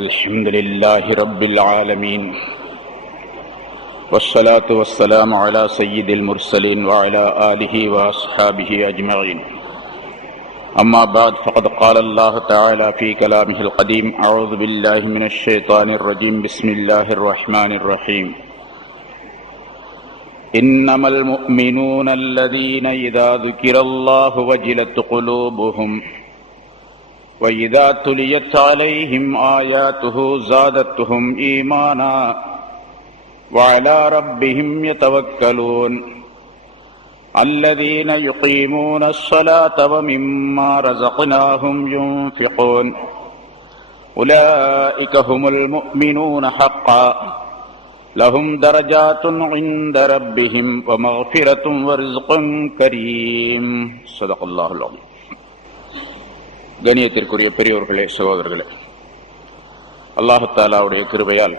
الحمد لله رب العالمين والصلاة والسلام على سيد المرسلين وعلى آله وأصحابه أجمعين أما بعد فقد قال الله تعالى في كلامه القديم أعوذ بالله من الشيطان الرجيم بسم الله الرحمن الرحيم إنما المؤمنون الذين إذا ذكر الله وجلت قلوبهم وَإِذَا تُلِيَتْ عَلَيْهِمْ آيَاتُهُ زَادَتْهُمْ إِيمَانًا وَعَلَى رَبِّهِمْ يَتَوَكَّلُونَ الَّذِينَ يُقِيمُونَ الصَّلَاةَ وَمِمَّا رَزَقْنَاهُمْ يُنْفِقُونَ أُولَئِكَ هُمُ الْمُؤْمِنُونَ حَقًّا لَهُمْ دَرَجَاتٌ عِندَ رَبِّهِمْ وَمَغْفِرَةٌ وَرِزْقٌ كَرِيمٌ صدق الله العظيم. கணியத்திற்குரிய பெரியோர்களே, சகோதரர்களே, அல்லாஹு தஆலாவுடைய கிருபையால்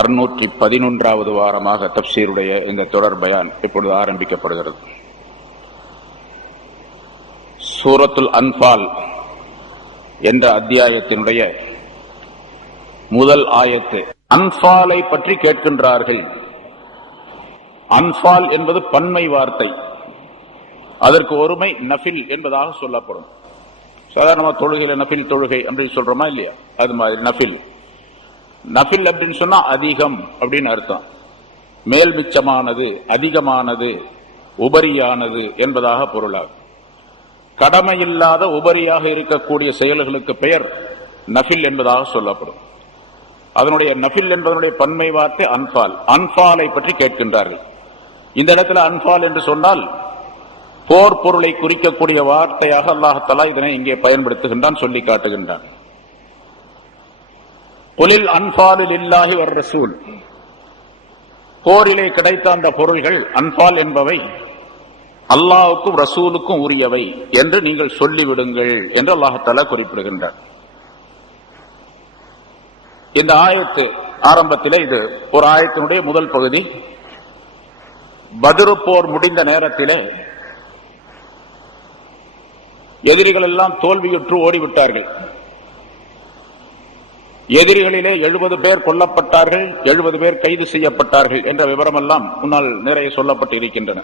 611வது வாரமாக தப்சீருடைய இந்த தொடர் பயான் இப்பொழுது ஆரம்பிக்கப்படுகிறது. சூரத்துல் அன்பால் என்ற அத்தியாயத்தினுடைய முதல் ஆயத்து. அன்பாலை பற்றி கேட்கின்றார்கள். அன்பால் என்பது பன்மை வார்த்தை. அதற்கு ஒருமை நஃபில் என்பதாக சொல்லப்படும். சாதாரணமா தொழுகையில நஃபில் தொழுகை அப்படின்னு சொல்றோமா இல்லையா, அது மாதிரி நஃபில். நஃபில் அப்படின்னு சொன்னா அதிகம் அப்படின்னு அர்த்தம். மேல் மிச்சமானது, அதிகமானது, உபரியானது என்பதாக பொருளாகும். கடமையில்லாத உபரியாக இருக்கக்கூடிய செயல்களுக்கு பெயர் நஃபில் என்பதாக சொல்லப்படும். அதனுடைய நஃபில் என்பதனுடைய பன்மை வார்த்தை அன்பால். அன்பாலை பற்றி கேட்கின்றார்கள். இந்த இடத்துல அன்பால் என்று சொன்னால் போர் பொருளை குறிக்கக்கூடிய வார்த்தையாக அல்லாஹ் தஆலா இதனை இங்கே பயன்படுத்துகின்றான், சொல்லி காட்டுகின்றான். குலில் அன்பாலு லில்லாஹி வர் ரசூல். போரிலே கிடைத்த அந்த பொருள்கள் அன்பால் என்பவை அல்லாஹ்வுக்கும் ரசூலுக்கும் உரியவை என்று நீங்கள் சொல்லிவிடுங்கள் என்று அல்லாஹ் தஆலா குறிப்பிடுகின்றார். இந்த ஆயத்து ஆரம்பத்திலே இது ஒரு ஆயத்தினுடைய முதல் பகுதி. பத்ர் போர் முடிந்த நேரத்திலே எதிரிகள் எல்லாம் தோல்வியுற்று ஓடிவிட்டார்கள். எதிரிகளிலே 70 பேர் கொல்லப்பட்டார்கள், 70 பேர் கைது செய்யப்பட்டார்கள் என்ற விவரமெல்லாம் முன்னால் நிறைய சொல்லப்பட்டு இருக்கின்றன.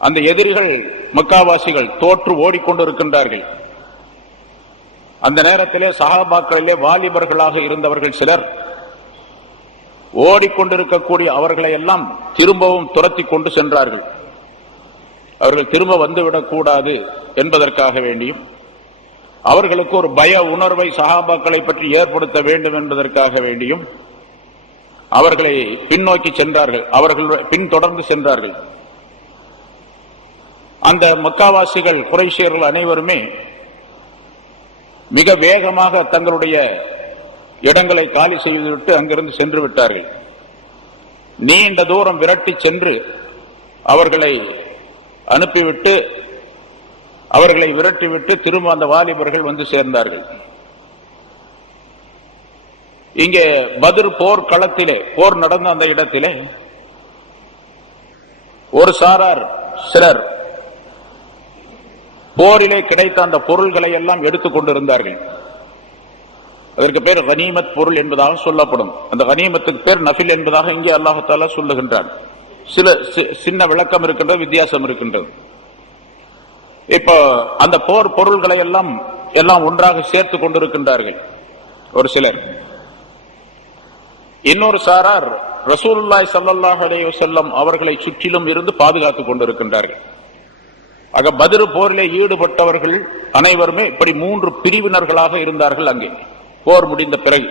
அந்த எதிரிகள் மக்காவாசிகள் தோற்று ஓடிக்கொண்டிருக்கின்றார்கள். அந்த நேரத்திலே சஹாபாக்களிலே வாலிபர்களாக இருந்தவர்கள் சிலர் ஓடிக்கொண்டிருக்கக்கூடிய அவர்களை எல்லாம் திரும்பவும் துரத்தி கொண்டு சென்றார்கள். அவர்கள் திரும்ப வந்துவிடக் கூடாது என்பதற்காக வேண்டியும், அவர்களுக்கு ஒரு பய உணர்வை சஹாபாக்களை பற்றி ஏற்படுத்த வேண்டும் என்பதற்காக வேண்டியும் அவர்களை பின்னோக்கி சென்றார்கள். அவர்கள் பின்தொடர்ந்து சென்றார்கள். அந்த மக்காவாசிகள், குறைஷியர்கள் அனைவருமே மிக வேகமாக தங்களுடைய இடங்களை காலி செய்துவிட்டு அங்கிருந்து சென்று விட்டார்கள். நீண்ட தூரம் விரட்டி சென்று அவர்களை அனுப்பிவிட்டு, அவர்களை விரட்டிவிட்டு திரும்ப அந்த வாலிபர்கள் வந்து சேர்ந்தார்கள். இங்கே பத்ர் போர் களத்திலே, போர் நடந்த அந்த இடத்திலே ஒரு சாரார் சிலர் போரிலே கிடைத்த அந்த பொருள்களை எல்லாம் எடுத்துக் கொண்டிருந்தார்கள். அதற்கு பேர் கனீமத் பொருள் என்பதாக சொல்லப்படும். அந்த கனீமத்துக்கு பேர் நஃபில் என்பதாக இங்கே அல்லாஹ் தஆலா சொல்லுகின்றான். சின்ன விளக்கம் இருக்கின்றது, வித்தியாசம் இருக்கின்றது. இப்போ அந்த போர் பொருள்களை எல்லாம் ஒன்றாக சேர்த்து கொண்டிருக்கின்றார்கள் ஒரு சிலர். இன்னொரு சாரார் ரசூலுல்லாஹி ஸல்லல்லாஹு அலைஹி வஸல்லம் அவர்களை சுற்றிலும் இருந்து பாதுகாத்துக் கொண்டிருக்கின்றார்கள். ஆக பத்ர் போரிலே ஈடுபட்டவர்கள் அனைவருமே இப்படி 3 பிரிவினர்களாக இருந்தார்கள். அங்கே போர் முடிந்த பிறகு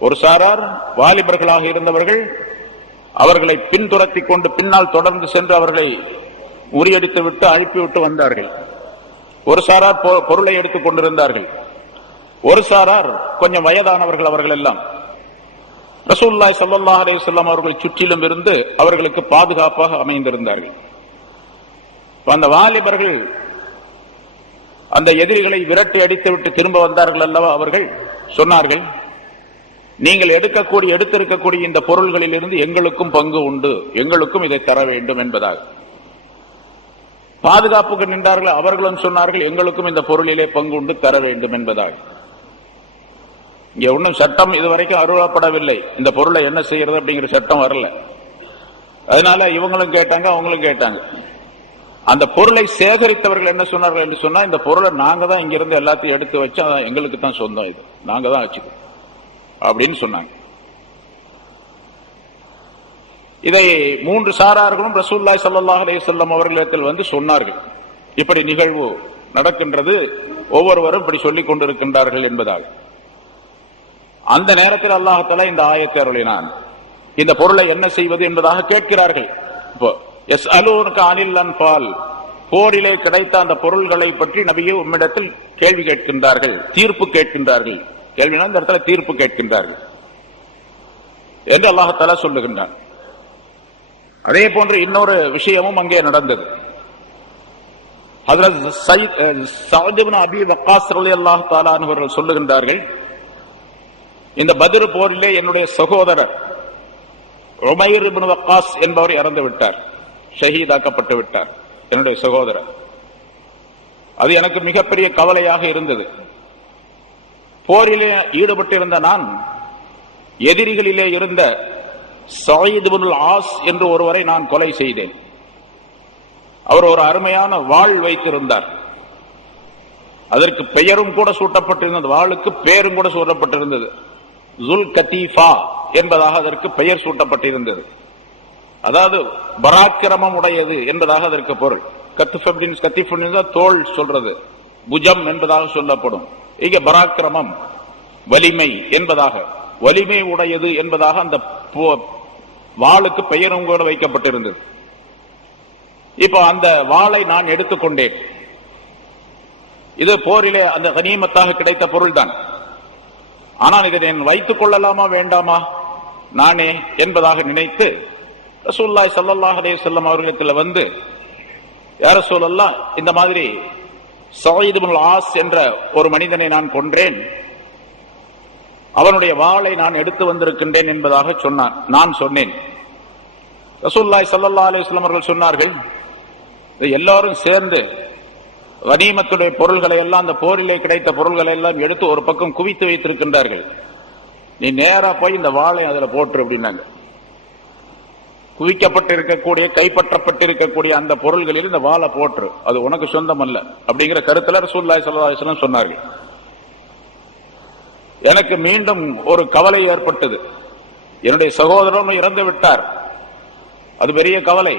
ஒரு சாரார் வாலிபர்களாக இருந்தவர்கள் அவர்களை பின்துரத்தி கொண்டு பின்னால் தொடர்ந்து சென்று அவர்களை உரியடித்து விட்டு அனுப்பிவிட்டு வந்தார்கள். ஒரு சாரார் பொருளை எடுத்துக் கொண்டிருந்தார்கள். ஒரு சாரார் கொஞ்சம் வயதானவர்கள். அவர்கள் எல்லாம் ரசூலுல்லாஹி ஸல்லல்லாஹு அலைஹி வஸல்லம் அவர்கள் சுற்றிலும் இருந்து அவர்களுக்கு பாதுகாப்பாக அமைந்திருந்தார்கள். அந்த வாலிபர்கள் அந்த எதிரிகளை விரட்டி அடித்துவிட்டு திரும்ப வந்தார்கள் அல்லவா, அவர்கள் சொன்னார்கள், நீங்கள் எடுத்திருக்கக்கூடிய இந்த பொருள்களில் இருந்து எங்களுக்கும் பங்கு உண்டு, எங்களுக்கும் இதை தர வேண்டும் என்பதாக. பாதுகாப்புக்கு நின்றார்கள். அவர்களும் சொன்னார்கள், எங்களுக்கும் இந்த பொருளிலே பங்குண்டு தர வேண்டும் என்பதாக. இங்க ஒன்றும் சட்டம் இதுவரைக்கும் அருளப்படவில்லை. இந்த பொருளை என்ன செய்யறது அப்படிங்கிற சட்டம் வரல. அதனால இவங்களும் கேட்டாங்க, அவங்களும் கேட்டாங்க. அந்த பொருளை சேகரித்தவர்கள் என்ன சொன்னார்கள் என்று சொன்னா, இந்த பொருளை நாங்க தான் இங்கிருந்து எல்லாத்தையும் எடுத்து வச்சு எங்களுக்கு தான் சொந்தம், இது நாங்க தான் வச்சுக்கோம் அப்படின்னு சொன்னாங்க. இதை 3 சாரார்களும் ரசூலுல்லாஹி ஸல்லல்லாஹு அலைஹி வஸல்லம் அவர்களிடத்தில் வந்து சொன்னார்கள். இப்படி நிகழ்வு நடக்கின்றது, ஒவ்வொருவரும் இப்படி சொல்லிக் கொண்டிருக்கின்றார்கள் என்பதாக. அந்த நேரத்தில் அல்லாஹ் தஆலா இந்த ஆயத்தை அருளினான். இந்த பொருளை என்ன செய்வது என்பதாக கேட்கிறார்கள். இப்போ யஸ்அலூனக அனில் அன்ஃபால், போரிலே கிடைத்த அந்த பொருள்களை பற்றி நபியே உம்மிடத்தில் கேள்வி கேட்கின்றார்கள், தீர்ப்பு கேட்கின்றார்கள். கேள்வினா இந்த இடத்துல தீர்ப்பு கேட்கின்றார்கள் என்று அல்லாஹ் தஆலா சொல்லுகின்றான். அதே போன்று இன்னொரு விஷயமும் அங்கே நடந்தது. ஹஜ்ரத் சஅத் இப்னு அபீ வக்காஸ் ரலியல்லாஹு தஆலா அன்ஹு அவர்கள் சொல்லுகின்றார்கள், இந்த பத்ர் போரிலே என்னுடைய சகோதரர் உமைர் இப்னு வக்காஸ் என்பவர் இறந்து விட்டார், ஷஹீதாக்கப்பட்டு விட்டார், என்னுடைய சகோதரர். அது எனக்கு மிகப்பெரிய கவலையாக இருந்தது. போரிலே ஈடுபட்டிருந்த நான் எதிரிகளிலே இருந்த சயீத் இப்னுல் ஆஸ் என்று ஒருவரை நான் கொலை செய்தேன். அவர் ஒரு அருமையான வாள் வைத்திருந்தார். அதற்கு பெயரும் கூட சூட்டப்பட்டிருந்தது, வாளுக்கு பெயரும் கூட சூட்டப்பட்டிருந்தது. ஜுல் கத்தீஃபா என்பதாக அதற்கு பெயர் சூட்டப்பட்டிருந்தது. அதாவது பராக்கிரமம் உடையது என்பதாக அதற்கு பொருள். கத்திஃப் தோல் சொல்றது, புஜம் என்பதாக சொல்லப்படும். இங்க பராக்கிரமம், வலிமை என்பதாக, வலிமை உடையது என்பதாக அந்த வாளுக்கு பெயரும் கூட வைக்கப்பட்டிருந்தது. இப்ப அந்த வாளை நான் எடுத்துக்கொண்டேன். இது போரிலே அந்த கனிமத்தாக கிடைத்த பொருள் தான். ஆனால் இதை நான் வைத்துக் கொள்ளலாமா வேண்டாமா நானே என்பதாக நினைத்து ரசூலுல்லாஹி ஸல்லல்லாஹு அலைஹி வஸல்லம் அவர்களிடத்தில் வந்து, யா ரசூலல்லாஹ், இந்த மாதிரி சயீத் இப்னுல் ஆஸ் என்ற ஒரு மனிதனை நான் கொன்றேன், அவனுடைய வாளை நான் எடுத்து வந்திருக்கின்றேன் என்பதாக சொன்னான். நான் சொன்னேன். ரசூலுல்லாஹி ஸல்லல்லாஹு அலைஹி வஸல்லம் அவர்கள் சொன்னார்கள், எல்லாரும் சேர்ந்து கனிமத்துடைய பொருள்களை எல்லாம், அந்த போரிலே கிடைத்த பொருள்களை எல்லாம் எடுத்து ஒரு பக்கம் குவித்து வைத்திருக்கின்றார்கள். நீ நேரா போய் இந்த வாளை அதுல போட்டு அப்படின்னாங்க. குவிக்கப்பட்டிருக்கக்கூடிய, கைப்பற்றப்பட்டிருக்கக்கூடிய அந்த பொருள்களில் இந்த வாளை போட்டு, அது உனக்கு சொந்தம் அல்ல அப்படிங்கிற கருத்துல ரசூலுல்லாஹி ஸல்லல்லாஹு அலைஹி வஸல்லம் சொன்னார்கள். எனக்கு மீண்டும் ஒரு கவலை ஏற்பட்டது. என்னுடைய சகோதரனும் இறந்து விட்டார், அது பெரிய கவலை.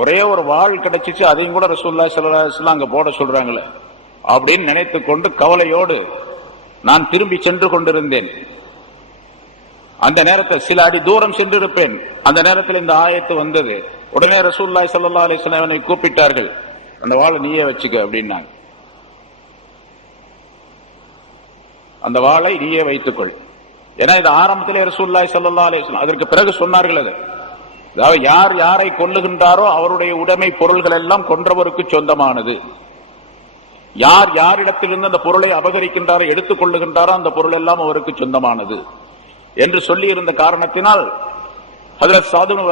ஒரே ஒரு வாள் கிடைச்சிச்சு, அதையும் கூட ரசூலுல்லாஹி ஸல்லல்லாஹு அலைஹி வஸல்லம் அங்க போட சொல்றாங்களே அப்படின்னு நினைத்துக் கொண்டு கவலையோடு நான் திரும்பி சென்று கொண்டிருந்தேன். அந்த நேரத்தில் சில அடி தூரம் சென்றிருப்பேன். அந்த நேரத்தில் இந்த ஆயத்து வந்தது. உடனே ரசூலுல்லாஹி ஸல்லல்லாஹு அலைஹி வஸல்லம் என்னை கூப்பிட்டார்கள், அந்த வாளை நீயே வச்சுக்க அப்படின்னாங்க. அந்த வாளை நீயே வைத்துக்கொள். ஏன்னா இது ஆரம்பத்திலே ரசூலுல்லாஹி ஸல்லல்லாஹு அலைஹி வஸல்லம், அதற்கு பிறகு சொன்னார்கள். அது அதாவது யார் யாரை கொல்லுகின்றாரோ அவருடைய உடைமை பொருள்கள் எல்லாம் கொன்றவருக்கு சொந்தமானது. யார் யாரிடத்திலிருந்து அந்த பொருளை அபகரிக்கின்றாரோ, எடுத்துக் கொள்ளுகின்றாரோ, அந்த பொருள் எல்லாம் அவருக்கு சொந்தமானது என்று சொல்லி இருந்த காரணத்தினால் ஹஜ்ரத் சஅத் இப்னு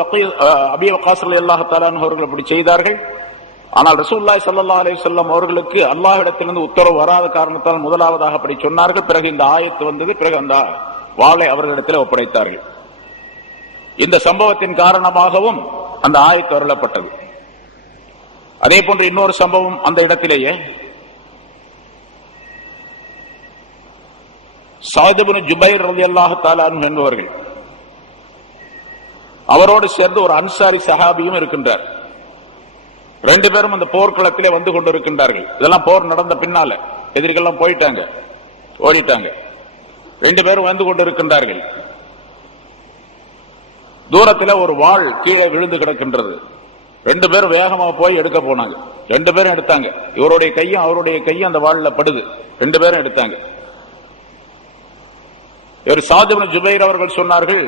அபீ வக்காஸ் ரலியல்லாஹு தஆலா அன்ஹு அவர்கள் அப்படி செய்தார்கள். ஆனால் ரசூலுல்லாஹி ஸல்லல்லாஹு அலைஹி வஸல்லம் அவர்களுக்கு அல்லாஹ்விடத்திலிருந்து உத்தரவு வராத காரணத்தால் முதலாவதாக அப்படி சொன்னார்கள். பிறகு இந்த ஆயத்து வந்தது. பிறகு அந்த வாளை அவர்களிடத்தில் ஒப்படைத்தார்கள். இந்த சம்பவத்தின் காரணமாகவும் அந்த ஆயத்து அருளப்பட்டது. அதே போன்று இன்னொரு சம்பவம் அந்த இடத்திலேயே, சஅத் இப்னு ஜுபைர் ரலியல்லாஹு தஆலா அன்ஹு என்பவர்கள், அவரோடு சேர்ந்து ஒரு அன்சாரி சஹாபியும் இருக்கின்றார். 2 பேரும் அந்த போர்க்களத்திலே வந்து கொண்டிருக்கின்றார்கள். இதெல்லாம் போர் நடந்த பின்னால, எதிரிகள்லாம் போயிட்டாங்க, ஓடிட்டாங்க. 2 பேரும் வந்து கொண்டிருக்கின்றார்கள். தூரத்தில் ஒரு வாள் கீழே விழுந்து கிடக்கின்றது. 2 பேரும் வேகமாக போய் எடுக்க போனாங்க. 2 பேரும் எடுத்தாங்க. இவருடைய கையும் அவருடைய கையும் அந்த வாள்ல படுது. 2 பேரும் எடுத்தாங்க. இவர் சஅத் இப்னு ஜுபைர் அவர்கள் சொன்னார்கள்,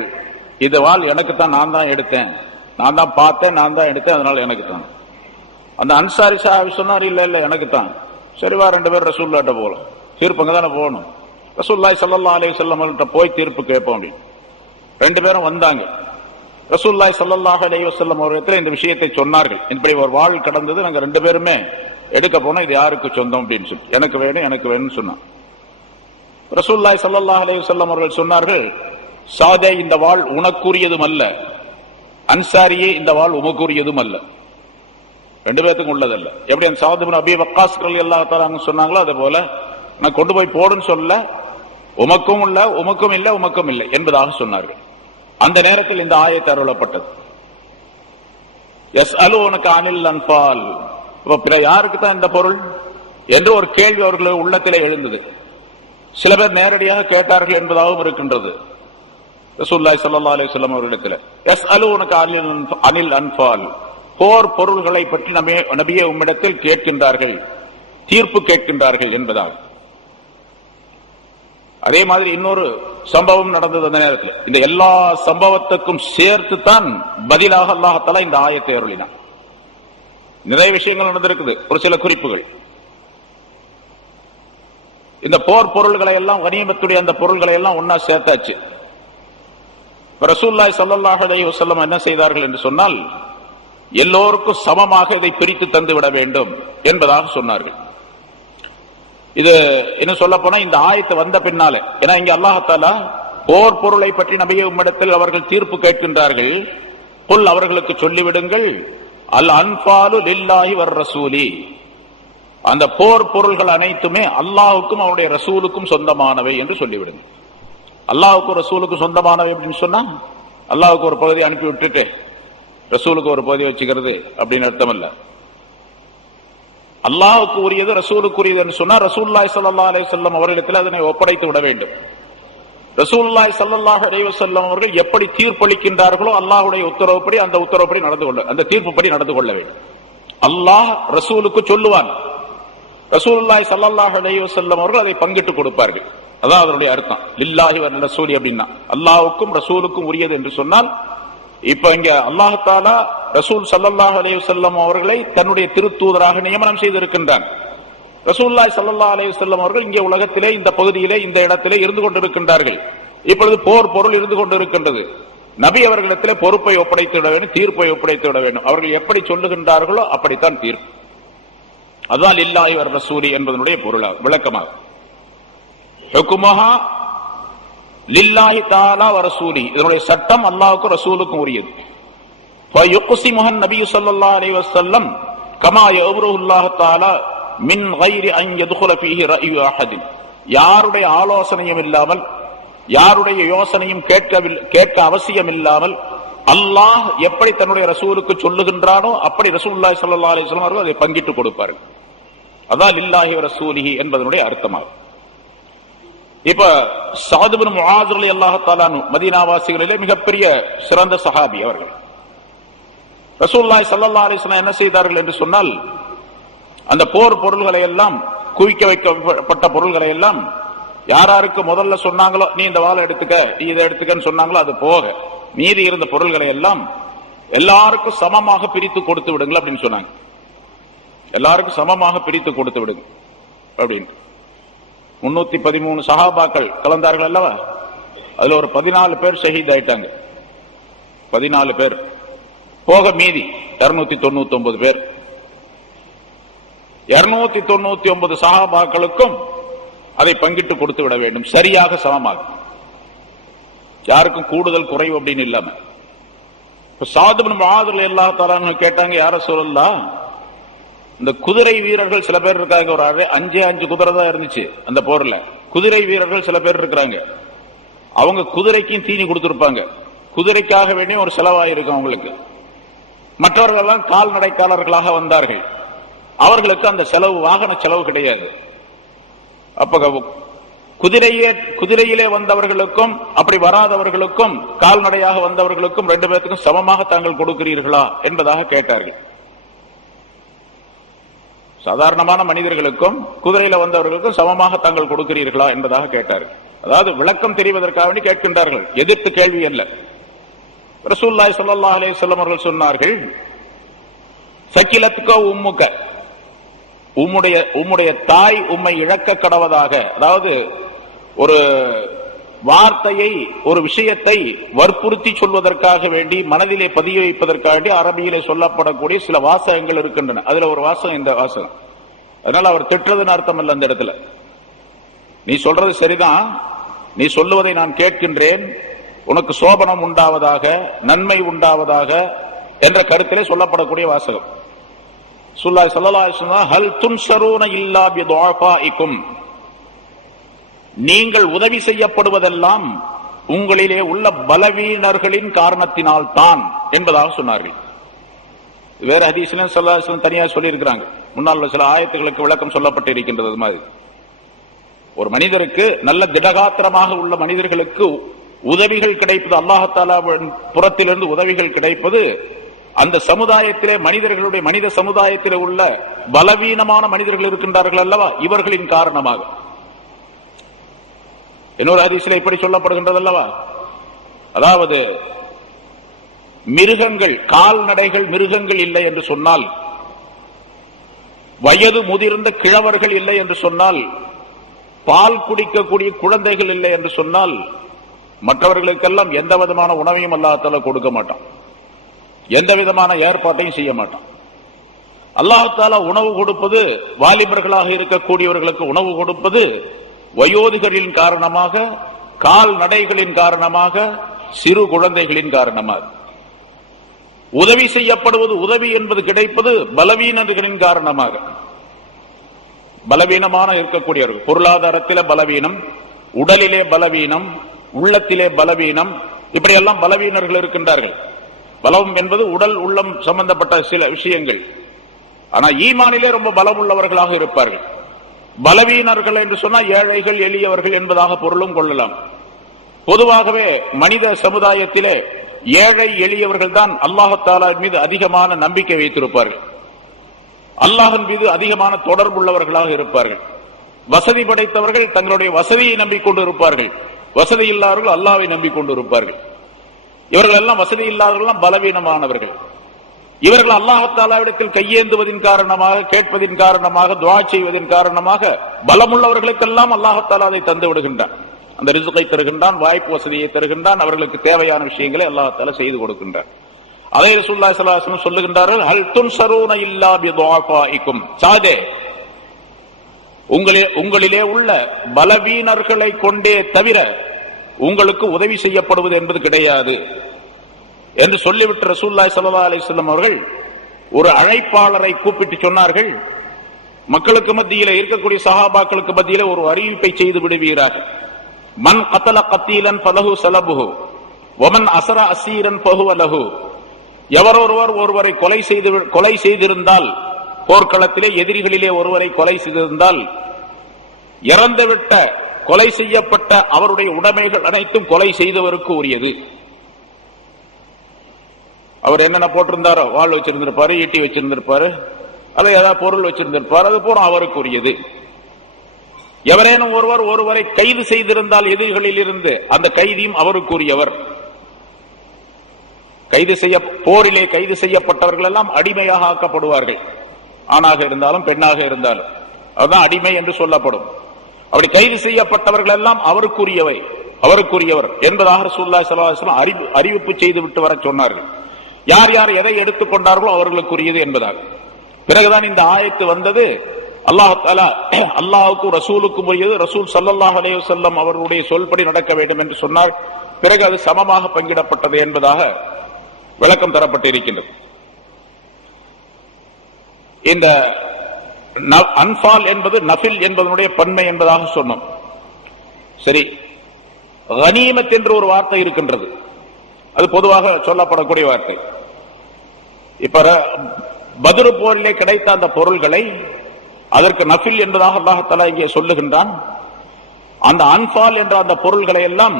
இந்த வாள் எனக்கு தான், நான் தான் எடுத்தேன், நான் தான் பார்த்தேன், நான் தான் எடுத்தேன், அதனால எனக்கு தான். அந்த அன்சாரி சாஹிப் சொன்னார், இல்ல இல்ல எனக்கு தான். சரிவா, 2 பேரும் ரசூலுல்லாஹ்ட்ட போலாம், தீர்ப்பு அங்க தானே போகணும், ரசூலுல்லாஹி ஸல்லல்லாஹு அலைஹி வஸல்லம் அவர்கள்ட்ட போய் தீர்ப்பு கேட்போம் அப்படின்னு 2 பேரும் வந்தாங்க. ரசூலுல்லாஹி ஸல்லல்லாஹு அலைஹி வஸல்லம் அவர்கள் இந்த விஷயத்தை சொன்னார்கள். இப்படி ஒரு வாள் கடந்தது, நாங்க ரெண்டு பேருமே எடுக்க போனோம், இது யாருக்கு சொந்தம் அப்படின்னு சொல்லி. எனக்கு வேணும் எனக்கு வேணும்னு சொன்னான். ரசூலுல்லாஹி ஸல்லல்லாஹு அலைஹி வஸல்லம் அவர்கள் சொன்னார்கள், சாதே இந்த வாள் உனக்குரியதும் அல்ல, அன்சாரியே இந்த வாள் உமக்குரியதும் அல்ல, ரெண்டு பேருக்கும் உள்ளதல்ல. எப்படி அந்த சாத் இப்னு அபீ வக்காஸ் ரலியல்லாஹு தஆலா சொன்னாங்களோ அதே போல நான் கொண்டு போய் போடுன்னு சொல்ல, உமக்கும் இல்ல உமக்கும் இல்லை உமக்கும் இல்லை என்பதாக சொன்னார்கள். அந்த நேரத்தில் இந்த ஆயத்து அருளப்பட்டது. யஸ்அலூனக அனில் அன்ஃபால், பிற யாருக்கு தான் இந்த பொருள் என்று ஒரு கேள்வி அவர்கள் உள்ளத்திலே எழுந்தது. சில பேர் நேரடியாக கேட்டார்கள் என்பதாகவும் இருக்கின்றது. ரசூலுல்லாஹி ஸல்லல்லாஹு அலைஹி வஸல்லம் அவர்களிடத்தில் யஸ்அலூனக அனில் அன்ஃபால், போர் பொருள்களை பற்றி நபியே உம்மிடத்தில் கேட்கின்றார்கள், தீர்ப்பு கேட்கின்றார்கள் என்பதாக. அதே மாதிரி இன்னொரு சம்பவம் நடந்தது அந்த நேரத்தில். இந்த எல்லா சம்பவத்துக்கும் சேர்த்து தான் பதிலாக அல்லாஹ் தஆலா இந்த ஆயத்தை அருளினான். நிறைய விஷயங்கள் நடந்திருக்குது, ஒரு சில குறிப்புகள். இந்த போர் பொருள்களை எல்லாம், கனிமத்துடைய அந்த பொருள்களை எல்லாம் ஒன்னா சேர்த்தாச்சு. ரசூலுல்லாஹி ஸல்லல்லாஹு அலைஹி வஸல்லம் என்ன செய்தார்கள் என்று சொன்னால், எல்லோருக்கும் சமமாக இதை பிரித்து தந்து விட வேண்டும் என்பதாக சொன்னார்கள். இது என்ன சொல்ல போனா இந்த ஆயத்து வந்த பின்னாலே, ஏன்னா இங்க அல்லாஹ் தஆலா போர் பொருளை பற்றி நபியே உம்மிடத்தில் அவர்கள் தீர்ப்பு கேட்கின்றார்கள். குல், அவர்களுக்கு சொல்லிவிடுங்கள், அல் அன்ஃபாலு லில்லாஹி வர் ரசூலி, அந்த போர் பொருள்கள் அனைத்துமே அல்லாஹ்வுக்கும் அவருடைய ரசூலுக்கும் சொந்தமானவை என்று சொல்லிவிடுங்க. அல்லாஹ்வுக்கும் ரசூலுக்கும் சொந்தமானவை அப்படின்னு சொன்னா, அல்லாஹ்வுக்கு ஒரு பகுதி அனுப்பி விட்டுட்டு ரசூலுக்கு ஒரு பகுதி வச்சுக்கிறது அப்படின்னு அர்த்தம் இல்ல. அல்லாஹ்வுக்கு உரியது ரசூலுக்குரியது என்று சொன்னா ரசூலுல்லாஹி ஸல்லல்லாஹு அலைஹி வஸல்லம் அவர்களிடத்தில் அதனை ஒப்படைத்து விட வேண்டும். ரசூலுல்லாஹி ஸல்லல்லாஹு அலைஹி வஸல்லம் அவர்கள் எப்படி தீர்ப்பளிக்கின்றார்களோ அல்லாஹ்வுடைய உத்தரவுப்படி அந்த உத்தரவுப்படி நடந்து கொள்ள, அந்த தீர்ப்புப்படி நடந்து கொள்ள வேண்டும். அல்லாஹ் ரசூலுக்கு சொல்லுவான், ரசூலுல்லாஹி ஸல்லல்லாஹு அலைஹி வஸல்லம் அவர்கள் அதை பங்கிட்டு கொடுப்பார்கள். அதான் அதனுடைய அர்த்தம். லில்லாஹி வ ரசூலி அப்படின்னா அல்லாஹ்வுக்கும் ரசூலுக்கும் உரியது என்று சொன்னால், இப்ப இங்க அல்லாஹ் தஆலா ரசூல் ஸல்லல்லாஹு அலைஹி வஸல்லம் அவர்களை தன்னுடைய திருத்தூதராக நியமனம் செய்திருக்கின்றான். ரசூலுல்லாஹி ஸல்லல்லாஹு அலைஹி வஸல்லம் அவர்கள் இங்கே உலகத்திலே இந்த பகுதியிலே இந்த இடத்திலே இருந்து கொண்டிருக்கின்றார்கள். இப்பொழுது போர் பொருள் இருந்து கொண்டிருக்கின்றது. நபி அவர்களிடத்திலே பொறுப்பை ஒப்படைத்து விட வேண்டும், தீர்ப்பை ஒப்படைத்து விட வேண்டும். அவர்கள் எப்படி சொல்லுகின்றார்களோ அப்படித்தான் தீர்ப்பு. அதுதான் லில்லாஹி வ ரசூலி என்பதனுடைய பொருளாக விளக்கமாக. ஹுக்முஹா லில்லாஹி தஆலா வ ரசூலி, இதனுடைய சட்டம் அல்லாஹ்வுக்கும் ரசூலுக்கும் உரியது. ஃபயுக்ஸிமுஹு நபி ஸல்லல்லாஹு அலைஹி வஸல்லம் கமா யஅமுருஹு தஆலா மின் கைரி அன் யதுகுல ஃபீஹி ரஅயு அஹதின், யாருடைய ஆலோசனையும் இல்லாமல், யாருடைய யோசனையும் கேட்க அவசியம் இல்லாமல் அல்லாஹ் எப்படி தன்னுடைய ரசூலுக்கு சொல்லுகின்றானோ அப்படி ரசூலுல்லாஹி ஸல்லல்லாஹு அலைஹி வஸல்லம் அவர்கள் அதை பங்கிட்டு கொடுப்பார்கள். அதான் லில்லாஹி வ ரசூலிஹி என்பதனுடைய அர்த்தமாகும். இப்ப ஸஅத் இப்னு முஆத் ரலியல்லாஹு தஆலா அன்ஹு மதீனாவாசிகளிலே மிகப்பெரிய சிறந்த சஹாபி அவர்கள். ரசூலுல்லாஹி ஸல்லல்லாஹு அலைஹி வஸல்லம் என்ன செய்தார்கள் என்று சொன்னால், அந்த போர் பொருள்களை எல்லாம், குவிக்க வைக்கப்பட்ட பொருள்களை எல்லாம் யாராருக்கு முதல்ல சொன்னாங்களோ, நீ இந்த வாளை எடுத்துக்க, நீ இதை எடுத்துக்கன்னு சொன்னாங்களோ, அது போக மீதி இருந்த பொருள்களை எல்லாம் எல்லாருக்கும் சமமாக பிரித்து கொடுத்து விடுங்கள் அப்படின்னு சொன்னாங்க. எல்லாருக்கும் சமமாக பிரித்து கொடுத்து விடுங்க அப்படின்னு. 313 சஹாபாக்கள் கலந்தார்கள் அல்லவா, அதுல ஒரு 14 பேர் ஷஹீத் ஆயிட்டாங்க. 14 பேர் போக மீதி 299 பேர். 299 சஹாபாக்களுக்கும் அதை பங்கிட்டு கொடுத்து விட வேண்டும், சரியாக சமமாக, யாருக்கும் கூடுதல் குறைவு அப்படின்னு இல்லாம. ஸஅத் இப்னு முஆத் ரலியல்லாஹு தஆலா அன்ஹு கேட்டாங்க, யா ரசூலல்லாஹ், இந்த குதிரை வீரர்கள் சில பேர் இருக்காங்க, ஒரு 5 குதிரை தான் இருந்துச்சு அந்த போர்ல. குதிரை வீரர்கள் சில பேர் இருக்கிறாங்க, அவங்க குதிரைக்கும் தீனி கொடுத்திருப்பாங்க, குதிரைக்காக வேண்டிய ஒரு செலவாயிருக்கும் அவங்களுக்கு. மற்றவர்கள் எல்லாம் கால்நடைக்காரர்களாக வந்தார்கள், அவர்களுக்கு அந்த செலவு, வாகன செலவு கிடையாது. அப்ப குதிரையிலே வந்தவர்களுக்கும் அப்படி வராதவர்களுக்கும், கால்நடையாக வந்தவர்களுக்கும் 2 பேருக்கும் சமமாக தாங்கள் கொடுக்கிறீர்களா என்பதாக கேட்டார்கள். சாதாரணமான மனிதர்களுக்கும் குதிரையில வந்தவர்களுக்கும் சமமாக தாங்கள் கொடுக்கிறீர்களா என்பதாக கேட்டார்கள். அதாவது விளக்கம் தெரிவதற்காக வேண்டி கேட்கின்றார்கள், எதிர்த்து கேள்வி அல்ல. ரசூலுல்லாஹி ஸல்லல்லாஹு அலைஹி வஸல்லம் அவர்கள் சொன்னார்கள், சகிலத்துக உம்முக, உம்முடைய தாய் உம்மை இழக்க கடவதாக. அதாவது ஒரு வார்த்தையை, ஒரு விஷயத்தை வற்புறுத்தி சொல்வதற்காக வேண்டி, மனதிலே பதிய வைப்பதற்காக வேண்டி அரபியிலே சொல்லப்படக்கூடிய சில வாசகங்கள் இருக்கின்றன. அதுல ஒரு வாசகம் இந்த வாசகம். அதனால அவர் திட்டுறதுன்னு அர்த்தம் அல்ல. அந்த இடத்துல நீ சொல்றது சரிதான், நீ சொல்லுவதை நான் கேட்கின்றேன், உனக்கு சோபனம் உண்டாவதாக, நன்மை உண்டாவதாக என்ற கருத்திலே சொல்லப்படக்கூடிய வாசகம். ஸல்லல்லாஹு அலைஹி வஸல்லம் ஹல் துன்ஸரூன இல்லா பிதுஆஃபாஇக்கும், நீங்கள் உதவி செய்யப்படுவதெல்லாம் உங்களிலே உள்ள பலவீனர்களின் காரணத்தினால் தான் என்பதாக சொன்னார்கள். வேற ஹதீஸ்ல ஸல்லல்லாஹு அலைஹி வஸல்லம் தனியாக சொல்லி இருக்கிறாங்க. முன்னால் சில ஆயத்துகளுக்கு விளக்கம் சொல்லப்பட்டு இருக்கின்றது. மாதிரி ஒரு மனிதருக்கு, நல்ல திடகாத்திரமாக உள்ள மனிதர்களுக்கு உதவிகள் கிடைப்பது, அல்லாஹ் தஆலா புறத்திலிருந்து உதவிகள் கிடைப்பது, அந்த சமுதாயத்திலே மனிதர்களுடைய, மனித சமுதாயத்திலே உள்ள பலவீனமான மனிதர்கள் இருக்கின்றார்கள் அல்லவா, இவர்களின் காரணமாக. இன்னொரு ஹதீஸிலே இப்படி சொல்லப்படுகின்றது அல்லவா, அதாவது மிருகங்கள், கால்நடைகள், மிருகங்கள் இல்லை என்று சொன்னால், வயது முதிர்ந்த கிழவர்கள் இல்லை என்று சொன்னால், பால் குடிக்கக்கூடிய குழந்தைகள் இல்லை என்று சொன்னால், மற்றவர்களுக்கெல்லாம் எந்த விதமான உணவையும் அல்லாஹ் தஆலா கொடுக்க மாட்டான், எந்த விதமான ஏற்பாட்டையும் செய்ய மாட்டான். அல்லாஹ் தஆலா உணவு கொடுப்பது, வாலிபர்களாக இருக்கக்கூடியவர்களுக்கு உணவு கொடுப்பது வயோதிகரின் காரணமாக, கால்நடைகளின் காரணமாக, சிறு குழந்தைகளின் காரணமாக. உதவி செய்யப்படுவது, உதவி என்பது கிடைப்பது பலவீனர்களின் காரணமாக. பலவீனமான இருக்கக்கூடியவர்கள், பொருளாதாரத்திலே பலவீனம், உடலிலே பலவீனம், உள்ளத்திலே பலவீனம், இப்படியெல்லாம் பலவீனர்கள் இருக்கின்றார்கள். பலம் என்பது உடல், உள்ளம் சம்பந்தப்பட்ட சில விஷயங்கள். ஆனா ஈமானிலே ரொம்ப பலம் உள்ளவர்களாக இருப்பார்கள். பலவீனர்கள் என்று சொன்னால் ஏழைகள், எளியவர்கள் என்பதாக பொருளும் கொள்ளலாம். பொதுவாகவே மனித சமுதாயத்திலே ஏழை எளியவர்கள் தான் அல்லாஹ் தஆலா மீது அதிகமான நம்பிக்கை வைத்திருப்பார்கள், அல்லாஹ்வின் மீது அதிகமான தொடர்புள்ளவர்களாக இருப்பார்கள். வசதி படைத்தவர்கள் தங்களுடைய வசதியை நம்பிக்கொண்டு இருப்பார்கள், வசதி இல்லாதவர்கள் அல்லாஹ்வை நம்பிக்கொண்டு இருப்பார்கள். இவர்கள் எல்லாம் வசதி இல்லாதவர்கள் பலவீனமானவர்கள். இவர்கள் அல்லாஹ் தஆலாவிடத்தில் கையேந்துவதின் காரணமாக, கேட்பதின் காரணமாக, துஆ செய்வதின் காரணமாக பலமுள்ளவர்களுக்கெல்லாம் அல்லாஹ் தஆலா அதை தந்து விடுகின்றான். அந்த ரிஸ்கை தருகின்றான், வாய்ப்பு வசதியை தருகின்றான், அவர்களுக்கு தேவையான விஷயங்களை அல்லாஹ் தஆலா செய்து கொடுக்கின்றான். அதே ரசூலுல்லாஹி ஸல்லல்லாஹு அலைஹி வஸல்லம் சொல்லுகின்றார்கள், ஹல் துன்ஸரூன இல்லா பிதுஆஃபாஇக்கும், சாதே உங்களிலே உள்ள பலவீனர்களை கொண்டே தவிர உங்களுக்கு உதவி செய்யப்படுவது என்பது கிடையாது என்று சொல்லிவிட்டு ரசூலுல்லாஹி ஸல்லல்லாஹு அலைஹி வஸல்லம் அவர்கள் ஒரு அழைப்பாளரை கூப்பிட்டு சொன்னார்கள், மக்களுக்கு மத்தியிலே இருக்கக்கூடிய சஹாபாக்களுக்கு மத்தியிலே ஒரு அறிவிப்பை செய்து விடுவீர்கள். மன் கத்தல கத்தீலன் ஃபலஹு ஸலபுஹு வமன் அஸர அஸீரன் ஃபஹுவ லஹு. எவரொருவர் ஒருவரை கொலை செய்திருந்தால், போர்க்களத்திலே எதிரிகளிலே ஒருவரை கொலை செய்திருந்தால், இறந்துவிட்ட, கொலை செய்யப்பட்ட அவருடைய உடைமைகள் அனைத்தும் கொலை செய்தவருக்கு உரியது. அவர் என்னென்ன போட்டிருந்தாரோ, வாள் வச்சிருந்திருப்பாரு, ஈட்டி வச்சிருந்திருப்பாரு, அல்ல ஏதாவது பொருள் வச்சிருந்திருப்பார், அது பூரா அவருக்கு உரியது. எவரேனும் ஒருவரை கைது செய்திருந்தால் எதிரிகளில் இருந்து, அந்த கைதியும் அவருக்குரியவர். போரிலே கைது செய்யப்பட்டவர்கள் எல்லாம் அடிமையாக ஆக்கப்படுவார்கள், ஆணாக இருந்தாலும் பெண்ணாக இருந்தாலும், அதுதான் அடிமை என்று சொல்லப்படும். அப்படி கைது செய்யப்பட்டவர்கள் எல்லாம் அவருக்குரியவர் என்பதாக ரசூலுல்லாஹி ஸல்லல்லாஹு அலைஹி வஸல்லம் அறிவிப்பு செய்து விட்டு வர சொன்னார்கள். யார் யார் எதை எடுத்துக்கொண்டார்களோ அவர்களுக்குரியது என்பதாக. பிறகுதான் இந்த ஆயத்து வந்தது. அல்லாஹ் தஆலா அல்லாஹ்வுக்கும் ரசூலுக்கும் உரியது, ரசூல் ஸல்லல்லாஹு அலைஹி வஸல்லம் அவர்களுடைய சொல்படி நடக்க வேண்டும் என்று சொன்னார். பிறகு அது சமமாக பங்கிடப்பட்டது என்பதாக விளக்கம் தரப்பட்டிருக்கின்றது. இந்த அன்பால் என்பது நஃபில் என்பதனுடைய பன்மை என்பதாக சொன்னோம். சரி, கனீமத் என்று ஒரு வார்த்தை இருக்கின்றது, அது பொதுவாக சொல்லப்படக்கூடிய வார்த்தை. இப்ப பத்ர் போரிலே கிடைத்த அந்த பொருள்களை, அதற்கு நஃபில் என்பதாக அல்லாஹ் தஆலா இங்கே சொல்லுகின்றான். அந்த அன்பால் என்ற அந்த பொருள்களை எல்லாம்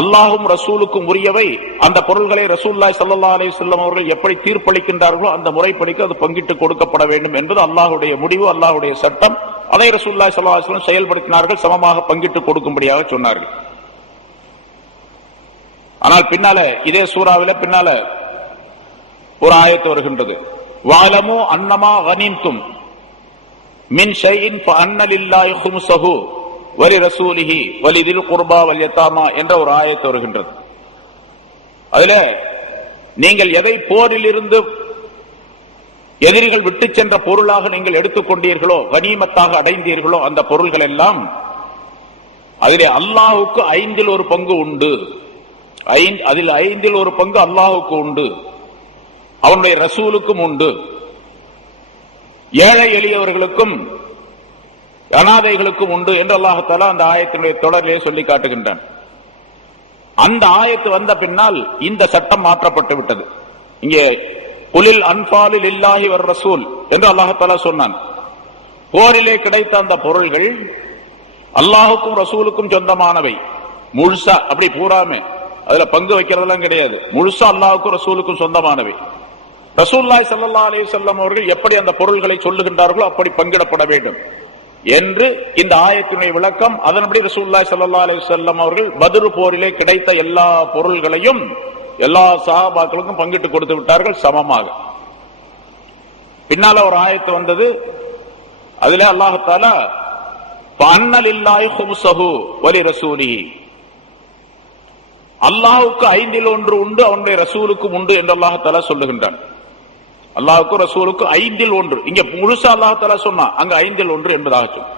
அல்லாஹும் ரசூலுக்கும் உரியவை. அந்த பொருள்களை ரசூலுல்லாஹி ஸல்லல்லாஹு அலைஹி வஸல்லம் அவர்கள் எப்படி தீர்ப்பளிக்கின்றார்களோ அந்த முறைப்படிக்கு அது பங்கிட்டு கொடுக்கப்பட வேண்டும் என்பது அல்லாஹ்வுடைய முடிவு, அல்லாஹ்வுடைய சட்டம். அதை ரசூலுல்லாஹி ஸல்லல்லாஹு அலைஹி வஸல்லம் செயல்படுத்தினார்கள், சமமாக பங்கிட்டு கொடுக்கும்படியாக சொன்னார்கள். ஆனால் பின்னால இதே சூறாவில பின்னால ஒரு ஆயத்து வருகின்றது. வஅலமு அன்னமா கனீம்தும் மின் ஷைஇன் ஃபஅன்ன லில்லாஹி ஹும்ஸஹு வலி ரசூலிஹி வலிதில் குர்பா வல் யதாமா என்ற ஒரு ஆயத்து வருகின்றது. அதுல நீங்கள் எதை போரில் இருந்து எதிரிகள் விட்டு சென்ற பொருளாக நீங்கள் எடுத்துக்கொண்டீர்களோ, கனிமத்தாக அடைந்தீர்களோ, அந்த பொருள்கள் எல்லாம் அதிலே அல்லாஹுக்கு 5 ஒரு பங்கு உண்டு. அதில் 5 ஒரு பங்கு அல்லாஹுக்கு உண்டு, அவனுடைய ரசூலுக்கும் உண்டு, ஏழை எளியவர்களுக்கும் அனாதைகளுக்கும் உண்டு என்று அல்லாஹ் தஆலா அந்த ஆயத்தினுடைய தொடரிலே சொல்லி காட்டுகின்றான். அந்த ஆயத்து வந்த பின்னால் இந்த சட்டம் மாற்றப்பட்டு விட்டது. இங்கே குலில் அன்பாலு லில்லாஹி வர் ரசூல் என்று அல்லாஹ் தஆலா சொன்னான். போரிலே கிடைத்த அந்த பொருள்கள் அல்லாஹுக்கும் ரசூலுக்கும் சொந்தமானவை. முழுசா அப்படி பூராமே அதுல பங்கு வைக்கிறதெல்லாம் கிடையாது. முழுசா அல்லாஹுக்கும் ரசூலுக்கும் சொந்தமானவை. ரசூலுல்லாஹி ஸல்லல்லாஹு அலைஹி வஸல்லம் அவர்கள் எப்படி அந்த பொருள்களை சொல்லுகின்றார்களோ அப்படி பங்கிடப்பட வேண்டும் என்று இந்த ஆயத்தினுடைய விளக்கம். அதன்படி ரசூலுல்லாஹி ஸல்லல்லாஹு அலைஹி வஸல்லம் அவர்கள் பத்ர் போரிலே கிடைத்த எல்லா பொருள்களையும் எல்லா சஹாபாக்களுக்கும் பங்கிட்டு கொடுத்து விட்டார்கள் சமமாக. பின்னால ஒரு ஆயத்து வந்தது. அதிலே அல்லாஹ் தஆலா ஃபஅன்ன லில்லாஹி ஹும்ஸஹு வலி ரசூலிஹி, அல்லாஹ்வுக்கு 5 உண்டு, அவனுடைய ரசூலுக்கும் உண்டு என்று அல்லாஹ் தஆலா சொல்லுகின்றான். அல்லாஹ்வுக்கு ரசூலுக்கு 5 இங்க முழுசா அல்லாஹ் தஆலா சொன்னா, அங்க 5 என்பதாக சொல்.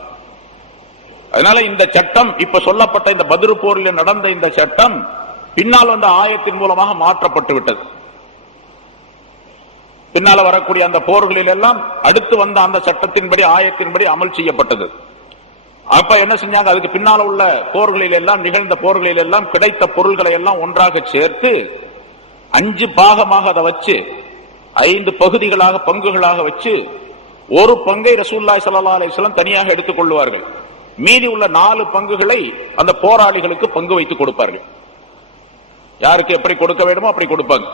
அதனால இந்த சட்டம் இப்ப சொல்லப்பட்ட இந்த பத்ர் போரில் நடந்த இந்த சட்டம் பின்னால் வந்த ஆயத்தின் மூலமாக மாற்றப்பட்டு விட்டது. பின்னால வரக்கூடிய அந்த போர்களில் எல்லாம் அடுத்து வந்த அந்த சட்டத்தின்படி ஆயத்தின்படி அமல் செய்யப்பட்டது. அப்ப என்ன செஞ்சாங்க, அதுக்கு பின்னால உள்ள போர்களில் எல்லாம் நிகழ்ந்த போர்களில் எல்லாம் கிடைத்த பொருள்களை எல்லாம் ஒன்றாக சேர்த்து 5 பாகமாக அதை வச்சு 5 பகுதிகளாக பங்குகளாக வச்சு ஒரு பங்கை ரசூலுல்லாஹி ஸல்லல்லாஹு அலைஹி வஸல்லம் தனியாக எடுத்துக் கொள்வார்கள். மீதி உள்ள 4 பங்குகளை அந்த போராளிகளுக்கு பங்கு வைத்து கொடுப்பார்கள். யாருக்கு எப்படி கொடுக்க வேண்டுமோ அப்படி கொடுப்பாங்க.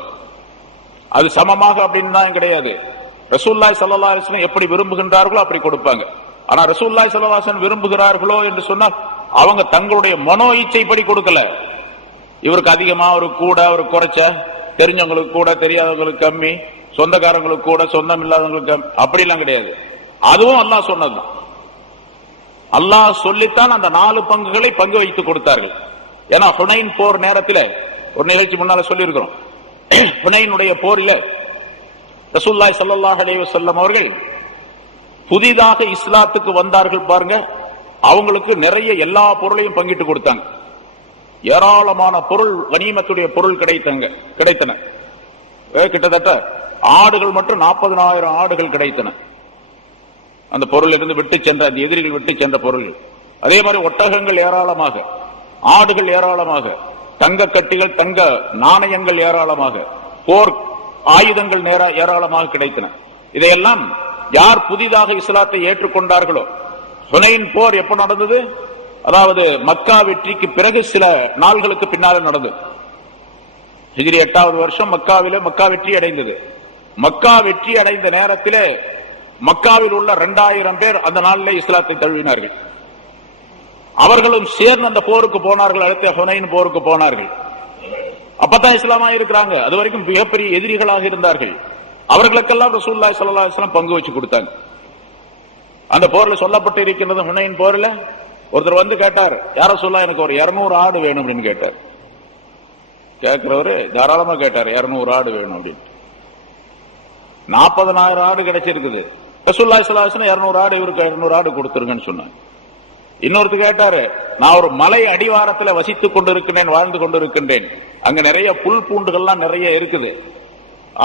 அது சமமாக அப்படின்னு தான் கிடையாது. ரசூலுல்லாஹி ஸல்லல்லாஹு அலைஹி வஸல்லம் எப்படி விரும்புகின்றார்களோ அப்படி கொடுப்பாங்க. ஆனா ரசூலுல்லாஹி ஸல்லல்லாஹு அலைஹி வஸல்லம் விரும்புகிறார்களோ என்று சொன்னால் அவங்க தங்களுடைய மனோ இச்சைப்படி கொடுக்கல. இவருக்கு அதிகமா, ஒரு கூட, ஒரு குறைச்ச, தெரிஞ்சவங்களுக்கு கூட, தெரியாதவங்களுக்கு கம்மி, சொந்தக்காரங்களுக்கு கூட, சொந்தம் இல்லாதவங்களுக்கு கம்மி, அப்படிலாம் கிடையாது. அதுவும் அல்லாஹ் சொன்னதுதான். அல்லாஹ் சொல்லித்தான் அந்த 4 பங்குகளை பங்கு வைத்து கொடுத்தார்கள். ஏன்னா ஹுனைன் போர் நேரத்தில் ஒரு நிகழ்ச்சி முன்னால சொல்லி இருக்கிறோம். ஹுனைனுடைய போரில் ரசூலுல்லாஹி ஸல்லல்லாஹு அலைஹி வஸல்லம் அவர்கள் புதிதாக இஸ்லாத்துக்கு வந்தார்கள் பாருங்க, அவங்களுக்கு நிறைய எல்லா பொருளையும் பங்கிட்டு கொடுத்தாங்க. ஏராளமான பொருள், கனிமத்துடைய பொருள் கிடைத்தன. கிட்டத்தட்ட ஆடுகள் மட்டும் 40,000 ஆடுகள் கிடைத்தன. அந்த பொருள் இருந்து விட்டு சென்ற, அந்த எதிரிகள் விட்டு சென்ற பொருள்கள். அதே மாதிரி ஒட்டகங்கள் ஏராளமாக, ஆடுகள் ஏராளமாக, தங்க கட்டிகள், தங்க நாணயங்கள் ஏராளமாக, போர் ஆயுதங்கள் ஏராளமாக கிடைத்தன. இதையெல்லாம் யார் புதிதாக இஸ்லாத்தை ஏற்றுக்கொண்டார்களோ, ஹுனைன் போர் எப்ப நடந்தது, அதாவது மக்கா வெற்றிக்கு பிறகு சில நாள்களுக்கு பின்னால நடந்தது. ஹிஜ்ரி 8வது வருஷம் மக்காவிலே மக்கா வெற்றி அடைந்தது. மக்கா வெற்றி அடைந்த நேரத்திலே மக்காவில் உள்ள 2000 பேர் அந்த நாளிலே இஸ்லாத்தை தழுவினார்கள். அவர்களும் சேர்ந்து அந்த போருக்கு போனார்கள். அடுத்த ஹுனைன் போருக்கு போனார்கள். அப்பதான் இஸ்லாமா இருக்கிறாங்க. அது வரைக்கும் மிகப்பெரிய எதிரிகளாக இருந்தார்கள். அவர்களுக்கெல்லாம் ரசூலுல்லாஹி ஸல்லல்லாஹு அலைஹி வஸல்லம் பங்கு வச்சு கொடுத்தாங்க. அந்த போர்ல சொல்லப்பட்டு இருக்கின்றது, ஹுனைன் போர்ல ஒருத்தர் வந்து கேட்டார், யார சொல்லா எனக்கு ஒரு 200 ஆடு வேணும் அப்படின்னு கேட்டார். கேட்கிறவரு தாராளமா கேட்டார், 200 ஆடு வேணும் அப்படின்னு. 40,000 ஆடு கிடைச்சிருக்குது. ரசூலுல்லாஹி ஸல்லல்லாஹு அலைஹி வஸல்லம் 200 ஆடு, இவருக்கு 200 ஆடு கொடுத்துருங்கன்னு சொன்னாங்க. இன்னொருத்தர் கேட்டாரு, நான் ஒரு மலை அடிவாரத்தில் வசித்துக் கொண்டிருக்கிறேன், வாழ்ந்து கொண்டிருக்கின்றேன், அங்க நிறைய புல் பூண்டுகள்லாம் நிறைய இருக்குது,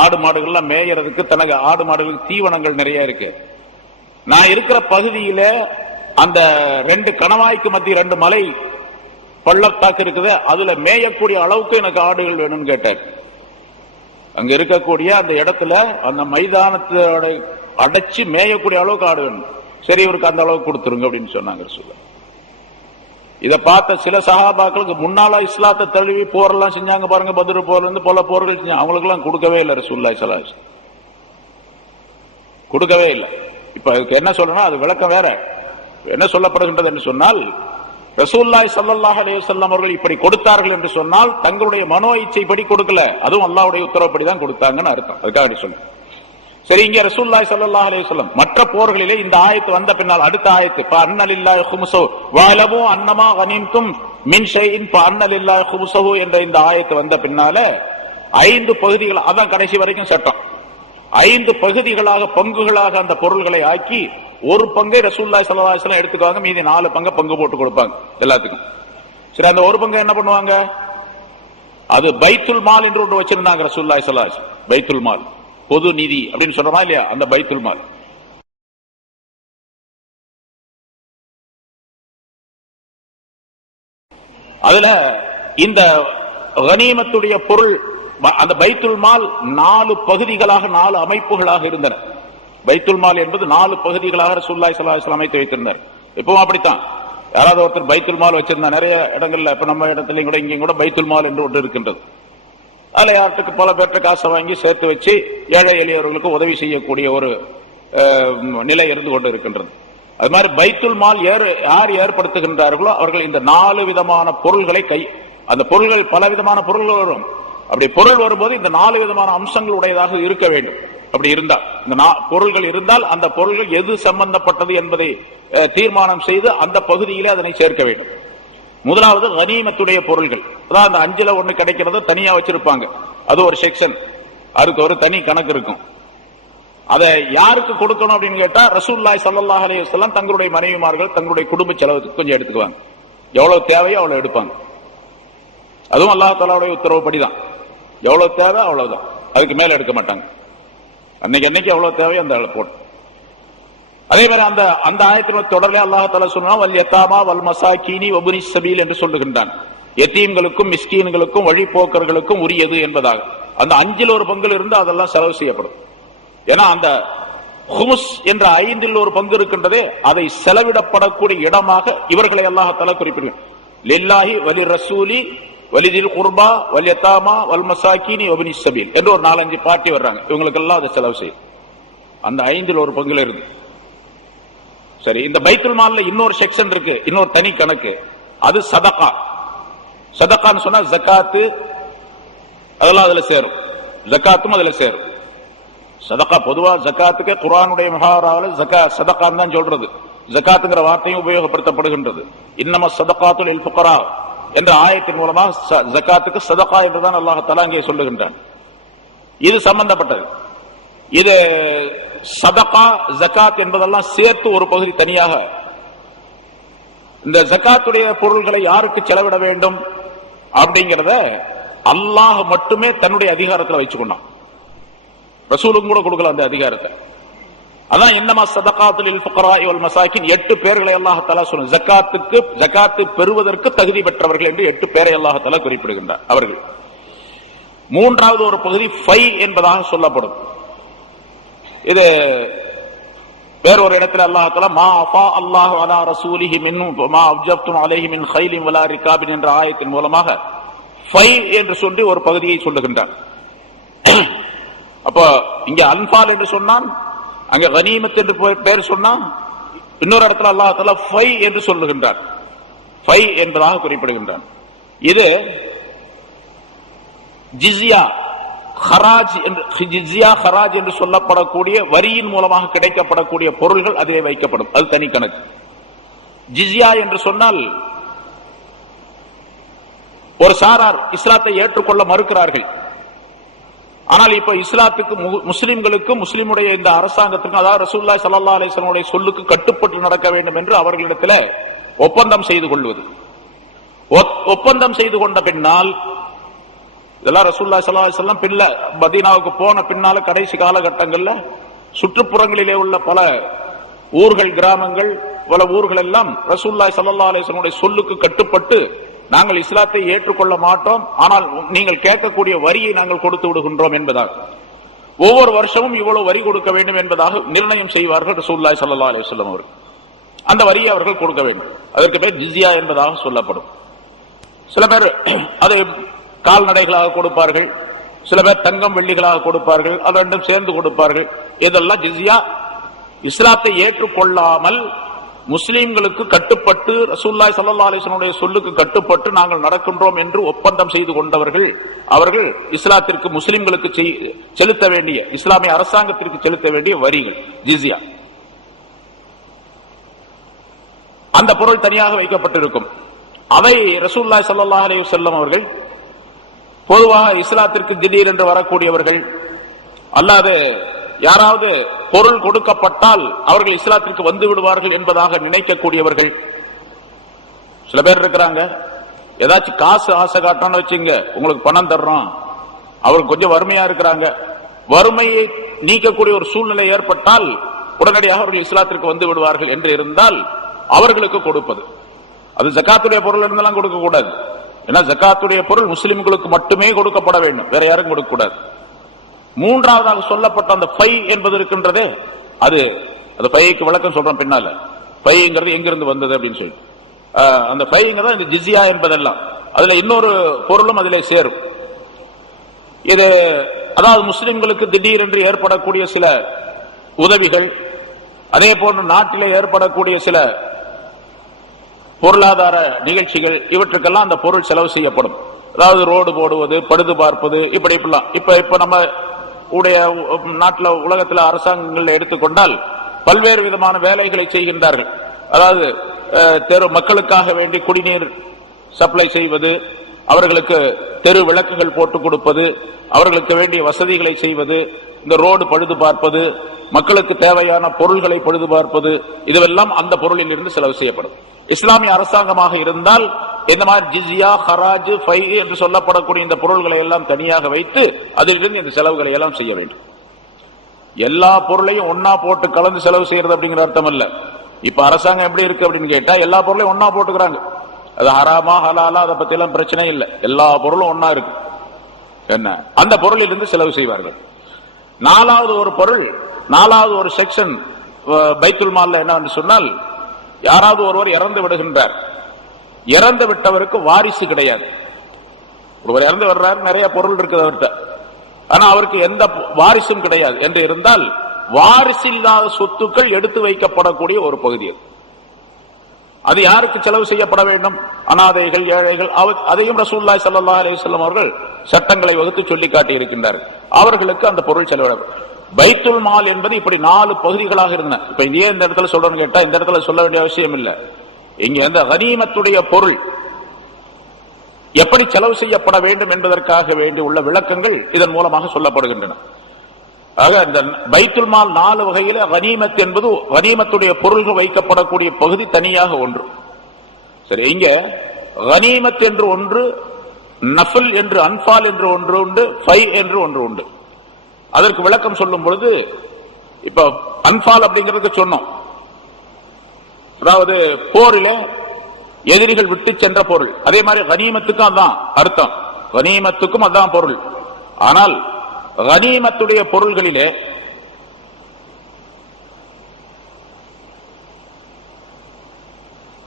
ஆடு மாடுகள்லாம் மேயறதுக்கு, தனக்கு ஆடு மாடுகளுக்கு தீவனங்கள் நிறைய இருக்கு. நான் இருக்கிற பகுதியில அந்த 2 கணவாய்க்கு மத்திய 2 மலை பள்ளத்தாக்கு இருக்குது, அதுல மேயக்கூடிய அளவுக்கு எனக்கு ஆடுகள் வேணும்னு கேட்டார். அங்க இருக்கக்கூடிய அந்த இடத்துல அந்த மைதானத்தோட அடைச்சு மேயக்கூடிய அளவுக்கு ஆடு வேணும். சரி, இவருக்கு அந்த அளவுக்கு கொடுத்துருங்க அப்படின்னு சொன்னாங்க ரசூலுல்லாஹ். இதை பார்த்த சில சஹாபாக்களுக்கு முன்னால இஸ்லாத்தை தழுவி போரெல்லாம் செஞ்சாங்க பாருங்க, பத்ர் போர்ல இருந்து பல போர்கள் செஞ்சாங்க, அவங்களுக்கு எல்லாம் கொடுக்கவே இல்லை ரசூலுல்லாஹி ஸல்லல்லாஹு அலைஹி வஸல்லம், கொடுக்கவே இல்லை. இப்ப அதுக்கு என்ன சொல்லணும், அது விளக்கம் வேற. என்ன சொல்லப்படுகின்றது என்று சொன்னால், ரசூலுல்லாஹி ஸல்லல்லாஹு அலைஹி வஸல்லம் அவர்கள் இப்படி கொடுத்தார்கள் என்று சொன்னால் தங்களுடைய மனோ இச்சைப்படி கொடுக்கல, அதுவும் அல்லாஹ்வுடைய உத்தரவுப்படி தான் கொடுத்தாங்கன்னு அர்த்தம். அதுக்காக சொல்றேன். சரி, இங்க ரசூலுல்லாஹி ஸல்லல்லாஹு அலைஹி வஸல்லம் மற்ற போர்களிலே இந்த ஆயத்து வந்த பின்னால் அடுத்த ஆயத்து ஃபஅன்னலில்லாஹி கும்ஸு வஅலமு அன்னமா கனிம்தும் மின் ஷைஇன் ஃபஅன்னலில்லாஹி கும்ஸு என்ற இந்த ஆயத்து வந்த பின்னால 5 பகுதிகள், அதான் கடைசி வரைக்கும் சட்டம், 5 பகுதிகளாக பங்குகளாக அந்த பொருள்களை ஆக்கி ஒரு பங்கை ரசூலுல்லாஹி ஸல்லல்லாஹு அலைஹி வஸல்லம் எடுத்துக்குவாங்க, மீதி 4 பங்கு பங்கு போட்டு கொடுப்பாங்க எல்லாத்துக்கும். சரி, அந்த ஒரு பங்கு என்ன பண்ணுவாங்க? அது பைத்துல் மால் என்று ஒன்று வச்சிருந்தாங்க ரசூலுல்லாஹி ஸல்லல்லாஹு அலைஹி வஸல்லம். பைத்துல் மால் பொது நிதி அப்படின்னு சொல்றோமா இல்லையா, அந்த பைத்துல் மால். அதுல இந்த கனிமத்துடைய பொருள், அந்த பைத்துல் மால் 4 பகுதிகளாக 4 அமைப்புகளாக இருந்தன. பைத்துல் மால் என்பது 4 பகுதிகளாக ரசூலுல்லாஹி ஸல்லல்லாஹு அலைஹி வஸல்லம் அமைத்து வைத்திருந்தார். இப்பவும் அப்படித்தான், யாராவது ஒருத்தர் பைத்துல் மால் வச்சிருந்தா, நிறைய இடங்கள்ல இப்ப நம்ம இடத்துலயும் கூட இங்கேயும் கூட பைத்துல் மால் என்று ஒன்று இருக்கின்றது. அதுல யார்ட்டுக்கு பல பேர்ட்ட காசை வாங்கி சேர்த்து வச்சு ஏழை எளியவர்களுக்கு உதவி செய்யக்கூடிய ஒரு நிலை இருந்து கொண்டு இருக்கின்றது. அது மாதிரி பைத்துல் மால் யார் ஏற்படுத்துகின்றார்களோ அவர்கள் இந்த 4 விதமான பொருள்களை அந்த பொருள்கள் பல விதமான பொருள்கள் வரும். அப்படி பொருள் வரும்போது இந்த 4 விதமான அம்சங்கள் உடையதாக இருக்க வேண்டும். அப்படி இருந்தால், இந்த பொருள்கள் இருந்தால் அந்த பொருள்கள் எது சம்பந்தப்பட்டது என்பதை தீர்மானம் செய்து அந்த பகுதியிலே அதனை சேர்க்க வேண்டும். முதலாவது கனிமத்துடைய பொருள்கள், அதான் அந்த 5ல 1 கிடைக்கிறது தனியா வச்சிருப்பாங்க, அது ஒரு செக்ஷன், அதுக்கு ஒரு தனி கணக்கு இருக்கும். அதை யாருக்கு கொடுக்கணும் அப்படின்னு கேட்டா ரசூலுல்லாஹி ஸல்லல்லாஹு அலைஹி வஸல்லம் தங்களுடைய மனைவிமார்கள் தங்களுடைய குடும்ப செலவுக்கு கொஞ்சம் எடுத்துக்குவாங்க. எவ்வளவு தேவையோ அவ்வளவு எடுப்பாங்க. அதுவும் அல்லாஹ் தஆலாவுடைய உத்தரவுப்படிதான், எவ்வளவு தேவை அவ்வளவுதான், அதுக்கு மேல எடுக்க மாட்டாங்க. அன்னைக்கு எவ்வளவு தேவையோ அந்த போட்டு. அதே மாதிரி அந்த ஆயத்தின் தொடர்ல அல்லாஹ் தஆலா சொன்னான், வல் யதாமா வல் மசாகீனி வபுனி ஸபீல் என்று சொல்லுகின்றான். யதீம்களுக்கும் மிஸ்கீன்களுக்கும் வழிபோக்கர்களுக்கும் உரியது என்பதாக. அந்த 5ல் 1 பங்கு இருந்து அதெல்லாம் செலவு செய்யப்படும். ஏன்னா அந்த ஹுமுஸ் என்ற 5ல் 1 பங்கு இருக்கின்றதே, அதை செலவிடப்படக்கூடிய இடமாக இவர்களை அல்லாஹ் தஆலா குறிப்பிடுகிறார். லில்லாஹி வலி ரசூலி வலிதில் குர்பா வல் யதாமா வல் மசாகீனி வபுனி ஸபீல் என்று ஒரு 4-5 பார்ட்டி வர்றாங்க. இவங்களுக்கு எல்லாம் அதை செலவு செய்யும். அந்த 5ல் 1 பங்குல இருந்து. சரி, இந்த பைத்துல் மால்ல இன்னொரு செக்ஷன் இருக்கு, இன்னொரு தனி கணக்கு, அது சதகா. சதகான்னு சொன்னா ஜகாத்து, அதெல்லாம் அதுல சேரும், ஜகாத்தும் அதுல சேரும். சதகா பொதுவா ஜகாத்துக்கு குர்ஆனுடைய முஹாராவில் சதகான்னு தான் சொல்றது. ஜகாத்துங்கிற வார்த்தையும் உபயோகப்படுத்தப்படுகின்றது. இன்னம ஸதகாத்துல் லில் ஃபுகரா என்ற ஆயத்தின் மூலமாக ஜகாத்துக்கு சதகா என்றுதான் அல்லாஹ் தஆலா அங்கே சொல்லுகின்றான். இது சம்பந்தப்பட்டது. இது சதகா ஜகாத் என்பதெல்லாம் சேர்த்து ஒரு பகுதி தனியாக. இந்த ஜகாத்துடைய பொருள்களை யாருக்கு செலவிட வேண்டும் அப்படிங்கறத அல்லாஹ் மட்டுமே தன்னுடைய அதிகாரத்தில் வச்சுக்கொண்டான். ரசூலுக்கும் கூட கொடுக்கல அந்த அதிகாரத்தை. அதான் இன்னமா ஸதகாத்துல் லில் ஃபுகராஇ வல் மசாகின் 8 பேர்களை அல்லாஹ் தஆலா சொன்னான். ஜகாத்து பெறுவதற்கு தகுதி பெற்றவர்கள் என்று 8 பேரை அல்லாஹ் தஆலா குறிப்பிடுகின்றார். அவர்கள் மூன்றாவது ஒரு பகுதி ஃபை என்பதாக சொல்லப்படும். இது வேறொரு இடத்துல அல்லாஹ் தஆலா மா அஃபா அல்லாஹு அலா ரசூலிஹி மின்ஹும் மா அவ்ஜப்தும் அலைஹி மின் கைலின் வலா ரிகாபின் என்ற ஆயத்தின் மூலமாக ஃபை என்று சொல்லி ஒரு பகுதியை சொல்லுகின்றார். அப்போ இங்க அன்பால் என்று சொன்னான், அங்க கனிமத் என்று பேர் சொன்னான், இன்னொரு இடத்துல அல்லாஹ் தஆலா ஃபை என்று சொல்லுகின்றார். ஃபை என்பதாக குறிப்பிடுகின்றான். இது ஜிஸ்யா ஹராஜ் என்று சொல்லப்படக்கூடிய வரியின் மூலமாக கிடைக்கப்படக்கூடிய பொருள்கள் அதிலே வைக்கப்படும். அது தனி கணக்கு. ஜிஸ்யா என்று சொன்னால் ஒரு சாரார் இஸ்லாத்தை ஏற்றுக்கொள்ள மறுக்கிறார்கள். ஆனால் இப்ப இஸ்லாத்துக்கு முஸ்லிம்களுக்கும் முஸ்லிமுடைய இந்த அரசாங்கத்துக்கும், அதாவது ரசூலுல்லாஹி ஸல்லல்லாஹு அலைஹி வஸல்லம் சொல்லுக்கு கட்டுப்பட்டு நடக்க வேண்டும் என்று அவர்களிடத்தில் ஒப்பந்தம் செய்து கொள்வது. ஒப்பந்தம் செய்து கொண்ட பின்னால் இதெல்லாம் ரசூலுல்லாஹி ஸல்லல்லாஹு அலைஹி வஸல்லம் மதீனாவுக்கு போன பின்னால கடைசி காலகட்டங்கள்ல சுற்றுப்புறங்களிலே உள்ள பல ஊர்கள், கிராமங்கள், பல ஊர்கள் எல்லாம் ரசூலுல்லாஹி ஸல்லல்லாஹு அலைஹி வஸல்லம் சொல்லுக்கு கட்டுப்பட்டு நாங்கள் இஸ்லாத்தை ஏற்றுக்கொள்ள மாட்டோம், ஆனால் நீங்கள் கேட்கக்கூடிய வரியை நாங்கள் கொடுத்து விடுகின்றோம் என்பதாக ஒவ்வொரு வருஷமும் இவ்வளவு வரி கொடுக்க வேண்டும் என்பதாக நிர்ணயம் செய்வார்கள் ரசூலுல்லாஹி ஸல்லல்லாஹு அலைஹி வஸல்லம் அவர்கள். அந்த வரியை அவர்கள் கொடுக்க வேண்டும். அதற்கு பேர் ஜிஸ்யா என்பதாக சொல்லப்படும். சில பேர் அதை கால்நடைகளாக கொடுப்பார்கள், சில பேர் தங்கம் வெள்ளிகளாக கொடுப்பார்கள், அது ரெண்டும் சேர்ந்து கொடுப்பார்கள். இதெல்லாம் ஜிஸ்யா. இஸ்லாத்தை ஏற்றுக்கொள்ளாமல் முஸ்லிம்களுக்கு கட்டுப்பட்டு ரசூலுல்லாஹி ஸல்லல்லாஹு அலைஹி வஸல்லம் சொல்லுக்கு கட்டுப்பட்டு நாங்கள் நடக்கின்றோம் என்று ஒப்பந்தம் செய்து கொண்டவர்கள், அவர்கள் இஸ்லாத்திற்கு முஸ்லிம்களுக்கு செலுத்த வேண்டிய, இஸ்லாமிய அரசாங்கத்திற்கு செலுத்த வேண்டிய வரிகள் ஜிஸ்யா, அந்த பொருள் தனியாக வைக்கப்பட்டிருக்கும். அவை ரசூலுல்லாஹி ஸல்லல்லாஹு அலைஹி வஸல்லம் அவர்கள் பொதுவாக இஸ்லாத்திற்கு திடீரென்று வரக்கூடியவர்கள் அல்லாது யாராவது பொருள் கொடுக்கப்பட்டால் அவர்கள் இஸ்லாத்திற்கு வந்து விடுவார்கள் என்பதாக நினைக்கக்கூடியவர்கள் சில பேர் இருக்கிறாங்க. ஏதாச்சும் காசு ஆசை காட்டணும்னு வச்சுங்க, உங்களுக்கு பணம் தர்றோம், அவர்கள் கொஞ்சம் வறுமையா இருக்கிறாங்க, வறுமையை நீக்கக்கூடிய ஒரு சூழ்நிலை ஏற்பட்டால் உடனடியாக அவர்கள் இஸ்லாத்திற்கு வந்து விடுவார்கள் என்று இருந்தால் அவர்களுக்கு கொடுப்பது. அது ஜகாத்துடைய பொருள் இருந்தாலும் கொடுக்க கூடாது. ஏன்னா ஜகாத்துடைய பொருள் முஸ்லிம்களுக்கு மட்டுமே கொடுக்கப்பட வேண்டும், வேற யாரும் கொடுக்க கூடாது. மூன்றாவதாக சொல்லப்பட்ட அந்த பை என்பது இருக்கின்றதே, அது பைக்கு விளக்கம் சொல்றோம் பின்னால. பைங்கிறது எங்கிருந்து வந்தது அப்படின்னு சொல்லி, அந்த பைங்கிறத இந்த ஜிஸ்யா என்பதெல்லாம் அதுல இன்னொரு பொருளும் அதிலே சேரும். இது அதாவது முஸ்லிம்களுக்கு திடீரென்று ஏற்படக்கூடிய சில உதவிகள், அதே போன்று நாட்டிலே ஏற்படக்கூடிய சில பொருளாதார நிகழ்ச்சிகள், இவற்றுக்கெல்லாம் அந்த பொருள் செலவு செய்யப்படும். அதாவது ரோடு போடுவது, பழுது பார்ப்பது, இப்ப நம்ம உடைய நாட்டில் உலகத்தில் அரசாங்கங்கள் எடுத்துக்கொண்டால் பல்வேறு விதமான வேலைகளை செய்கின்றார்கள். அதாவது தெரு மக்களுக்காக வேண்டி குடிநீர் சப்ளை செய்வது, அவர்களுக்கு தெரு விளக்குகள் போட்டுக் கொடுப்பது, அவர்களுக்கு வேண்டிய வசதிகளை செய்வது, இந்த ரோடு பழுது பார்ப்பது, மக்களுக்கு தேவையான பொருள்களை பழுது பார்ப்பது, இதுவெல்லாம் அந்த பொருளில் இருந்து செலவு செய்யப்படும். இஸ்லாமிய அரசாங்கமாக இருந்தால் இந்த மாதிரி ஜிஸ்யா, ஹராஜ், ஃபை என்று சொல்லப்படக்கூடிய இந்த பொருள்களை எல்லாம் தனியாக வைத்து அதிலிருந்து இந்த செலவுகளை எல்லாம் செய்ய வேண்டும். எல்லா பொருளையும் ஒன்னா போட்டு கலந்து செலவு செய்யறது அப்படிங்கிற அர்த்தம் அல்ல. இப்ப அரசாங்கம் எப்படி இருக்கு அப்படின்னு கேட்டா எல்லா பொருளையும் ஒன்னா போட்டுக்கிறாங்க. அது ஹராமா ஹலாலா அதை பத்தி எல்லாம் பிரச்சனை இல்லை, எல்லா பொருளும் ஒன்னா இருக்கு. என்ன அந்த பொருளில் இருந்து செலவு செய்வார்கள். நாலாவது ஒரு பொருள், நாலாவது ஒரு செக்ஷன் பைத்துல் மால்ல என்ன சொன்னால், யாராவது ஒருவர் இறந்து விடுகின்றார், இறந்து விட்டவருக்கு வாரிசு கிடையாது. ஒருவர் இறந்து வர்றாரு, நிறைய பொருள் இருக்குது அவர்கிட்ட, ஆனா அவருக்கு எந்த வாரிசும் கிடையாது என்று இருந்தால் வாரிசு இல்லாத சொத்துக்கள் எடுத்து வைக்கப்படக்கூடிய ஒரு பகுதி அது. அது யாருக்கு செலவு செய்யப்பட வேண்டும்? அனாதைகள், ஏழைகள். அதையும் ரசூலுல்லாஹி ஸல்லல்லாஹு அலைஹி வஸல்லம் அவர்கள் சட்டங்களை வகுத்து சொல்லி காட்டி இருக்கின்றார்கள். அவர்களுக்கு அந்த பொருள் செலவிடப்படும். பைத்துல் மால் என்பது இப்படி 4 பகுதிகளாக இருந்தன. இப்ப இதே இந்த இடத்துல சொல்றேன்னு கேட்டா இந்த இடத்துல சொல்ல வேண்டிய அவசியம் இல்லை. இங்க அந்த கனீமத்துடைய பொருள் எப்படி செலவு செய்யப்பட வேண்டும் என்பதற்காக வேண்டி உள்ள விளக்கங்கள் இதன் மூலமாக சொல்லப்படுகின்றன. ஆக இந்த பைத்துல் மால் 4 வகையில கனீமத் என்பது கனீமத்துடைய பொருள்கள் வைக்கப்படக்கூடிய பகுதி தனியாக ஒன்று. சரி, இங்க கனீமத் என்று ஒன்று, நஃபில் என்று, அன்பால் என்று ஒன்று உண்டு, ஃபை என்று ஒன்று உண்டு. அதற்கு விளக்கம் சொல்லும் பொழுது, இப்ப அன்பால் அப்படிங்கிறதுக்கு சொன்னோம், அதாவது போரிலே எதிரிகள் விட்டு சென்ற பொருள். அதே மாதிரி கனீமத்துக்கும் அதான் அர்த்தம், கனீமத்துக்கும் அதான் பொருள். ஆனால் கனீமத்துடைய பொருள்களிலே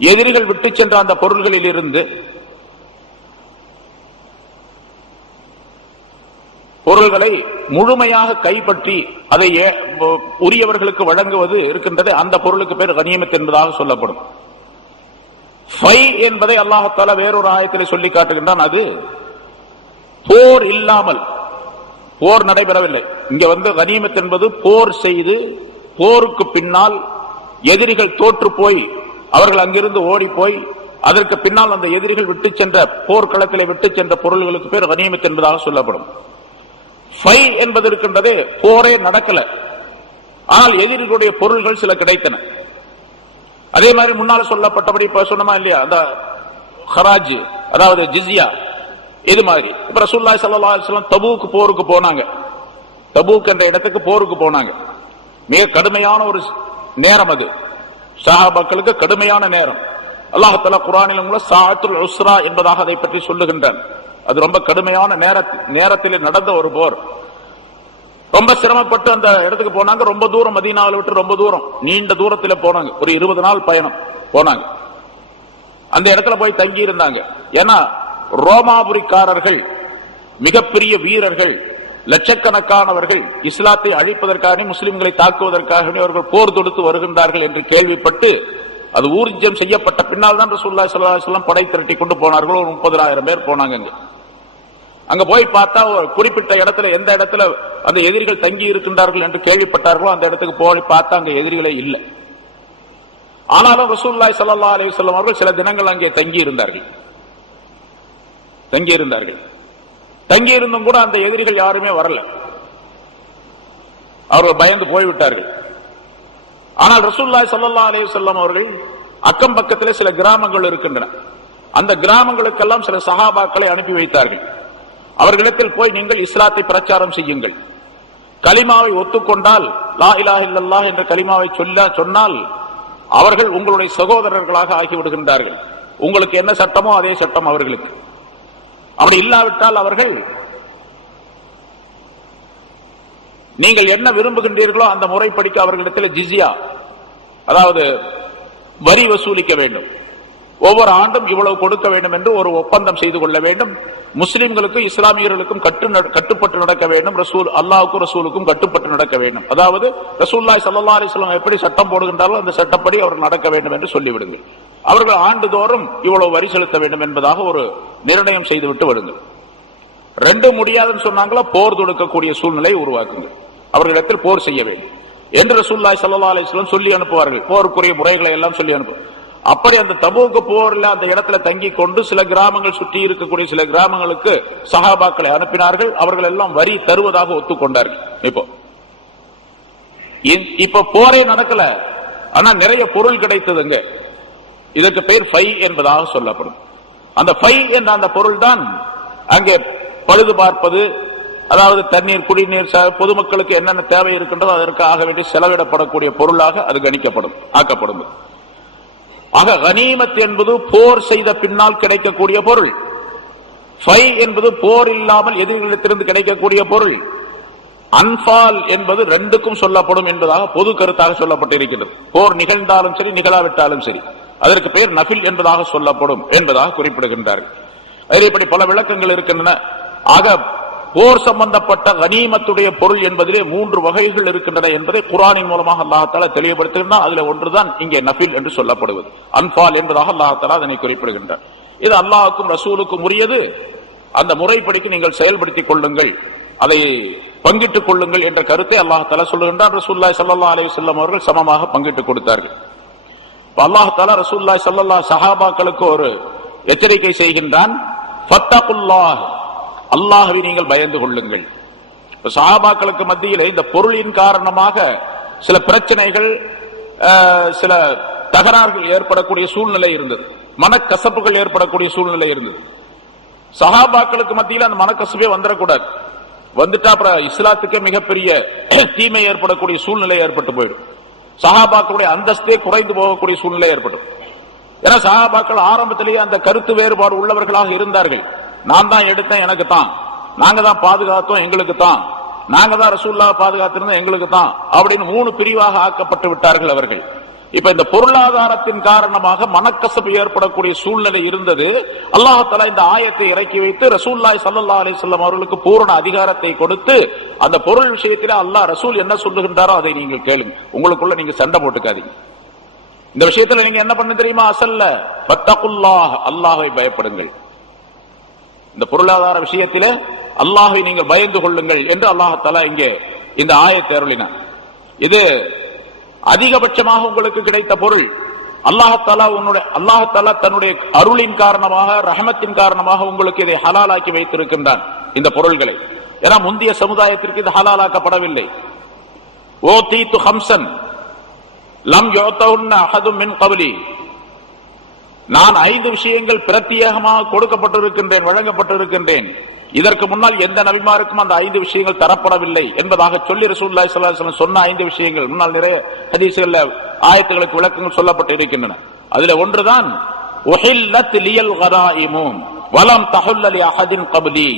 எதிரிகள் விட்டு சென்ற அந்த பொருள்களில் இருந்து பொருள்களை முழுமையாக கைப்பற்றி அதை உரியவர்களுக்கு வழங்குவது இருக்கின்றது, அந்த பொருளுக்கு பேர் கனிமத் என்பதாக சொல்லப்படும். ஃபை என்பதை அல்லாஹ் தஆலா வேறொரு ஆயத்திலே சொல்லி காட்டுகின்றான். அது போர் இல்லாமல், போர் நடைபெறவில்லை. இங்க கனிமத் என்பது போர் செய்து போருக்கு பின்னால் எதிரிகள் தோற்று போய் அவர்கள் அங்கிருந்து ஓடி போய் அதற்கு பின்னால் அந்த எதிரிகள் விட்டு சென்ற போர்க்களத்திலே விட்டு சென்ற பொருள்களுக்கு பேர் கனிமத் என்பதாக சொல்லப்படும். ஃபை என்பது இருக்கின்றதே, போரே நடக்கல, ஆனால் எதிரிகளுடைய பொருள்கள் சில கிடைத்தன. அதே மாதிரி முன்னால் சொல்லப்பட்டபடி இப்ப சொன்னமா இல்லையா, அந்த ஹராஜ், அதாவது ஜிஸ்யா, இது மாதிரி. இப்ப ரசூலுல்லாஹி ஸல்லல்லாஹு அலைஹி வஸல்லம் தபூக் போருக்கு போனாங்க. தபூக் என்ற இடத்துக்கு போருக்கு போனாங்க. மிக கடுமையான ஒரு நேரம் அது, சஹாபாக்களுக்கு கடுமையான நேரம். அல்லாஹ் தஆலா குர்ஆனில் சாஅத்துல் உஸ்ரா என்பதாக அதை பற்றி சொல்லுகின்றான். அது ரொம்ப கடுமையான நேரத்தில் நடந்த ஒரு போர். ரொம்ப சிரமப்பட்டு அந்த இடத்துக்கு போனாங்க. ரொம்ப தூரம், மதீனாவை விட்டு ரொம்ப தூரம், நீண்ட தூரத்தில் போனாங்க. ஒரு 20 நாள் பயணம் போனாங்க. அந்த இடத்துல போய் தங்கி இருந்தாங்க. ஏன்னா ரோமாபுரிக்காரர்கள் மிகப்பெரிய வீரர்கள், லட்சக்கணக்கானவர்கள் இஸ்லாத்தை அழிப்பதற்காக, முஸ்லிம்களை தாக்குவதற்காக அவர்கள் போர் தொடுத்து வருகின்றார்கள் என்று கேள்விப்பட்டு அது ஊர்ஜம் செய்யப்பட்ட பின்னால் தான் ரசூலுல்லாஹி ஸல்லல்லாஹு அலைஹி வஸல்லம் படை திரட்டி கொண்டு போனார்கள். ஒரு 30,000 பேர் போனாங்க. அங்க போய் பார்த்தா ஒரு குறிப்பிட்ட இடத்துல, எந்த இடத்துல அந்த எதிரிகள் தங்கி இருக்கின்றார்கள் என்று கேள்விப்பட்டார்களோ அந்த இடத்துக்கு போய் பார்த்தா அங்க எதிரிகளே இல்லை. ஆனாலும் ரசூலுல்லாஹி ஸல்லல்லாஹு அலைஹி வஸல்லம் அவர்கள் சில தினங்கள் அங்கே தங்கி இருந்தார்கள். தங்கி இருந்தும் கூட அந்த எதிரிகள் யாருமே வரல. அவர்கள் பயந்து போய்விட்டார்கள். ஆனால் ரசூலுல்லாஹி ஸல்லல்லாஹு அலைஹி வஸல்லம் அவர்கள் அக்கம் பக்கத்திலே சில கிராமங்கள் இருக்கின்றன. அந்த கிராமங்களுக்கெல்லாம் சில சஹாபாக்களை அனுப்பி வைத்தார்கள். அவர்களிடத்தில் போய் நீங்கள் இஸ்லாத்தை பிரச்சாரம் செய்யுங்கள், கலிமாவை ஒத்துக்கொண்டால், லா இலாஹ இல்லல்லாஹ் என்ற கலிமாவை சொன்னால் அவர்கள் உங்களுடைய சகோதரர்களாக ஆகிவிடுகின்றார்கள். உங்களுக்கு என்ன சட்டமோ அதே சட்டம் அவர்களுக்கு. அப்படி இல்லாவிட்டால் அவர்கள் நீங்கள் என்ன விரும்புகின்றீர்களோ அந்த முறைப்படிக்க அவர்களிடத்தில் ஜிஸியா, அதாவது வரி வசூலிக்க வேண்டும். ஒவ்வொரு ஆண்டும் இவ்வளவு கொடுக்க வேண்டும் என்று ஒரு ஒப்பந்தம் செய்து கொள்ள வேண்டும். முஸ்லிம்களுக்கும் இஸ்லாமியர்களுக்கும் கட்டுப்பட்டு நடக்க வேண்டும். அல்லாஹ்வுக்கும் ரசூலுக்கும் கட்டுப்பட்டு நடக்க வேண்டும். அதாவது ரசூலுல்லாஹி ஸல்லல்லாஹு அலைஹி வஸல்லம் எப்படி சட்டம் போடுகின்றார்களோ அந்த சட்டப்படி அவர்கள் நடக்க வேண்டும் என்று சொல்லிவிடுங்கள். அவர்கள் ஆண்டுதோறும் இவ்வளவு வரி செலுத்த வேண்டும் என்பதாக ஒரு நிர்ணயம் செய்துவிட்டு விடுங்கள். ரெண்டும் முடியாதுன்னு சொன்னாங்களா, போர் தொடுக்கக்கூடிய சூழ்நிலை உருவாக்குங்கள். அவர்களிடத்தில் போர் செய்ய வேண்டும் என்று ரசூலுல்லாஹி ஸல்லல்லாஹு அலைஹி வஸல்லம் சொல்லி அனுப்புவார்கள். போருக்குரிய முறைகளை எல்லாம் சொல்லி அனுப்புவார்கள். அப்படி அந்த தபூக் போர்ல அந்த இடத்துல தங்கி கொண்டு சில கிராமங்கள் சுற்றி இருக்கக்கூடிய சில கிராமங்களுக்கு சஹாபாக்களை அனுப்பினார்கள். அவர்கள் எல்லாம் வரி தருவதாக ஒத்துக்கொண்டார்கள். இப்ப போரே நடக்கல, ஆனா நிறைய பொருள் கிடைத்ததுங்க. இதற்கு பெயர் ஃபை என்பதாக சொல்லப்படும். அந்த ஃபை என்ற அந்த பொருள் தான் அங்கே பழுது பார்ப்பது, அதாவது தண்ணீர், குடிநீர், பொதுமக்களுக்கு என்னென்ன தேவை இருக்கின்றதோ அதற்கு ஆக வேண்டி செலவிடப்படக்கூடிய பொருளாக அது கணிக்கப்படும், ஆக்கப்படும். ஆக கனீமத் என்பது போர் செய்த பின்னால் கிடைக்கக்கூடிய பொருள். ஃபை என்பது போர் இல்லாமல் எதிரிகளிடத்திலிருந்து கிடைக்கக்கூடிய பொருள். அன்பால் என்பது ரெண்டுக்கும் சொல்லப்படும் என்பதாக பொது கருத்தாக சொல்லப்பட்டிருக்கிறது. போர் நிகழ்ந்தாலும் சரி, நிகழாவிட்டாலும் சரி, அதற்கு பெயர் நஃபில் என்பதாக சொல்லப்படும் என்பதாக குறிப்பிடுகின்றார்கள். அதில் இப்படி பல விளக்கங்கள் இருக்கின்றன. ஆக போர் சம்பந்தப்பட்ட கனீமத்துடைய பொருள் என்பதிலே 3 வகைகள் இருக்கின்றன என்பதை குர்ஆனின் மூலமாக அல்லாஹ் தஆலா தெளிவுபடுத்துகின்றார். அதுல ஒன்றுதான் இங்கே நஃபில் என்று சொல்லப்படுவது. அன்பால் என்பதாக அல்லாஹ் தஆலா அதனை குறிப்பிடுகின்றார். இது அல்லாஹ்வுக்கும் ரசூலுக்கும் உரியது. அந்த முறைப்படிக்கு நீங்கள் செயல்படுத்திக் கொள்ளுங்கள், அதை பங்கிட்டுக் கொள்ளுங்கள் என்ற கருத்தை அல்லாஹ் தஆலா சொல்லுகின்றார். ரசூலுல்லாஹி ஸல்லல்லாஹு அலைஹி வஸல்லம் அவர்கள் சமமாக பங்கிட்டுக் கொடுத்தார்கள். அல்லாஹ் தஆலா ரசூலுல்லாஹி ஸல்லல்லாஹு சஹாபாக்களுக்கு ஒரு எச்சரிக்கை செய்கின்றான். ஃபத்தகுல்லாஹ், அல்லாஹ்வை நீங்கள் பயந்து கொள்ளுங்கள். சஹாபாக்களுக்கு மத்தியிலே இந்த பொருளின் காரணமாக சில பிரச்சனைகள், சில தகராறுகள் ஏற்படக்கூடிய சூழ்நிலை இருந்தது. மனக்கசப்புகள் ஏற்படக்கூடிய சூழ்நிலை இருந்தது. சஹாபாக்களுக்கு மத்தியில் அந்த மனக்கசப்பே வந்துடக்கூடாது. வந்துட்டா அப்புறம் இஸ்லாத்துக்கே மிகப்பெரிய தீமை ஏற்படக்கூடிய சூழ்நிலை ஏற்பட்டு போயிடும். சஹாபாக்களுடைய அந்தஸ்தே குறைந்து போகக்கூடிய சூழ்நிலை ஏற்படும். ஏன்னா சஹாபாக்கள் ஆரம்பத்திலேயே அந்த கருத்து வேறுபாடு உள்ளவர்களாக இருந்தார்கள். நான் தான் எடுத்தேன், எனக்கு தான், நாங்க தான் பாதுகாத்தோம், எங்களுக்கு தான், நாங்க தான் ரசூலுல்லாஹ் பாதுகாத்திருந்தோம், எங்களுக்கு தான் அப்படின்னு 3 பிரிவாக ஆக்கப்பட்டு விட்டார்கள் அவர்கள். இப்ப இந்த பொருளாதாரத்தின் காரணமாக மனக்கசப்பு ஏற்படக்கூடிய சூழ்நிலை இருந்தது. அல்லாஹ் தஆலா இந்த ஆயத்தை இறக்கி வைத்து ரசூலுல்லாஹி ஸல்லல்லாஹு அலைஹி வஸல்லம் அவர்களுக்கு பூரண அதிகாரத்தை கொடுத்து, அந்த பொருள் விஷயத்தில் அல்லாஹ் ரசூல் என்ன சொல்லுகின்றாரோ அதை நீங்கள் கேளுங்க, உங்களுக்குள்ள நீங்க சண்டை போட்டுக்காதீங்க. இந்த விஷயத்துல நீங்க என்ன பண்ண தெரியுமா? அசல்ல ஃபத்தகுல்லாஹ், அல்லாஹ்வை பயப்படுங்கள். இந்த பொருளாதார விஷயத்திலே அல்லாஹ்வை நீங்கள் பயந்து கொள்ளுங்கள் என்று அல்லாஹ் தஆலா இங்கே இந்த ஆயத்தை அருளினார். இது அதிகபட்சமாக உங்களுக்கு கிடைத்த பொருள். அல்லாஹ் தஆலா தன்னுடைய அருளின் காரணமாக, ரஹமத்தின் காரணமாக உங்களுக்கு இதை ஹலாலாக்கி வைத்திருக்கின்றான் இந்த பொருள்களை. ஏன்னா முந்தைய சமுதாயத்திற்கு இது ஹலாலாக்கப்படவில்லை. ஓதீது ஹம்சன் லம் யுதவுன்ன அஹதும் மின் கப்லி, நான் 5 விஷயங்கள் பிரத்யேகமாக கொடுக்கப்பட்டிருக்கின்றேன், வழங்கப்பட்டிருக்கின்றேன். இதற்கு முன்னால் எந்த நபிமாருக்கும் அந்த 5 விஷயங்கள் தரப்படவில்லை என்பதாக சொல்லி ரசூலுல்லாஹி ஸல்லல்லாஹு அலைஹி வஸல்லம் சொன்ன 5 விஷயங்கள் முன்னால் நிறைய ஹதீஸ்கள்ல ஆயத்துகளுக்கு விளக்கங்கள் சொல்லப்பட்டு இருக்கின்றன. அதுல ஒன்றுதான் உஹில்லத் லியல் கராயிமு வலம் தஹுல்ல லி அஹதின் கப்லி,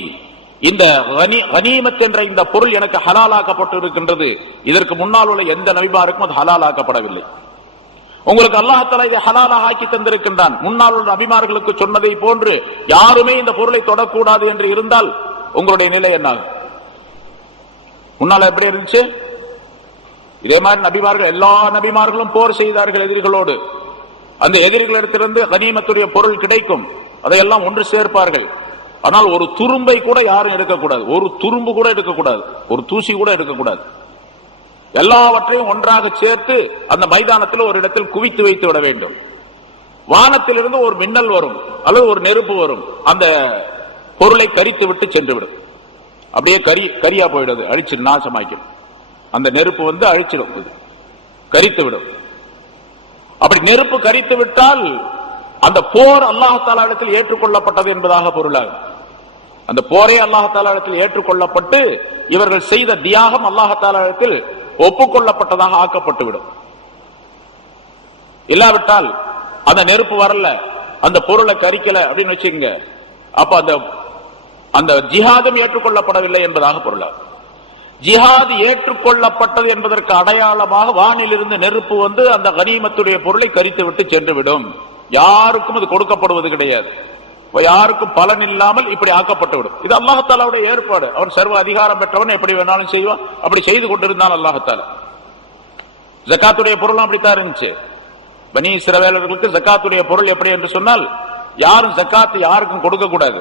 இந்த கனீமத் என்ற இந்த பொருள் எனக்கு ஹலாலாக்கப்பட்டு இருக்கின்றது. இதற்கு முன்னால் உள்ள எந்த நபிமாருக்கும் அது ஹலாலாக்கப்படவில்லை. உங்களுக்கு அல்லாஹ் தஆலா இதை ஹலாலாக ஆக்கி தந்திருக்கின்றான். முன்னால் உள்ள நபிமார்களுக்கு சொன்னதை போன்று யாருமே இந்த பொருளை தொடக்கூடாது என்று இருந்தால் உங்களுடைய நிலை என்ன? முன்னால் எப்படி இருந்துச்சு? இதே மாதிரி நபிமார்கள், எல்லா நபிமார்களும் போர் செய்தார்கள் எதிரிகளோடு. அந்த எதிரிகளிடத்திலிருந்து கனிமத்துடைய பொருள் கிடைக்கும், அதையெல்லாம் ஒன்று சேர்ப்பார்கள். ஆனால் ஒரு துரும்பை கூட யாரும் எடுக்கக்கூடாது, ஒரு துரும்பு கூட எடுக்கக்கூடாது, ஒரு தூசி கூட எடுக்கக்கூடாது. எல்லாவற்றையும் ஒன்றாக சேர்த்து அந்த மைதானத்தில் ஒரு இடத்தில் குவித்து வைத்து விட வேண்டும். வானத்திலிருந்து ஒரு மின்னல் வரும் அல்லது ஒரு நெருப்பு வரும், அந்த பொருளை கரித்து விட்டு சென்றுவிடும். அப்படியே கரியா போயிடுது, அழிச்சு நாசமாக்கும். அந்த நெருப்பு வந்து அழிச்சிடும், கரித்து விடும். அப்படி நெருப்பு கரித்து விட்டால் அந்த போர் அல்லாஹ் இடத்தில் ஏற்றுக்கொள்ளப்பட்டது என்பதாக பொருளாகும். அந்த போரே அல்லாஹ் இடத்தில் ஏற்றுக்கொள்ளப்பட்டு இவர்கள் செய்த தியாகம் அல்லாஹ் இடத்தில் ஒப்புக்கொள்ளப்பட்டதாக ஆக்கப்பட்டுவிடும். இல்லாவிட்டால் அந்த நெருப்பு வரல, அந்த பொருளை கரிக்கல அப்படின்னு வச்சுங்க, அப்ப அந்த ஜிஹாதும் ஏற்றுக்கொள்ளப்படவில்லை என்பதாக பொருளாகும். ஜிஹாது ஏற்றுக்கொள்ளப்பட்டது என்பதற்கு அடையாளமாக வானிலிருந்து நெருப்பு வந்து அந்த கனிமத்துடைய பொருளை கரித்து விட்டு சென்றுவிடும். யாருக்கும் அது கொடுக்கப்படுவது கிடையாது, யாருக்கும் பலன் இல்லாமல் இப்படி ஆக்கப்பட்டுவிடும். இது அல்லாஹ்தாலாவுடைய ஏற்பாடு. அவன் சர்வ அதிகாரம் பெற்றவன், எப்படி வேணாலும் செய்வான். அப்படி செய்து கொண்டிருந்தான் அல்லாஹ்தாலா. ஜகாத்துடைய பொருளும் அப்படித்தான் இருந்துச்சு. பனி இஸ்ரவேலர்களுக்கு ஜகாத்துடைய பொருள் எப்படி என்று சொன்னால், யாரும் ஜகாத் யாருக்கும் கொடுக்க கூடாது.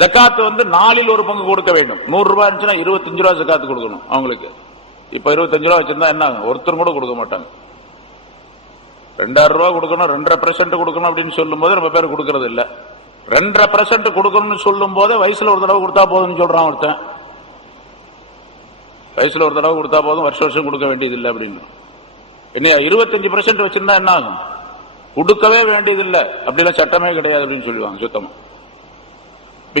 ஜகாத் வந்து 4 ஒரு பங்கு கொடுக்க வேண்டும். 100 ரூபாய் இருந்துச்சுன்னா 25 ரூபாய் ஜகாத்து கொடுக்கணும் அவங்களுக்கு. இப்ப 25 ரூபாய் வச்சிருந்தா என்ன, ஒருத்தர் கூட கொடுக்க மாட்டாங்க. 2000 ரூபாய் கொடுக்கணும், 2.5% கொடுக்கணும் அப்படின்னு சொல்லும் போது நம்ம பேர் கொடுக்கறது இல்ல. 2.5% கொடுக்கணும்னு சொல்லும் போது வயசுல ஒரு தடவை கொடுத்தா போதும்னு சொல்றான் ஒருத்தன். வயசுல ஒரு தடவை கொடுத்தா போதும், வருஷம் கொடுக்க வேண்டியது இல்லை அப்படின்னு. இன்னும் 25% வச்சிருந்தா என்ன ஆகும், கொடுக்கவே வேண்டியதில்லை, அப்படிலாம் சட்டமே கிடையாது அப்படின்னு சொல்லுவாங்க சுத்தமா. இப்ப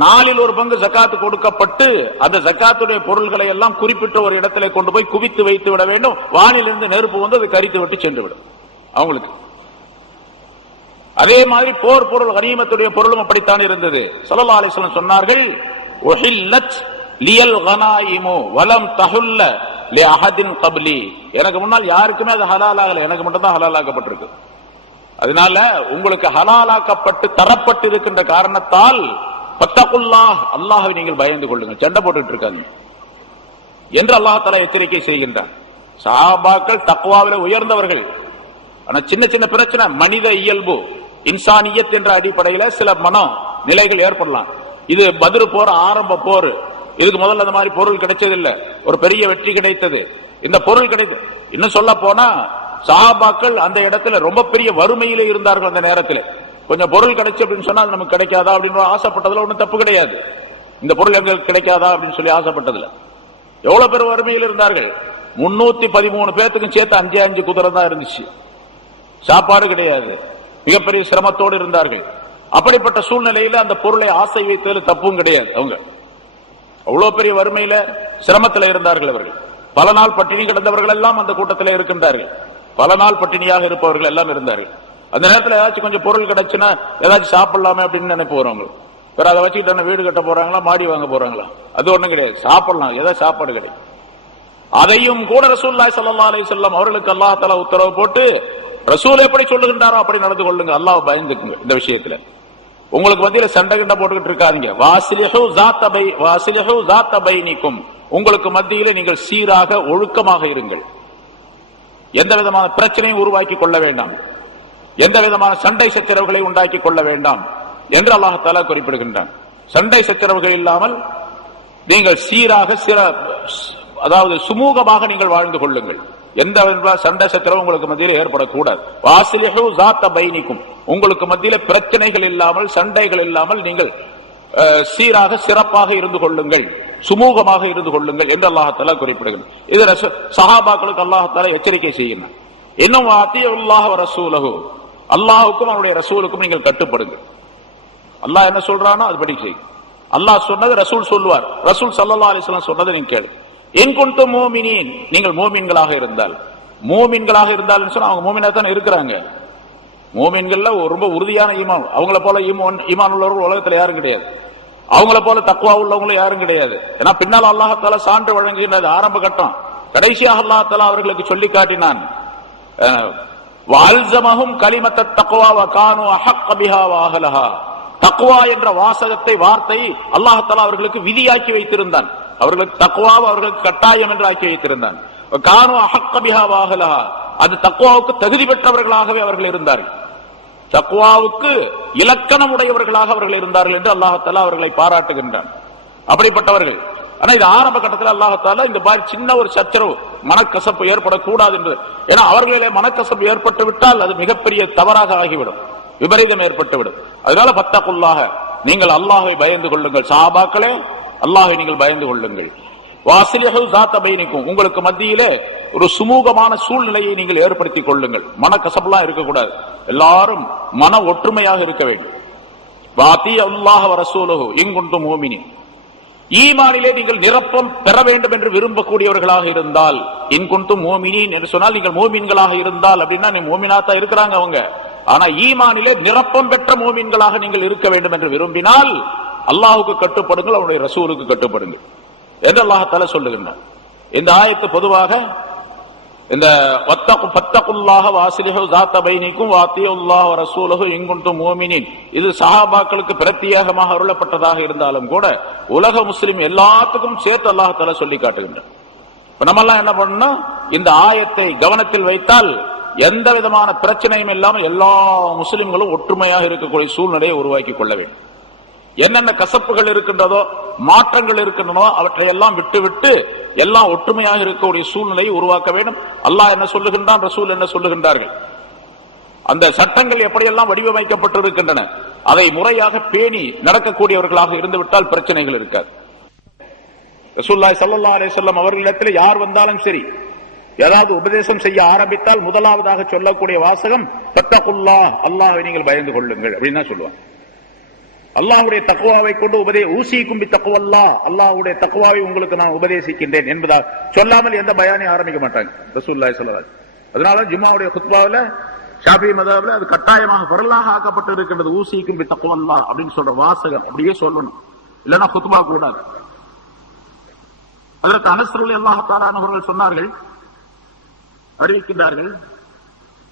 4 ஒரு பங்கு ஜகாத்து கொடுக்கப்பட்டு அந்த ஜகாத்துடைய பொருள்களை எல்லாம் குறிப்பிட்ட ஒரு இடத்துல கொண்டு போய் குவித்து வைத்து விட வேண்டும். வானிலிருந்து நெருப்பு வந்து அதை கரித்து விட்டு சென்று விடும் அவங்களுக்கு. அதே மாதிரி போர் பொருள் கனிமத்துடைய பொருளும் அப்படித்தான் இருந்தது. ஸல்லல்லாஹு அலைஹி வஸல்லம் சொன்னார்கள், உஹில்லத் லியல் கனாயிமு வலம் தஹுல்ல லிஅஹதின் கப்லி. எனக்கு முன்னால் யாருக்குமே அது ஹலால் ஆகல, எனக்கு மட்டும் தான் ஹலால் ஆக்கப்பட்டிருக்கு. அதனால உங்களுக்கு ஹலாலாக்கப்பட்டு தரப்பட்டு இருக்கின்ற காரணத்தால் பத்தகுல்லாஹ், அல்லாஹ்வை நீங்கள் பயந்து கொள்ளுங்கள், சண்டை போட்டுட்டு இருக்காங்க என்று அல்லாஹ் தஆலா எச்சரிக்கை செய்கின்றார். சஹாபாக்கள் தக்வாவிலே உயர்ந்தவர்கள். ஆனா சின்ன சின்ன பிரச்சனை, மனித இயல்பு இன்சானியத் என்ற அடிப்படையில சில மன நிலைகள் ஏற்படலாம். இது பத்ர் போர், ஆரம்ப போர். இதுக்கு முதல்ல அந்த மாதிரி பொருள் கிடைச்சதில்லை, ஒரு பெரிய வெற்றி கிடைத்தது. இந்த பொருள் கிடைத்தது. இன்னும் சொல்ல போனா சஹாபாக்கள் அந்த இடத்துல ரொம்ப பெரிய வறுமையிலே இருந்தார்கள். அந்த நேரத்தில் கொஞ்சம் பொருள் கிடைச்சு அப்படின்னு சொன்னா நமக்கு கிடைக்காதா அப்படின்னு ஆசைப்பட்டதுல ஒன்றும் தப்பு கிடையாது. இந்த பொருள் எங்களுக்கு கிடைக்காதா அப்படின்னு சொல்லி ஆசைப்பட்டதுல எவ்வளவு பேர் வறுமையில் இருந்தார்கள். 313 பேர்த்துக்கும் சேர்த்து 5 குதிரை தான் இருந்துச்சு, சாப்பாடு கிடையாது, மிகப்பெரிய சிரமத்தோடு இருந்தார்கள். அப்படிப்பட்ட சூழ்நிலையில அந்த பொருளை ஆசை வைத்ததில் தப்பும் கிடையாது. அவங்க அவ்வளவு பெரிய வறுமையில சிரமத்தில் இருந்தார்கள். அவர்கள் பல நாள் பட்டினி கிடந்தவர்கள் எல்லாம் அந்த கூட்டத்தில் இருக்கின்றார்கள். பல நாள் பட்டினியாக இருப்பவர்கள் எல்லாம் இருந்தார்கள். அந்த நேரத்தில் ஏதாச்சும் கொஞ்சம் பொருள் கிடைச்சுன்னா ஏதாச்சும் சாப்பிடலாமே அப்படின்னு நினைப்போறவங்க. வேற அதை வச்சுக்கிட்டு வீடு கட்ட போறாங்களா, மாடி வாங்க போறாங்களா, அது ஒண்ணும் கிடையாது. சாப்பிடலாம், ஏதாவது சாப்பாடு கிடைக்கும். அதையும் கூட ரசூலுல்லாஹி ஸல்லல்லாஹு அலைஹி வஸல்லம் அவர்களுக்கு அல்லாஹ் தஆலா உத்தரவு போட்டு, ரசூல் எப்படி சொல்லுகின்றாரோ அப்படி நடந்து கொள்ளுங்க, அல்லாஹ் பயந்துக்குங்க. இந்த விஷயத்துல உங்களுக்கு மத்தியில சண்டை கிண்ட போட்டுக்கிட்டு இருக்காதீங்க. வாசிலிஹு ஸாத்த பைனிக்கும், உங்களுக்கு மத்தியில நீங்கள் சீராக ஒழுக்கமாக இருங்கள். எந்த விதமான பிரச்சனையும் உருவாக்கி கொள்ள வேண்டாம், எந்த விதமான சண்டை சச்சரவுகளை உண்டாக்கி கொள்ள வேண்டாம் என்று அல்லாஹ் தஆலா குறிப்பிடுகின்றான். சண்டை சச்சரவுகள் இல்லாமல் நீங்கள் சீராக அதாவது சுமூகமாக நீங்கள் வாழ்ந்து கொள்ளுங்கள். எந்த சண்டை சச்சரவு உங்களுக்கு மத்தியில் ஏற்படக்கூடாது. வாசிலிஹு ஸாத்த பைனிக்கும், உங்களுக்கு மத்தியில பிரச்சனைகள் இல்லாமல் சண்டைகள் இல்லாமல் நீங்கள் சீராக சிறப்பாக இருந்து கொள்ளுங்கள், சுமூகமாக இருந்து கொள்ளுங்கள் என்று அல்லாஹ் தஆலா குறிப்பிடுகிறார். இது சஹாபாக்களுக்கு அல்லாஹ் தஆலா எச்சரிக்கை செய்கிறார். இன்னும் அத்தீஉல்லாஹ் வ ரசூலஹு, அல்லாஹ்வுக்கும் அவருடைய ரசூலுக்கும் நீங்கள் கட்டுப்படுங்கள். அல்லாஹ் என்ன சொல்றானோ அதுபடி செய். அல்லாஹ் சொன்னது ரசூல் சொல்வார், ரசூல் ஸல்லல்லாஹு அலைஹி வஸல்லம் சொன்னதை நீங்க கேளு. இன் குன்தும் முஃமினீன், நீங்கள் மூமின்களாக இருந்தால். மூமின்களாக இருந்தால் சொன்னா அவங்க மூமினா தான் இருக்கிறாங்க. மூமின்கள்ல ரொம்ப உறுதியான ஈமான், அவங்கள போல ஈமான் உள்ளவர்கள் உலகத்துல யாரும் கிடையாது. அவங்கள போல தக்வா உள்ளவங்களும் யாரும் கிடையாது. ஏன்னா பின்னால் அல்லாஹ் தஆலா சான்று வழங்குகின்றது ஆரம்ப கட்டம். கடைசியாக அல்லாஹ் தஆலா அவர்களுக்கு சொல்லி காட்டினான், வஅல்ஸமஹும் கலிமத்தத் தக்வா வ கானூ அஹக்க பிஹா வ அஹ்லஹா. தக்வா என்ற வார்த்தை அல்லாஹ் தஆலா அவர்களுக்கு விதியாக்கி வைத்திருந்தான். அவர்களுக்கு தக்வாவை அவர்களுக்கு கட்டாயம் என்று ஆக்கி வைத்திருந்தான். கானூ அஹக்க பிஹா வ அஹ்லஹா, அது தக்வாவுக்கு தகுதி பெற்றவர்களாகவே அவர்கள் இருந்தார்கள், தக்வாவுக்கு இலக்கணம் உடையவர்களாக அவர்கள் இருந்தார்கள் என்று அல்லாஹ் அவர்களை பாராட்டுகின்றான். அப்படிப்பட்டவர்கள். ஆனா இது ஆரம்ப கட்டத்தில் அல்லாஹ் இந்த மாதிரி சின்ன ஒரு சச்சரவு மனக்கசப்பு ஏற்படக்கூடாது என்று, ஏன்னா அவர்களிலே மனக்கசப்பு ஏற்பட்டு விட்டால் அது மிகப்பெரிய தவறாக ஆகிவிடும், விபரீதம் ஏற்பட்டுவிடும். அதனால ஃபத்தகுல்லாஹ, நீங்கள் அல்லாஹ்வை பயந்து கொள்ளுங்கள். சஹாபாக்களே, அல்லாஹ்வை நீங்கள் பயந்து கொள்ளுங்கள். வாஸ்லிஹு ஸாத பைனிக்கும், உங்களுக்கு மத்தியிலே ஒரு சுமூகமான சூழ்நிலையை நீங்கள் ஏற்படுத்திக் கொள்ளுங்கள். மனக்கசப்புலாம் இருக்கக்கூடாது, எல்லாரும் மன ஒற்றுமையாக இருக்க வேண்டும். வாதி அல்லாஹ் வ ரசூலுஹு இன் குன்தும் முஃமினீன், ஈமானிலே நீங்கள் நிரப்பம் பெற வேண்டும் என்று விரும்பக்கூடியவர்களாக இருந்தால், இன் குன்தும் முஃமினீன் என்று சொன்னால் நீங்கள் முஃமின்களாக இருந்தால் அப்படின்னா நீ முஃமினாத்தா இருக்கிறாங்க அவங்க, ஆனா ஈமானிலே நிரப்பம் பெற்ற முஃமின்களாக நீங்கள் இருக்க வேண்டும் என்று விரும்பினால் அல்லாஹ்வுக்கு கட்டுப்படுங்கள், அவருடைய ரசூலுக்கு கட்டுப்படுங்கள் என்று அல்லாஹ் தஆலா சொல்லுகின்றார். இந்த ஆயத்து பொதுவாக இந்த ஃபத்தகுல்லாஹ வாஸ்லிஹு ஸாத பைனிக்கும் வாத்தியுல்லாஹ வ ரசூலுஹு இன் குன்தும் முஃமினீன், இது சஹாபாக்களுக்கு பிரத்யேகமாக அருளப்பட்டதாக இருந்தாலும் கூட உலக முஸ்லிம் எல்லாத்துக்கும் சேர்த்து அல்லாஹ் தஆலா சொல்லி காட்டுகின்றார். இப்ப நம்ம எல்லாம் என்ன பண்ணணும், இந்த ஆயத்தை கவனத்தில் வைத்தால் எந்த விதமான பிரச்சனையும் இல்லாமல் எல்லா முஸ்லிம்களும் ஒற்றுமையாக இருக்கக்கூடிய சூழ்நிலையை உருவாக்கி கொள்ள வேண்டும். என்னென்ன கசப்புகள் இருக்கின்றதோ, மாற்றங்கள் இருக்கின்றனோ, அவற்றை எல்லாம் விட்டுவிட்டு எல்லாம் ஒற்றுமையாக இருக்கக்கூடிய சூழ்நிலையை உருவாக்க வேண்டும். அல்லாஹ் என்ன சொல்லுகின்றான், ரசூல் என்ன சொல்லுகின்றார்கள், அந்த சட்டங்கள் எப்படியெல்லாம் வடிவமைக்கப்பட்டிருக்கின்றன அதை முறையாக பேணி நடக்கக்கூடியவர்களாக இருந்துவிட்டால் பிரச்சனைகள் இருக்காது. ரசூலுல்லாஹி ஸல்லல்லாஹு அலைஹி வஸல்லம் அவர்களிடத்தில் யார் வந்தாலும் சரி, ஏதாவது உபதேசம் செய்ய ஆரம்பித்தால் முதலாவதாக சொல்லக்கூடிய வாசகம் ஃபத்தகுல்லாஹ், அல்லாஹ்வை நீங்கள் பயந்து கொள்ளுங்கள் அப்படின்னு தான் சொல்லுவாங்க. அல்லாஹ்வுடைய தக்வாவை கொண்டு ஊசிக்கும் பி தக்வல்லாஹ், அல்லாஹ்வுடைய தக்வாவை உங்களுக்கு நான் உபதேசிக்கின்றேன் என்பதா சொல்லாமல் எந்த பயானையும் ஆரம்பிக்க மாட்டாங்க ரசூலுல்லாஹி ஸல்லல்லாஹு அலைஹி வஸல்லம். அதனால ஜும்மாவுடைய குத்பாவுல ஷாஃபி மذஹப்ல அது கட்டாயமாக ஃபர்லாக ஆக்கப்பட்டு இருக்கின்றது. ஊசிக்கும் பி தக்வல்லாஹ் அப்படின்னு சொல்ற வாசகம் அப்படியே சொல்லணும், இல்லனா குத்பா கூடாது. அதற்கு அனஸ் ரலியல்லாஹு தஆலா அவர்கள் சொன்னார்கள், அறிவிக்கின்றார்கள்,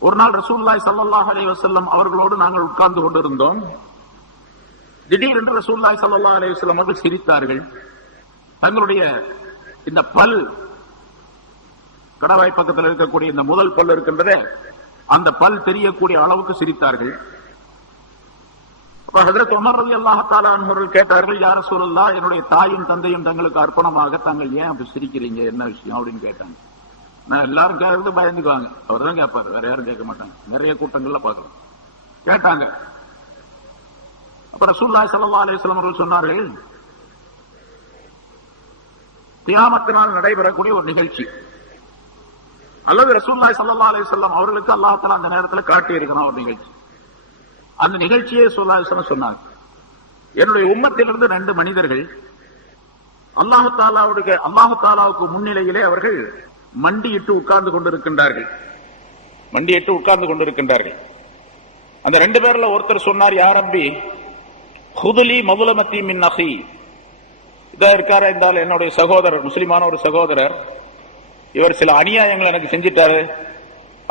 ஒரு நாள் ரசூலுல்லாஹி ஸல்லல்லாஹு அலைஹி வஸல்லம் அவர்களோடு நாங்கள் உட்கார்ந்து கொண்டிருந்தோம். திடீரென்று ரசூலுல்லாஹி ஸல்லல்லாஹு அலைஹி வஸல்லம் அவர்கள் சிரித்தார்கள். தங்களுடைய இந்த பல், கடவாய் பக்கத்தில் இருக்கக்கூடிய இந்த முதல் பல் இருக்கின்றதே, அந்த பல் தெரியக்கூடிய அளவுக்கு சிரித்தார்கள். அப்ப ஹஜ்ரத் உமர் ரலியல்லாஹு தஆலா அவர்கள் கேட்டார்கள், யா ரசூலல்லாஹ், என்னுடைய தாயும் தந்தையும் தங்களுக்கு அர்ப்பணமாக தாங்கள் ஏன் அப்படி சிரிக்கிறீங்க, என்ன விஷயம் அப்படின்னு கேட்டாங்க. நான் எல்லாரும் கேட்கறது பயந்துக்குவாங்க, அவர் தான் கேட்பாரு, வேற யாரும் கேட்க மாட்டாங்க. நிறைய கூட்டங்கள்ல பார்க்கிறோம். கேட்டாங்க. அப்ப ரசூலுல்லாஹி ஸல்லல்லாஹு அலைஹி வஸல்லம் அவர்கள் சொன்னார்கள், கியாமத்தினால் நடைபெறக்கூடிய ஒரு நிகழ்ச்சி அல்லது ரசூலுல்லாஹி ஸல்லல்லாஹு அலைஹி வஸல்லம் அவர்களுக்கு அல்லாஹ் தஆலா அந்த நேரத்தில் காட்டி இருக்கிறான் ஒரு நிகழ்ச்சி. அந்த நிகழ்ச்சியை ரசூலுல்லாஹி ஸல்லல்லாஹு அலைஹி வஸல்லம் சொன்னாங்க, என்னுடைய உம்மத்திலிருந்து 2 மனிதர்கள் அல்லாஹ் தஆலாவுக்கு முன்னிலையிலே அவர்கள் மண்டியிட்டு உட்கார்ந்து கொண்டிருக்கின்றார்கள். அந்த 2 பேர்ல ஒருத்தர் சொன்னார், யா ரப்பி ஹுதுலி மதுலமத்தி மின் அஹி, இதா இருக்கார இருந்தால் என்னுடைய சகோதரர், முஸ்லிமான ஒரு சகோதரர், இவர் சில அநியாயங்கள் எனக்கு செஞ்சிட்டாரு,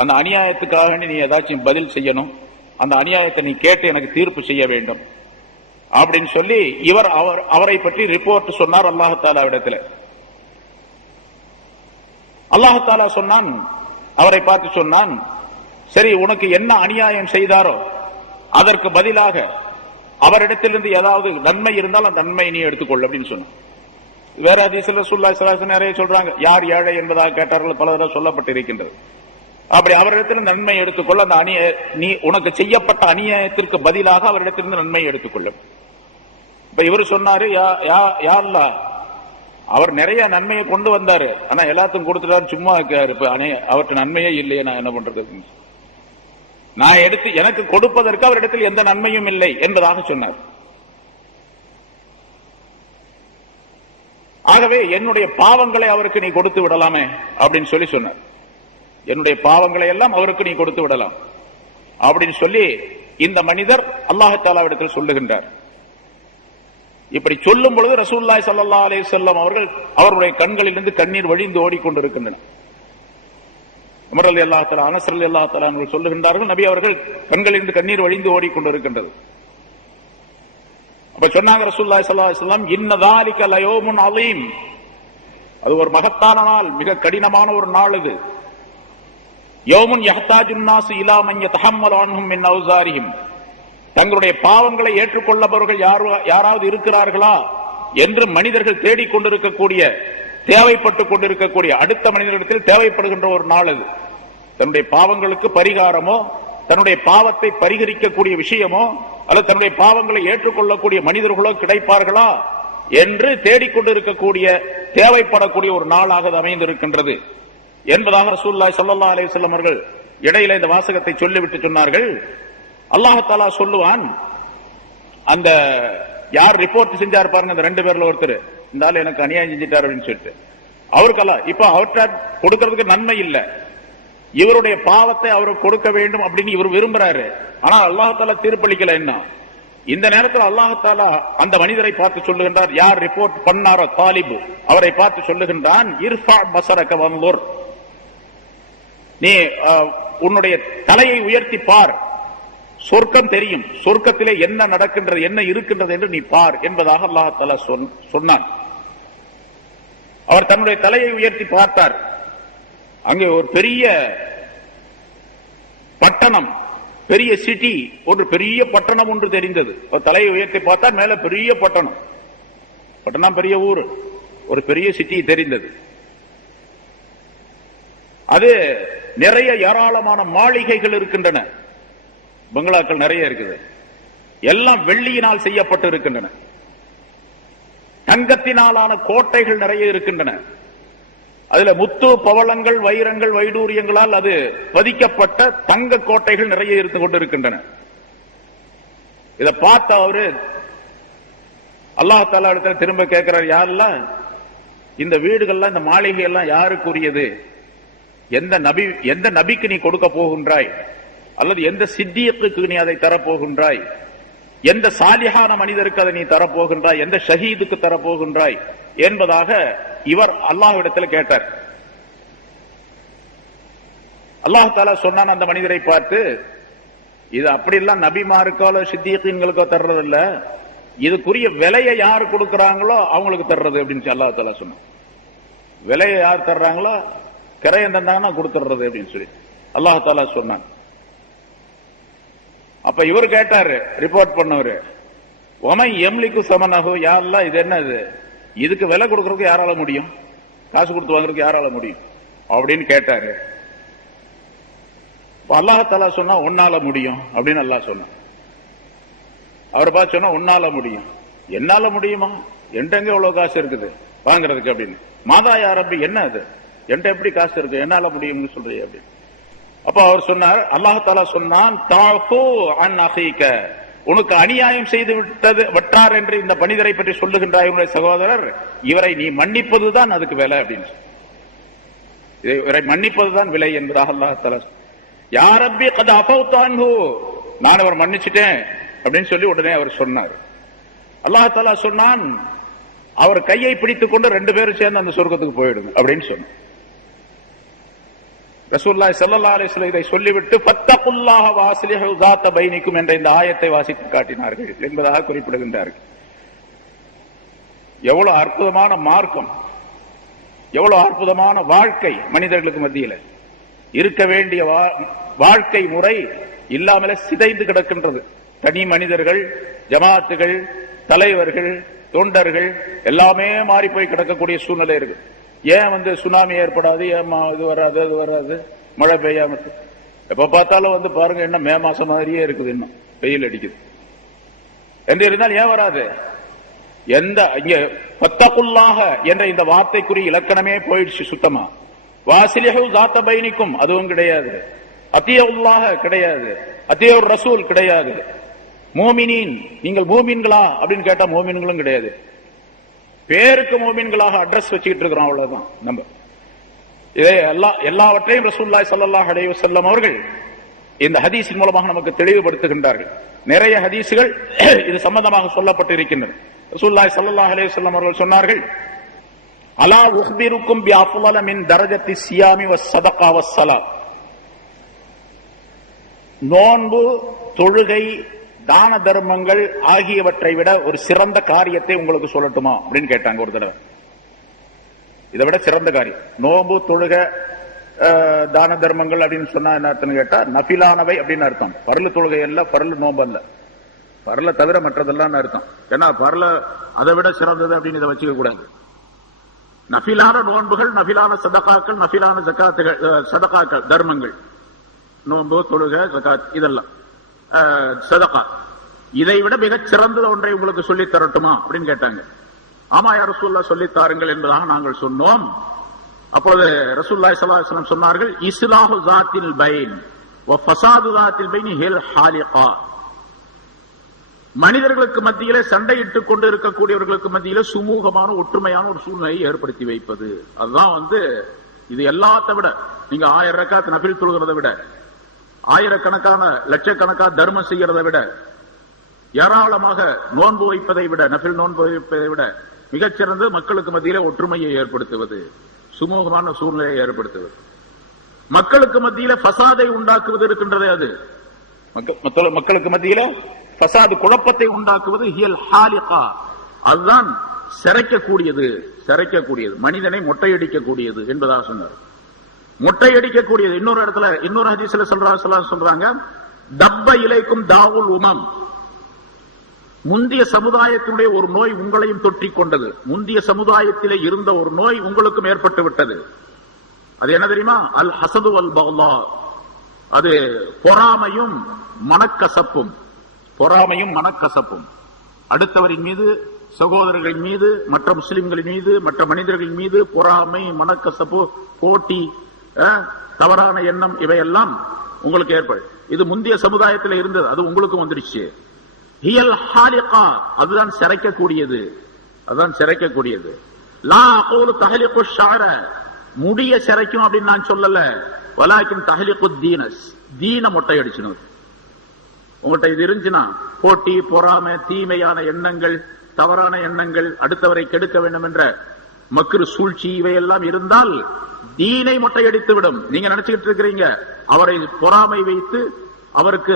அந்த அநியாயத்துக்காக நீ ஏதாச்சும் பதில் செய்யணும், அந்த அநியாயத்தை நீ கேட்டு எனக்கு தீர்ப்பு செய்ய வேண்டும் அப்படின்னு சொல்லி அவரை பற்றி ரிப்போர்ட் சொன்னார் அல்லாஹ் தஆலாவிடத்துல. அல்லாஹ் தஆலா சொன்னான், அவரை பார்த்து சொன்னான், சரி உனக்கு என்ன அநியாயம் செய்தாரோ அதற்கு பதிலாக அவரிடத்திலிருந்து ஏதாவது நன்மை இருந்தால் அந்த நன்மையை நீ எடுத்துக்கொள் அப்படின்னு சொன்னான். வேற ஹதீஸ்ல ரசூலுல்லாஹி ஸல்லல்லாஹு அலைஹி வஸல்லம் நிறைய சொல்றாங்க, யார் ஏழை என்பதாக கேட்டார்கள், பல தடவை சொல்லப்பட்டு இருக்கின்றது. அப்படி அவரிடத்திலிருந்து நன்மை எடுத்துக்கொள்ள, அந்த நீ உனக்கு செய்யப்பட்ட அநியாயத்திற்கு பதிலாக அவரிடத்திலிருந்து நன்மை எடுத்துக்கொள்ள. இப்ப இவர் சொன்னாரு, யா அல்லாஹ், அவர் நிறைய நன்மையை கொண்டு வந்தாரு, ஆனா எல்லாத்துக்கும் கொடுத்துட்டாரு, சும்மா இருக்காரு, இப்ப அவருக்கு நன்மையே இல்லையே, நான் என்ன பண்றது, நான் எடுத்து எனக்கு கொடுப்பதற்கு அவரிடத்தில் எந்த நன்மையும் இல்லை என்பதாக சொன்னார். ஆகவே என்னுடைய பாவங்களை அவருக்கு நீ கொடுத்து விடலாமே அப்படின்னு சொல்லி சொன்னார். என்னுடைய பாவங்களை எல்லாம் அவருக்கு நீ கொடுத்து விடலாம் அப்படின்னு சொல்லி இந்த மனிதர் அல்லாஹ் தஆலாவிடத்தில் சொல்லுகின்றார். இப்படி சொல்லும் பொழுது ரசூலுல்லாஹி ஸல்லல்லாஹு அலைஹி வஸல்லம் அவர்கள் அவருடைய கண்களிலிருந்து கண்ணீர் வழிந்து ஓடிக்கொண்டிருக்கின்றன. உமர் ரலியல்லாஹு தஆலா, அனஸ் ரலியல்லாஹு தஆலா அவர்கள் சொல்லுகின்றார்கள், நபி அவர்கள் கண்களிலிருந்து கண்ணீர் வழிந்து ஓடிக்கொண்டிருக்கின்றது. அப்ப சொன்னாங்க ரசூலுல்லாஹி ஸல்லல்லாஹு அலைஹி வஸல்லம், இன்ன ذلك லயௌமுன் அலீம், அது ஒரு மகத்தான நாள், மிக கடினமான ஒரு நாள் இது. யௌமுன் யஹ்தாஜுன் நாஸு இலா மன் யதஹம்மலு அன்ஹும் மின் அவ்ஸாரிஹிம், தங்களுடைய பாவங்களை ஏற்றுக்கொள்ளவர்கள் யாராவது இருக்கிறார்களா என்று மனிதர்கள் தேடிக்கொண்டிருக்கக்கூடிய, தேவைப்பட்டுக் கொண்டிருக்கக்கூடிய, அடுத்த மனிதர்களிடத்தில் தேவைப்படுகின்ற ஒரு நாள் அது. தன்னுடைய பாவங்களுக்கு பரிகாரமோ, தன்னுடைய பாவத்தை பரிகரிக்கக்கூடிய விஷயமோ, அல்லது தன்னுடைய பாவங்களை ஏற்றுக்கொள்ளக்கூடிய மனிதர்களோ கிடைப்பார்களா என்று தேடிக்கொண்டிருக்கக்கூடிய, தேவைப்படக்கூடிய ஒரு நாளாக அமைந்திருக்கின்றது என்பதாக ரசூலுல்லாஹி ஸல்லல்லாஹு அலைஹி வஸல்லம் அவர்கள் இடையில இந்த வாசகத்தை சொல்லிவிட்டு சொன்னார்கள். அல்லாஹ் தஆலா சொல்லுவான், அந்த யார் ரிப்போர்ட் செஞ்சார் பாருங்க, அந்த 2 பேர்ல ஒருத்தர், இந்த ஆள் எனக்கு அநியாயம் செஞ்சிட்டார் அப்படின்னு சொல்லிட்டு, அவருக்கெல்லாம் இப்ப அவர்கிட்ட கொடுக்கறதுக்கு நன்மை இல்லை, இவருடைய பாவத்தை அவருக்கு கொடுக்க வேண்டும் அப்படின்னு இவர் விரும்புறாரு. ஆனால் அல்லாஹ் தஆலா தீர்ப்பளிக்கல. என்ன இந்த நேரத்தில் அல்லாஹ் தஆலா அந்த மனிதரை பார்த்து சொல்லுகின்றார், யார் ரிப்போர்ட் பண்ணாரோ தாலிபு, அவரை பார்த்து சொல்லுகின்றான், இர்ஃபா பஸரக வன்துர், நீ உன்னுடைய தலையை உயர்த்தி பார், சொர்க்கம் தெரியும், சொர்க்கத்திலே என்ன நடக்கின்றது, என்ன இருக்கின்றது என்று நீ பார் என்பதாக அல்லாஹ் தஆலா சொன்னான். அவர் தன்னுடைய தலையை உயர்த்தி பார்த்தார். அங்கே ஒரு பெரிய பட்டணம், பெரிய சிட்டி, ஒரு பெரிய பட்டணம் ஒன்று தெரிந்தது. தலையை உயர்த்தி பார்த்தால் மேல பெரிய பட்டணம், பட்டணம் பெரிய ஊர், ஒரு பெரிய சிட்டி தெரிந்தது. அது நிறைய ஏராளமான மாளிகைகள் இருக்கின்றன, பங்களாக்கள் நிறைய இருக்குது, எல்லாம் வெள்ளியினால் செய்யப்பட்டு இருக்கின்றன. தங்கத்தினாலான கோட்டைகள் நிறைய இருக்கின்றன. அதுல முத்து பவளங்கள் வைரங்கள் வைடூரியங்களால் அது பதிக்கப்பட்ட தங்க கோட்டைகள் நிறைய இருந்து கொண்டிருக்கின்றன. இதை பார்த்த அவரு அல்லாஹ் தஆலா இடத்துல திரும்ப கேட்கிறார், யாரெல்லாம் இந்த வீடுகள்லாம், இந்த மாளிகை எல்லாம் யாருக்குரியது, எந்த நபிக்கு நீ கொடுக்க போகின்றாய், அல்லது எந்த சித்தியத்துக்கு நீ அதை தரப்போகின்றாய், எந்த சாலிஹான மனிதருக்கு அதை நீ தரப்போகின்றாய், எந்த ஷஹீதுக்கு தரப்போகின்றாய் என்பதாக இவர் அல்லாஹ்விடத்தில் கேட்டார். அல்லாஹ் தஆலா சொன்னான் அந்த மனிதரை பார்த்து, இது அப்படிலாம் நபிமாருக்கோ சித்தியீன்களுக்கோ தர்றது இல்ல, இதுக்குரிய விலையை யார் கொடுக்கிறாங்களோ அவங்களுக்கு தர்றது அப்படின்னு அல்லாஹ் தஆலா சொன்னான். விலையை யார் தர்றாங்களோ, கிரையம் தந்தாங்கன்னா கொடுத்துறது அப்படின்னு சொல்லி அல்லாஹ் தஆலா சொன்னான். அப்ப இவர் கேட்டாரு, ரிப்போர்ட் பண்ணவரு, ஒமை எம்லிக்கு சமனகு, யாரெல்லாம் இது என்ன, இதுக்கு விலை கொடுக்கறதுக்கு யாரால முடியும், காசு கொடுத்து வாங்குறதுக்கு யாரால முடியும் அப்படின்னு கேட்டாரு. அல்லாஹ் தஆலா சொன்னா உன்னால முடியும் அப்படின்னு அல்லாஹ் சொன்னான். அவரை பார்த்து சொன்னா உன்னால முடியும், என்னால முடியுமா, என்கிட்ட எவ்வளவு காசு இருக்குது வாங்குறதுக்கு அப்படின்னு. மாதா யா ரப்பி, என்ன அது, என்கிட்ட எப்படி காசு இருக்கு, என்னால முடியும்னு சொல்றீங்க அப்படின்னு. அப்ப அவர் சொன்னார், அல்லாஹ் தஆலா சொன்னான், தாஃபு அன் அஹீக, உனக்கு அநியாயம் செய்து விட்டார் என்று இந்த மனிதரை பற்றி சொல்லுகின்றாய் உன்னுடைய சகோதரர், இவரை நீ மன்னிப்பதுதான் அதுக்கு விலை அப்படின்னு. இவரை மன்னிப்பதுதான் விலை என்பதாக அல்லாஹ் தஆலா, யா ரப்பி கத் அஃபௌது அன்ஹு, நான் அவர் மன்னிச்சிட்டேன் அப்படின்னு சொல்லி உடனே அவர் சொன்னார். அல்லாஹ் தஆலா சொன்னான், அவர் கையை பிடித்துக் கொண்டு 2 பேரும் சேர்ந்து அந்த சொர்க்கத்துக்கு போயிடுங்க அப்படின்னு சொன்னார். ரசூலுல்லாஹி ஸல்லல்லாஹு அலைஹி வஸல்லம் இதை சொல்லிவிட்டு ஃபத்தகுல்லாஹ வஅஸ்லிஹு ஸாத பைனிக்கும் என்ற இந்த ஆயத்தை வாசித்து காட்டினார்கள் என்பதாக குறிப்பிடுகின்றார்கள். எவ்வளவு அற்புதமான மார்க்கம், எவ்வளவு அற்புதமான வாழ்க்கை மனிதர்களுக்கு மத்தியில் இருக்க வேண்டிய வாழ்க்கை முறை இல்லாமலே சிதைந்து கிடக்கின்றது. தனி மனிதர்கள், ஜமாத்துகள், தலைவர்கள், தொண்டர்கள் எல்லாமே மாறி போய் கிடக்கக்கூடிய சூழ்நிலை இருக்கு. ஏன் சுனாமி ஏற்படாது, ஏன் இது வராது, அது வராது, மழை பெய்யாம எப்ப பார்த்தாலும் பாருங்க, என்ன மே மாசம் மாதிரியே இருக்குது, இன்னும் வெயில் அடிக்குது என்று இருந்தால் ஏன் வராது? எந்த இங்க ஃபத்தகுல்லாஹ என்ற இந்த வார்த்தைக்குரிய இலக்கணமே போயிடுச்சு சுத்தமா. வாசிலிஹு ஸாத பைனிக்கும் அதுவும் கிடையாது, அத்தியுல்லாஹ கிடையாது, அத்தியுர் ரசூல் கிடையாது, மூமினீன் நீங்கள் மூமின்களா அப்படின்னு கேட்டா மூமின்களும் கிடையாது. பேருக்கு மூமின்களாக அட்ரஸ் வச்சுக்கிட்டு இருக்கிறோம், அவ்வளவுதான். நம்ம இதை எல்லாவற்றையும் ரசூலுல்லாஹி ஸல்லல்லாஹு அலைஹி வஸல்லம் அவர்கள் இந்த ஹதீஸின் மூலமாக நமக்கு தெளிவுபடுத்துகின்றார்கள். நிறைய ஹதீஸுகள் இது சம்பந்தமாக சொல்லப்பட்டு இருக்கின்றன. ரசூலுல்லாஹி ஸல்லல்லாஹு அலைஹி வஸல்லம் அவர்கள் சொன்னார்கள், அலா உஹ்பிருக்கும் பி அஃலல மின் தரஜத்தி ஸியாமி வஸ்ஸதகா வஸ்ஸலா, நோன்பு, தொழுகை, தான தர்மங்கள் ஆகியவற்றை விட ஒரு சிறந்த காரியத்தை உங்களுக்கு சொல்லட்டுமா அப்படின்னு கேட்டாங்க ஒரு தடவை. இதை விட சிறந்த காரியம், நோன்பு, தொழுகை, தான தர்மங்கள் அப்படின்னு சொன்னா என்ன அர்த்தம் கேட்டா நஃபிலானவை அப்படின்னு அர்த்தம். பரல தொழுகை அல்ல, பரல நோம்பு அல்ல, பரல தவிர மற்றதெல்லாம் அர்த்தம். ஏன்னா பரல அதை விட சிறந்தது அப்படின்னு இதை வச்சுக்க கூடாது. நஃபிலான நோன்புகள், நஃபிலான சதகாக்கள், நஃபிலான ஜகாத்துகள், சதகாக்கள் தர்மங்கள், நோன்பு, தொழுகை, ஜகாத், இதெல்லாம் சதகா. இதை விட மிகச் சிறந்தது ஒன்றை உங்களுக்கு சொல்லித் தரட்டுமா அப்படின்னு கேட்டாங்க. ஆமா யா ரசூலுல்லாஹ் சொல்லித் தாருங்கள் என்பதாக நாங்கள் சொன்னோம். அப்பொழுது ரசூலுல்லாஹி ஸல்லல்லாஹு அலைஹி வஸல்லம் சொன்னார்கள், இஸ்லாஹு ஸாத்தில் பைன் வ ஃபஸாது ஸாத்தில் பைன் ஹில் ஹாலிகா. மனிதர்களுக்கு மத்தியிலே சண்டையிட்டுக் கொண்டு இருக்கக்கூடியவர்களுக்கு மத்தியிலே சுமூகமான ஒற்றுமையான ஒரு சூழ்நிலையை ஏற்படுத்தி வைப்பது. அதுதான் இது எல்லாத்தை விட, நீங்க 1000 ரக்காத் நஃபில் தொழுகிறதை விட, ஆயிரக்கணக்கான லட்சக்கணக்கான தர்மம் செய்யறதை விட, ஏராளமாக நோன்பு வைப்பதை விட, நஃபில் நோன்பு வைப்பதை விட மிகச்சிறந்து மக்களுக்கு மத்தியிலே ஒற்றுமையை ஏற்படுத்துவது, சுமூகமான சூழ்நிலையை ஏற்படுத்துவது. மக்களுக்கு மத்தியில ஃபசாதை உண்டாக்குவது இருக்கின்றது. அது மக்களுக்கு மத்தியில ஃபசாது, குழப்பத்தை உண்டாக்குவது ஹியல் ஹாலிகா. அதுதான் சிரைக்கக்கூடியது, மனிதனை மொட்டையடிக்கக்கூடியது என்பதாக சொன்னார். மொட்டையடிக்கக்கூடியது. இன்னொரு இடத்துல, இன்னொரு ஹதீஸ்ல சொல்றாங்க, தப்ப இலைக்கும் தாவுல் உமம். முந்திய சமுதாயத்தினுடைய ஒரு நோய் உங்களையும் தொற்றிக் கொண்டது. முந்திய சமுதாயத்திலே இருந்த ஒரு நோய் உங்களுக்கும் ஏற்பட்டு விட்டது. அது என்ன தெரியுமா? அல் ஹசது வல் பக்லா. அது பொறாமையும் மனக்கசப்பும். பொறாமையும் மனக்கசப்பும். அடுத்தவரின் மீது, சகோதரர்களின் மீது, மற்ற முஸ்லிம்களின் மீது, மற்ற மனிதர்களின் மீது பொறாமை, மனக்கசப்பு, போட்டி, தவறான எண்ணம், இவையெல்லாம் உங்களுக்கு ஏற்படும். இது முந்தைய சமுதாயத்தில் இருந்தது, அது உங்களுக்கும் வந்துடுச்சு. ஹியல் ஹாலிகா. அதுதான் சிரைக்கக்கூடியது, அதுதான் சிரைக்கக்கூடியது. லா அகூலு தஹலிகு ஷஅர. முடிய சிரைக்கும் அப்படின்னு நான் சொல்லல. வலாக்கின் தஹலிகு தீனஸ். தீன மொட்டை அடிச்சணும். உங்கள்கிட்ட இது இருந்துச்சுன்னா, போட்டி, பொறாமை, தீமையான எண்ணங்கள், தவறான எண்ணங்கள், அடுத்தவரை கெடுக்க வேண்டும் என்ற மக்ரு சூழ்ச்சி, இவையெல்லாம் இருந்தால் தீனை மொட்டையடித்து விடும். நீங்க நினைச்சுக்கிட்டு இருக்கிறீங்க அவரை பொறாமை வைத்து அவருக்கு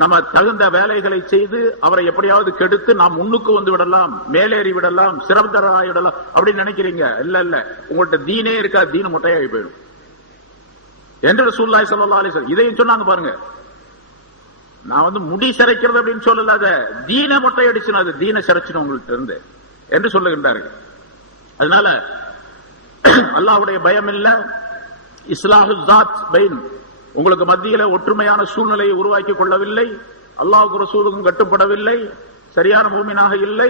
நம்ம தகுந்த வேலைகளை செய்து அவரை எப்படியாவது கெடுத்து நாம் முன்னுக்கு வந்து விடலாம், மேலேறி விடலாம், சிறந்தராகி விடலாம் அப்படின்னு நினைக்கிறீங்க. இல்ல இல்ல, உங்கள்கிட்ட தீனே இருக்கா, தீன மொட்டையாகி போயிடும் என்று ரசூலுல்லாஹி ஸல்லல்லாஹு அலைஹி வஸல்லம் இதையும் சொன்னாங்க. பாருங்க, நான் முடி சிரைக்கிறது அப்படின்னு சொல்லல, அத தீன மொட்டை அடிச்சுன்னு, அது தீன சிரைச்சுன்னு உங்கள்கிட்ட இருந்து என்று சொல்லுகின்றார்கள். அதனால அல்லாஹ்வுடைய பயம் இல்ல, இஸ்லாஹு ஸாத் பைன், உங்களுக்கு மத்தியில ஒற்றுமையான சூழ்நிலையை உருவாக்கி கொள்ளவில்லை, அல்லாஹ்வுக்கும் ரசூலுக்கும் கட்டுப்படவில்லை, சரியான மூமினாக இல்லை,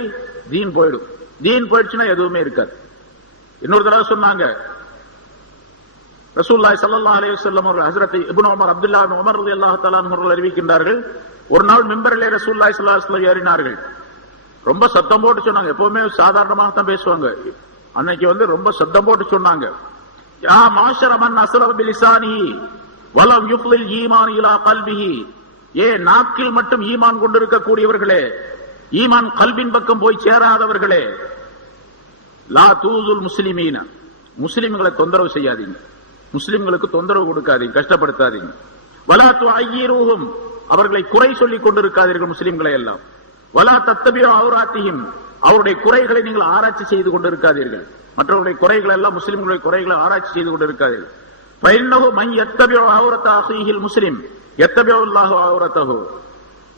தீன் போயிடும். தீன் போயிடுச்சுன்னா எதுவுமே இருக்காது. இன்னொரு தடவை சொன்னாங்க ரசூலுல்லாஹி ஸல்லல்லாஹு அலைஹி வஸல்லம் அவர்கள், ஹஜ்ரத் இப்னு உமர், அப்துல்லாஹ் இப்னு உமர் ரலியல்லாஹு தஆலா அவர்கள் அறிவிக்கின்றார்கள், ஒரு நாள் மிம்பரிலே ரசூலுல்லாஹி ஸல்லல்லாஹு அலைஹி வஸல்லம் ஏறினார்கள். ரொம்ப சத்தம் போட்டு சொன்னாங்க. எப்பவுமே சாதாரணமாக தான் பேசுவாங்க, அன்னைக்கு ரொம்ப சத்தம் போட்டு சொன்னாங்க, யா மாஷர மன் அஸ்ரஃப பிலிசானிஹி வலம் யுஃலில் ஈமான் இலா கல்பிஹி. ஏ நாக்கில் மட்டும் ஈமான் கொண்டிருக்கக்கூடியவர்களே, ஈமான் கல்பின் பக்கம் போய் சேராதவர்களே, லா தூசுல் முஸ்லிமீன, முஸ்லிம்களை தொந்தரவு செய்யாதீங்க, முஸ்லிம்களுக்கு தொந்தரவு கொடுக்காதீங்க, கஷ்டப்படுத்தாதீங்க. வலா துஅய்யிருஹும், அவர்களை குறை சொல்லிக் கொண்டிருக்காதீர்கள் முஸ்லிம்களை எல்லாம். வலா தத்தபிஉ அவ்ராத்திஹிம், அவருடைய குறைகளை நீங்கள் ஆராய்ச்சி செய்து கொண்டிருக்காதீர்கள். மற்றவருடைய குறைகள் எல்லாம், முஸ்லிம்களுடைய குறைகளை ஆராய்ச்சி செய்து கொண்டிருக்காதீர்கள். ஃபைன்னஹு மன் யத்தபிஉ அவ்ரத அஹீஹில் முஸ்லிம் யத்தபிஉ அல்லாஹு அவ்ரதஹு.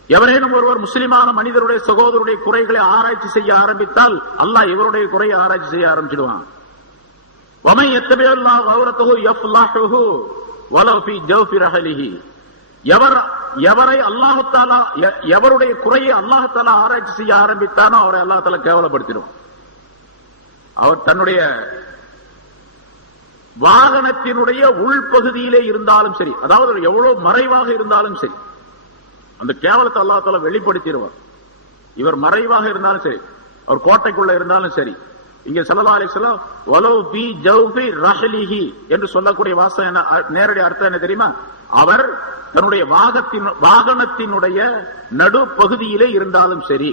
எவரேனும் ஒருவர் முஸ்லிமான மனிதருடைய சகோதரருடைய குறைகளை ஆராய்ச்சி செய்ய ஆரம்பித்தால் அல்லாஹ் இவருடைய குறையை ஆராய்ச்சி செய்ய ஆரம்பிச்சிடுவான். வமன் யத்தபிஉ அல்லாஹு அவ்ரதஹு யஃப்லஹு வலவ் ஃபீ ஜவ்ஃபி ரஹலிஹி. எவரை அல்லாஹ் தஆலா, எவருடைய குறையை அல்லாஹ் தஆலா ஆராய்ச்சி செய்ய ஆரம்பித்தானோ அவரை அல்லாஹ் தஆலா கேவலப்படுத்திடுவான். அவர் தன்னுடைய வாகனத்தினுடைய உள்பகுதியிலே இருந்தாலும் சரி, அதாவது எவ்வளவு மறைவாக இருந்தாலும் சரி, அந்த கேவலத்தை அல்லாஹ் தஆலா வெளிப்படுத்திடுவார். இவர் மறைவாக இருந்தாலும் சரி, அவர் கோட்டைக்குள்ள இருந்தாலும் சரி. இங்க ஸல்லல்லாஹு அலைஹி வஸல்லம் வலவ் ஃபீ ஜவ்ஃபி ரஹலிஹி என்று சொல்லக்கூடிய வாசகம் என்ன, நேரடி அர்த்தம் என்ன தெரியுமா? அவர் தன்னுடைய வாகனத்தினுடைய நடு பகுதியிலே இருந்தாலும் சரி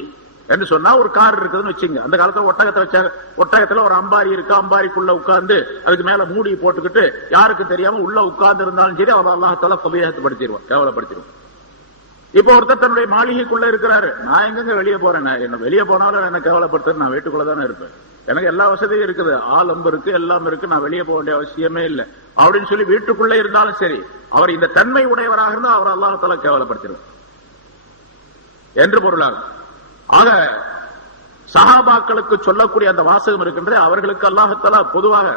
என்று சொன்னா, ஒரு கார் இருக்குதுன்னு வச்சுங்க, அந்த காலத்துல ஒட்டகத்தை வச்சாங்க, ஒட்டகத்துல ஒரு அம்பாரி இருக்கு, அம்பாரிக்குள்ள உட்கார்ந்து அதுக்கு மேல மூடி போட்டுக்கிட்டு யாருக்கு தெரியாம உள்ள உட்கார்ந்து இருந்தாலும் சரி, அவர் அல்லாஹ் தஆலா ஃபதீஹத்படுத்திடுவார், கேவலப்படுத்திடுவார். இப்ப ஒருத்தர் தன்னுடைய மாளிகைக்குள்ள இருக்கிறாரு, நான் எங்க வெளியே போறேன், என்ன வெளியே போனாலும் என்ன கேவலப்படுத்த, நான் வீட்டுக்குள்ளதானே இருப்பேன், எனக்கு எல்லா வசதியும் இருக்குது, ஆலம்பு இருக்கு, எல்லாம் இருக்கு, நான் வெளியே போக வேண்டிய அவசியமே இல்லை அப்படின்னு சொல்லி வீட்டுக்குள்ளே இருந்தாலும் சரி, அவர் இந்த தன்மை உடையவராக இருந்தால் அவர் அல்லாஹ்தாலா கேவலப்படுத்திடுவார் என்று பொருளாகும். ஆக சஹாபாக்களுக்கு சொல்லக்கூடிய அந்த வாசகம் இருக்கின்றது, அவர்களுக்கு அல்லாஹ்தாலா பொதுவாக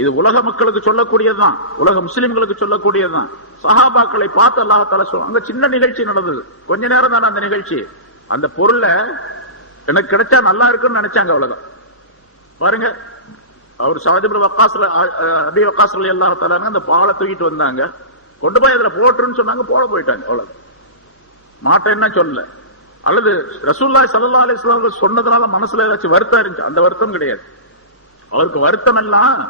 இது உலக மக்களுக்கு சொல்லக்கூடியதுதான், உலக முஸ்லிம்களுக்கு சொல்லக்கூடியதுதான். சஹாபாக்களை பார்த்து அல்லாஹ்தாலா சொல்ல, அங்க சின்ன நிகழ்ச்சி நடந்தது, கொஞ்ச நேரம் தானே அந்த நிகழ்ச்சி, அந்த பொருளை எனக்கு கிடைச்சா நல்லா இருக்குன்னு நினைச்சாங்க, அவ்வளவுதான். பாருங்க, அவர் சாத் இப்னு வக்காஸ் அபீ வக்காஸ் ரலியல்லாஹு தஆலா அந்த பாலை தூக்கிட்டு வந்தாங்க, கொண்டு போய் அதுல போட்டுன்னு சொன்னாங்க, போட போயிட்டாங்க, அவ்வளவு. மாட்டேன்னா சொல்லல. அல்லது ரசூலுல்லாஹி ஸல்லல்லாஹு அலைஹி வஸல்லம் சொன்னதுனால மனசுல ஏதாச்சும் வருத்தம் இருந்துச்சு, அந்த வருத்தம் கிடையாது. அவருக்கு வருத்தம் எல்லாம்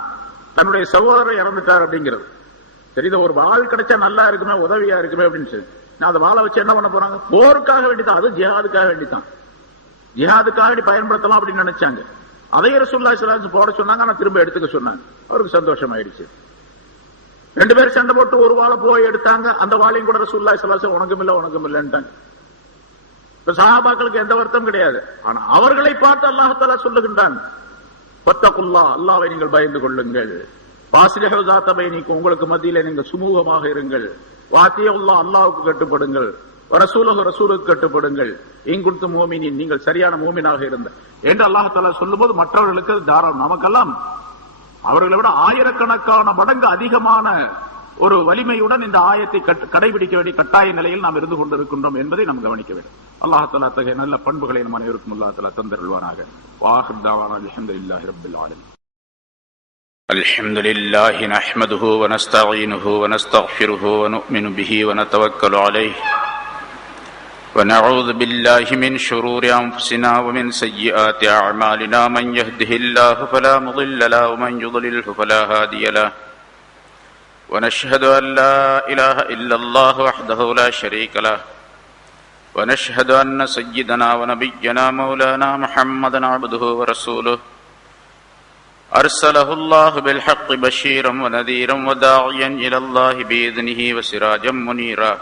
தன்னுடைய சகோதரர் இறந்துட்டார் அப்படிங்கிறது தெரியுது. ஒரு வாள் கிடைச்சா நல்லா இருக்குமே, உதவியா இருக்குமே அப்படின்னு சொல்லி அந்த வாளை வச்சு என்ன பண்ண போறாங்க, போருக்காக வேண்டிதான், அது ஜிஹாதுக்காக வேண்டித்தான், ஜிஹாதுக்காக வேண்டி பயன்படுத்தலாம் அப்படின்னு நினைச்சாங்க. அதையே ரசூலுல்லாஹி ஸல்லல்லாஹு அலைஹி வஸல்லம் போட சொன்னாங்க, ஆனா திரும்ப எடுத்துக்க சொன்னாங்க. அவருக்கு சந்தோஷம் ஆயிடுச்சு. ரெண்டு பேரும் சண்டை போட்டு ஒரு வாழை போய் எடுத்தாங்க, அந்த வாழையும் கூட ரசூலுல்லாஹி ஸல்லல்லாஹு அலைஹி வஸல்லம் உனக்கும் இல்லைன்ட்டாங்க. இப்ப சஹாபாக்களுக்கு எந்த வருத்தம் கிடையாது. ஆனா அவர்களை பார்த்து அல்லாஹ்தாலா சொல்லுகின்றான், வத்தகுல்லாஹ், அல்லாஹ்வை நீங்கள் பயந்து கொள்ளுங்கள், வாஸ்லிஹு ஸாத பைனிக்கும், உங்களுக்கு மத்தியிலே நீங்கள் சுமூகமாக இருங்கள், வாத்தியல்லாஹ், அல்லாஹ்வுக்கு கட்டுப்படுங்கள், ரசூலுஹு, ரசூலுக்கு கட்டுப்படுங்கள், இன்குன்தும் முஃமினீன், நீங்கள் சரியான மூமினாக இருந்த என்று அல்லாஹ்தாலா சொல்லும்போது மற்றவர்களுக்கு தாராளம், நமக்கெல்லாம் அவர்களை விட ஆயிரக்கணக்கான மடங்கு அதிகமான ஒரு வலிமையுடன் இந்த ஆயத்தை கடைபிடிக்க வேண்டிய கட்டாய நிலையில் நாம் இருந்து கொண்டிருக்கின்றோம் என்பதை நாம் கவனிக்க வேண்டும். அல்லாஹ் தஆலா அத்தகைய நல்ல பண்புகளை நம் அனைவருக்கும் அல்லாஹ் தஆலா தந்தருள்வானாக. வாஹிர் தஅவானா அல்ஹம்துலில்லாஹி ரப்பில் ஆலமீன். அல்ஹம்துலில்லாஹி நஹ்மதுஹு வ நஸ்தஈனுஹு வ நஸ்தக்ஃபிருஹு வ நு'மினு பிஹி வ நதவக்கலு அலைஹி வ நஊது பில்லாஹி மின் ஷுரூரி அன்ஃபுஸினா வ மின் ஸய்யிஆத்தி அஅமாலினா மன் யஹ்திஹில்லாஹு ஃபலா முضில்ல லஹு வ மன் யுضللஹு ஃபலா ஹாதிய லஹு ونشهد أن لا إله إلا الله وحده لا شريك له ونشهد أن سيدنا ونبينا مولانا محمدا عبده ورسوله أرسله الله بالحق بشيرا ونذيرا وداعيا إلى الله بإذنه وسراجا منيرا.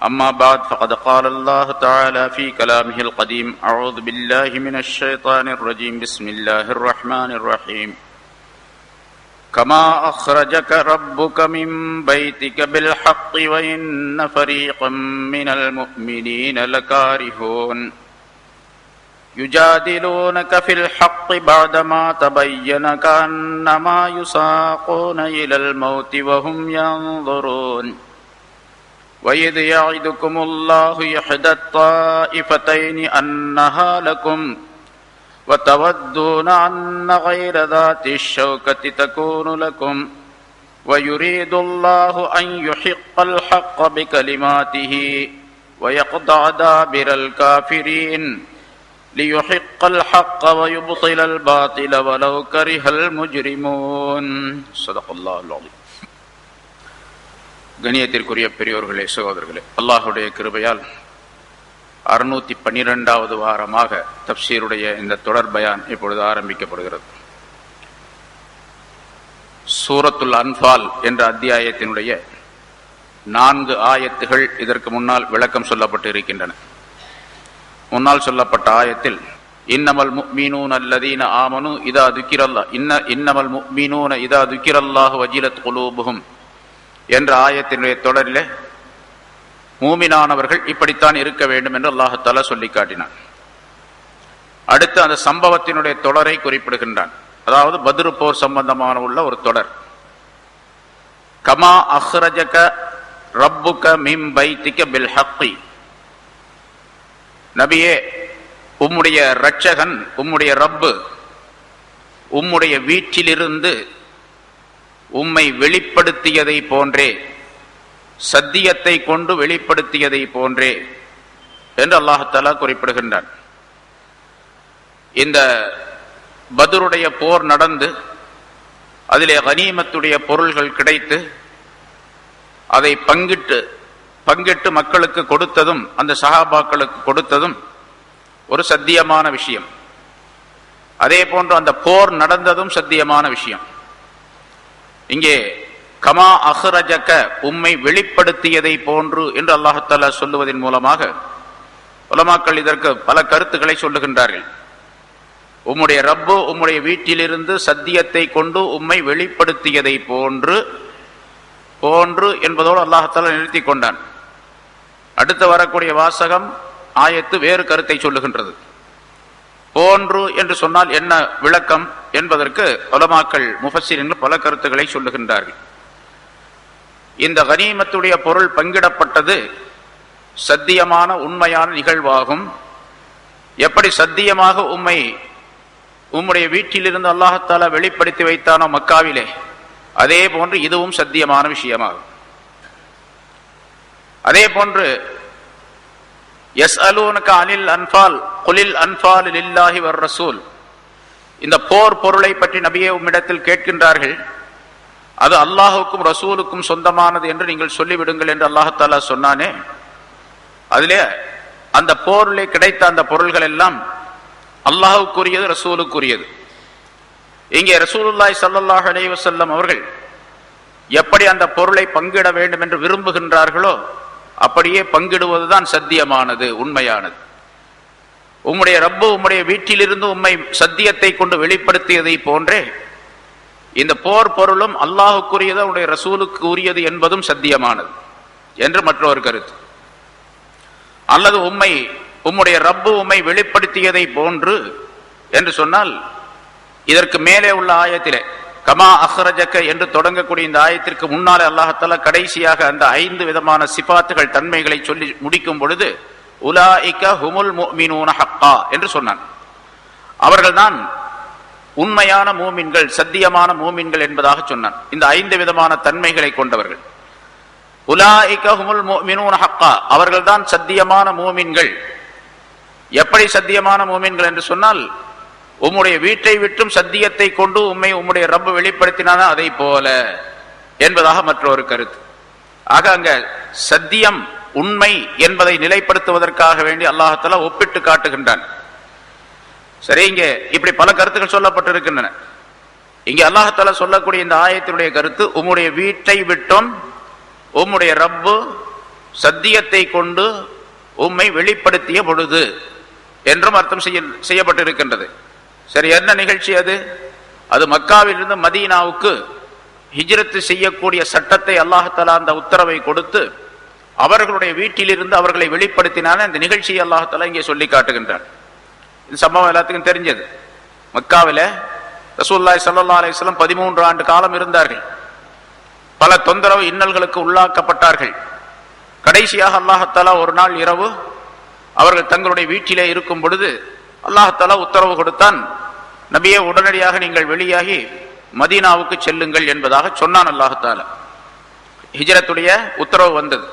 أما بعد، فقد قال الله تعالى في كلامه القديم: أعوذ بالله من الشيطان الرجيم، بسم الله الرحمن الرحيم. كما أخرجك ربك من بيتك بالحق وإن فريقا من المؤمنين لكارهون يجادلونك في الحق بعدما تبين كأنما يساقون إلى الموت وهم ينظرون وإذ يعدكم الله إحدى الطائفتين أنها لكم وتودون أن غير ذات الشوكة تكون لكم ويريد الله أن يحق الحق بكلماته ويقطع دابر الكافرين ليحق الحق ويبطل الباطل ولو كره المجرمون. صدق الله العظيم. கணியத்திற்குரிய பெரியோர்களே, சகோதரர்களே, அல்லாஹ்வுடைய கிருபையால் 612வது வாரமாக தப்சீருடைய இந்த தொடர் பயான் இப்பொழுது ஆரம்பிக்கப்படுகிறது. சூரத்துல் அன்ஃபால் என்ற அத்தியாயத்தினுடைய 4 ஆயத்துகள் இதற்கு முன்னால் விளக்கம் சொல்லப்பட்டு இருக்கின்றன. முன்னால் சொல்லப்பட்ட ஆயத்தில் இன்னமல் முஃமினூன அல்லதீன ஆமனு இதா துக்கிரல்லாஹ் இன்னமல் முஃமினூன இதா துக்கிரல்லாஹு வஜிலத் குலூபுஹும் என்ற ஆயத்தினுடைய தொடரிலே மூமினானவர்கள் இப்படித்தான் இருக்க வேண்டும் என்று அல்லாஹ் தஆலா சொல்லி காட்டினான். அடுத்து அந்த சம்பவத்தினுடைய தொடரை குறிப்பிடுகின்றான். அதாவது பத்ரு போர் சம்பந்தமான உள்ள ஒரு தொடர். கமா அஹ்ரஜக ரப்புக மின் பைத்திக பில் ஹக்கி, நபியே, உம்முடைய இரட்சகன், உம்முடைய ரப்பு உம்முடைய வீட்டிலிருந்து உம்மை வெளிப்படுத்தியதை போன்றே, சத்தியத்தை கொண்டு வெளிப்படுத்தியதை போன்றே என்று அல்லாஹ் தஆலா குறிப்பிடுகின்றான். இந்த பத்ருடைய போர் நடந்து அதிலே கனீமத்துடைய பொருள்கள் கிடைத்து அதை பங்கிட்டு மக்களுக்கு கொடுத்ததும், அந்த சஹாபாக்களுக்கு கொடுத்ததும் ஒரு சத்தியமான விஷயம். அதே போன்று அந்த போர் நடந்ததும் சத்தியமான விஷயம். இங்கே கமா அஹ்ரஜக உம்மை வெளிப்படுத்தியதை போன்று என்று அல்லாஹ் தஆலா சொல்லுவதன் மூலமாக உலமாக்கள் இதற்கு பல கருத்துக்களை சொல்லுகின்றார்கள். உம்முடைய ரப்பு உம்முடைய வீட்டிலிருந்து சத்தியத்தை கொண்டு உம்மை வெளிப்படுத்தியதை போன்று என்பதோடு அல்லாஹ் தஆலா நிறுத்தி கொண்டான். அடுத்து வரக்கூடிய வாசகம் ஆயத்து வேறு கருத்தை சொல்லுகின்றது. போன்று என்று சொன்னால் என்ன விளக்கம் என்பதற்கு உலமாக்கள் முஃபஸ்ஸிரீன்கள் பல கருத்துக்களை சொல்லுகின்றார்கள். இந்த கனீமத்துடைய பொருள் பங்கிடப்பட்டது சத்தியமான உண்மையான நிகழ்வாகும். எப்படி சத்தியமாக உம்முடைய வீட்டிலிருந்து அல்லாஹ் தஆலா வெளிப்படுத்தி வைத்தானோ மக்காவிலே, அதே போன்று இதுவும் சத்தியமான விஷயமாகும். அதே போன்று யஸ்அலூனக அனில் அன்ஃபால் குலில் அன்ஃபால் லில்லாஹி வர் ரசூல், இந்த போர் பொருளை பற்றி நபியே உம்மிடத்தில் கேட்கின்றார்கள், அது அல்லாஹுக்கும் ரசூலுக்கும் சொந்தமானது என்று நீங்கள் சொல்லிவிடுங்கள் என்று அல்லாஹ் தஆலா சொன்னானே, அதிலே அந்த போரிலே கிடைத்த அந்த பொருள்கள் எல்லாம் அல்லாஹுக்குரியது, ரசூலுக்குரியது. இங்கே ரசூலுல்லாஹி ஸல்லல்லாஹு அலைஹி வஸல்லம் அவர்கள் எப்படி அந்த பொருளை பங்கிட வேண்டும் என்று விரும்புகின்றார்களோ அப்படியே பங்கிடுவதுதான் சத்தியமானது, உண்மையானது. உம்முடைய ரப்பு உம்முடைய வீட்டிலிருந்து உம்மை சத்தியத்தை கொண்டு வெளிப்படுத்தியதை போன்றே இந்த போர் பொருளும் அல்லாஹுக்குரியது, அவருடைய ரசூலுக்கு உரியது என்பதும் சத்தியமானது என்று மற்றொரு கருத்து. அல்லது உம்முடைய ரப்பு உம்மை வெளிப்படுத்தியதை போன்று என்று சொன்னால், இதற்கு மேலே உள்ள ஆயத்திலே கமா அஹ்ரஜக என்று தொடங்கக்கூடிய இந்த ஆயத்திற்கு முன்னாலே அல்லாஹ் தஆலா கடைசியாக அந்த 5 விதமான சிபாத்துகள், தன்மைகளை சொல்லி முடிக்கும் பொழுது உலாயிக ஹுமுல் முஃமினூன ஹக்கா என்று சொன்னான். அவர்கள்தான் உண்மையான மூமின்கள், சத்தியமான மூமின்கள் என்பதாக சொன்னான். இந்த 5 விதமான தன்மைகளை கொண்டவர்கள் உலாயிக ஹுமுல் முஃமினூன ஹக்கா, அவர்கள்தான் சத்தியமான மூமின்கள். எப்படி சத்தியமான மூமின்கள் என்று சொன்னால், உம்முடைய வீட்டை விட்டும் சத்தியத்தை கொண்டு உம்முடைய ரப்பு வெளிப்படுத்தினான அதை போல என்பதாக மற்றொரு கருத்து. ஆக அங்க சத்தியம், உண்மை என்பதை நிலைப்படுத்துவதற்காக வேண்டி அல்லாஹ் தஆலா ஒப்பிட்டு காட்டுகின்றான். சரி, இங்கே இப்படி பல கருத்துக்கள் சொல்லப்பட்டிருக்கின்றன. இங்கே அல்லாஹ் தஆலா சொல்லக்கூடிய இந்த ஆயத்தினுடைய கருத்து, உம்முடைய வீட்டை விட்டும் உம்முடைய ரப்பு சத்தியத்தை கொண்டு உம்மை வெளிப்படுத்திய பொழுது என்றும் அர்த்தம் செய்யப்பட்டிருக்கின்றது. சரி, என்ன நிகழ்ச்சி அது? அது மக்காவிலிருந்து மதீனாவுக்கு ஹிஜ்ரத் செய்யக்கூடிய சட்டத்தை அல்லாஹ் தஆலா அந்த உத்தரவை கொடுத்து அவர்களுடைய வீட்டிலிருந்து அவர்களை வெளிப்படுத்தினான அந்த நிகழ்ச்சியை அல்லாஹ் தஆலா இங்கே சொல்லி காட்டுகின்றான். இந்த சம்பவம் எல்லாத்துக்கும் தெரிஞ்சது. மக்காவில ரசூலுல்லாஹி ஸல்லல்லாஹு அலைஹி வஸல்லம் 13 ஆண்டு காலம் இருந்தார்கள். பல தொந்தரவு இன்னல்களுக்கு உள்ளாக்கப்பட்டார்கள். கடைசியாக அல்லாஹ் தஆலா ஒரு நாள் இரவு அவர்கள் தங்களுடைய வீட்டிலே இருக்கும் பொழுது அல்லாஹ் தஆலா உத்தரவு கொடுத்தான், நபியே உடனடியாக நீங்கள் வெளியாகி மதீனாவுக்கு செல்லுங்கள் என்பதாக சொன்னான் அல்லாஹ் தஆலா. ஹிஜ்ரத்துடைய உத்தரவு வந்தது.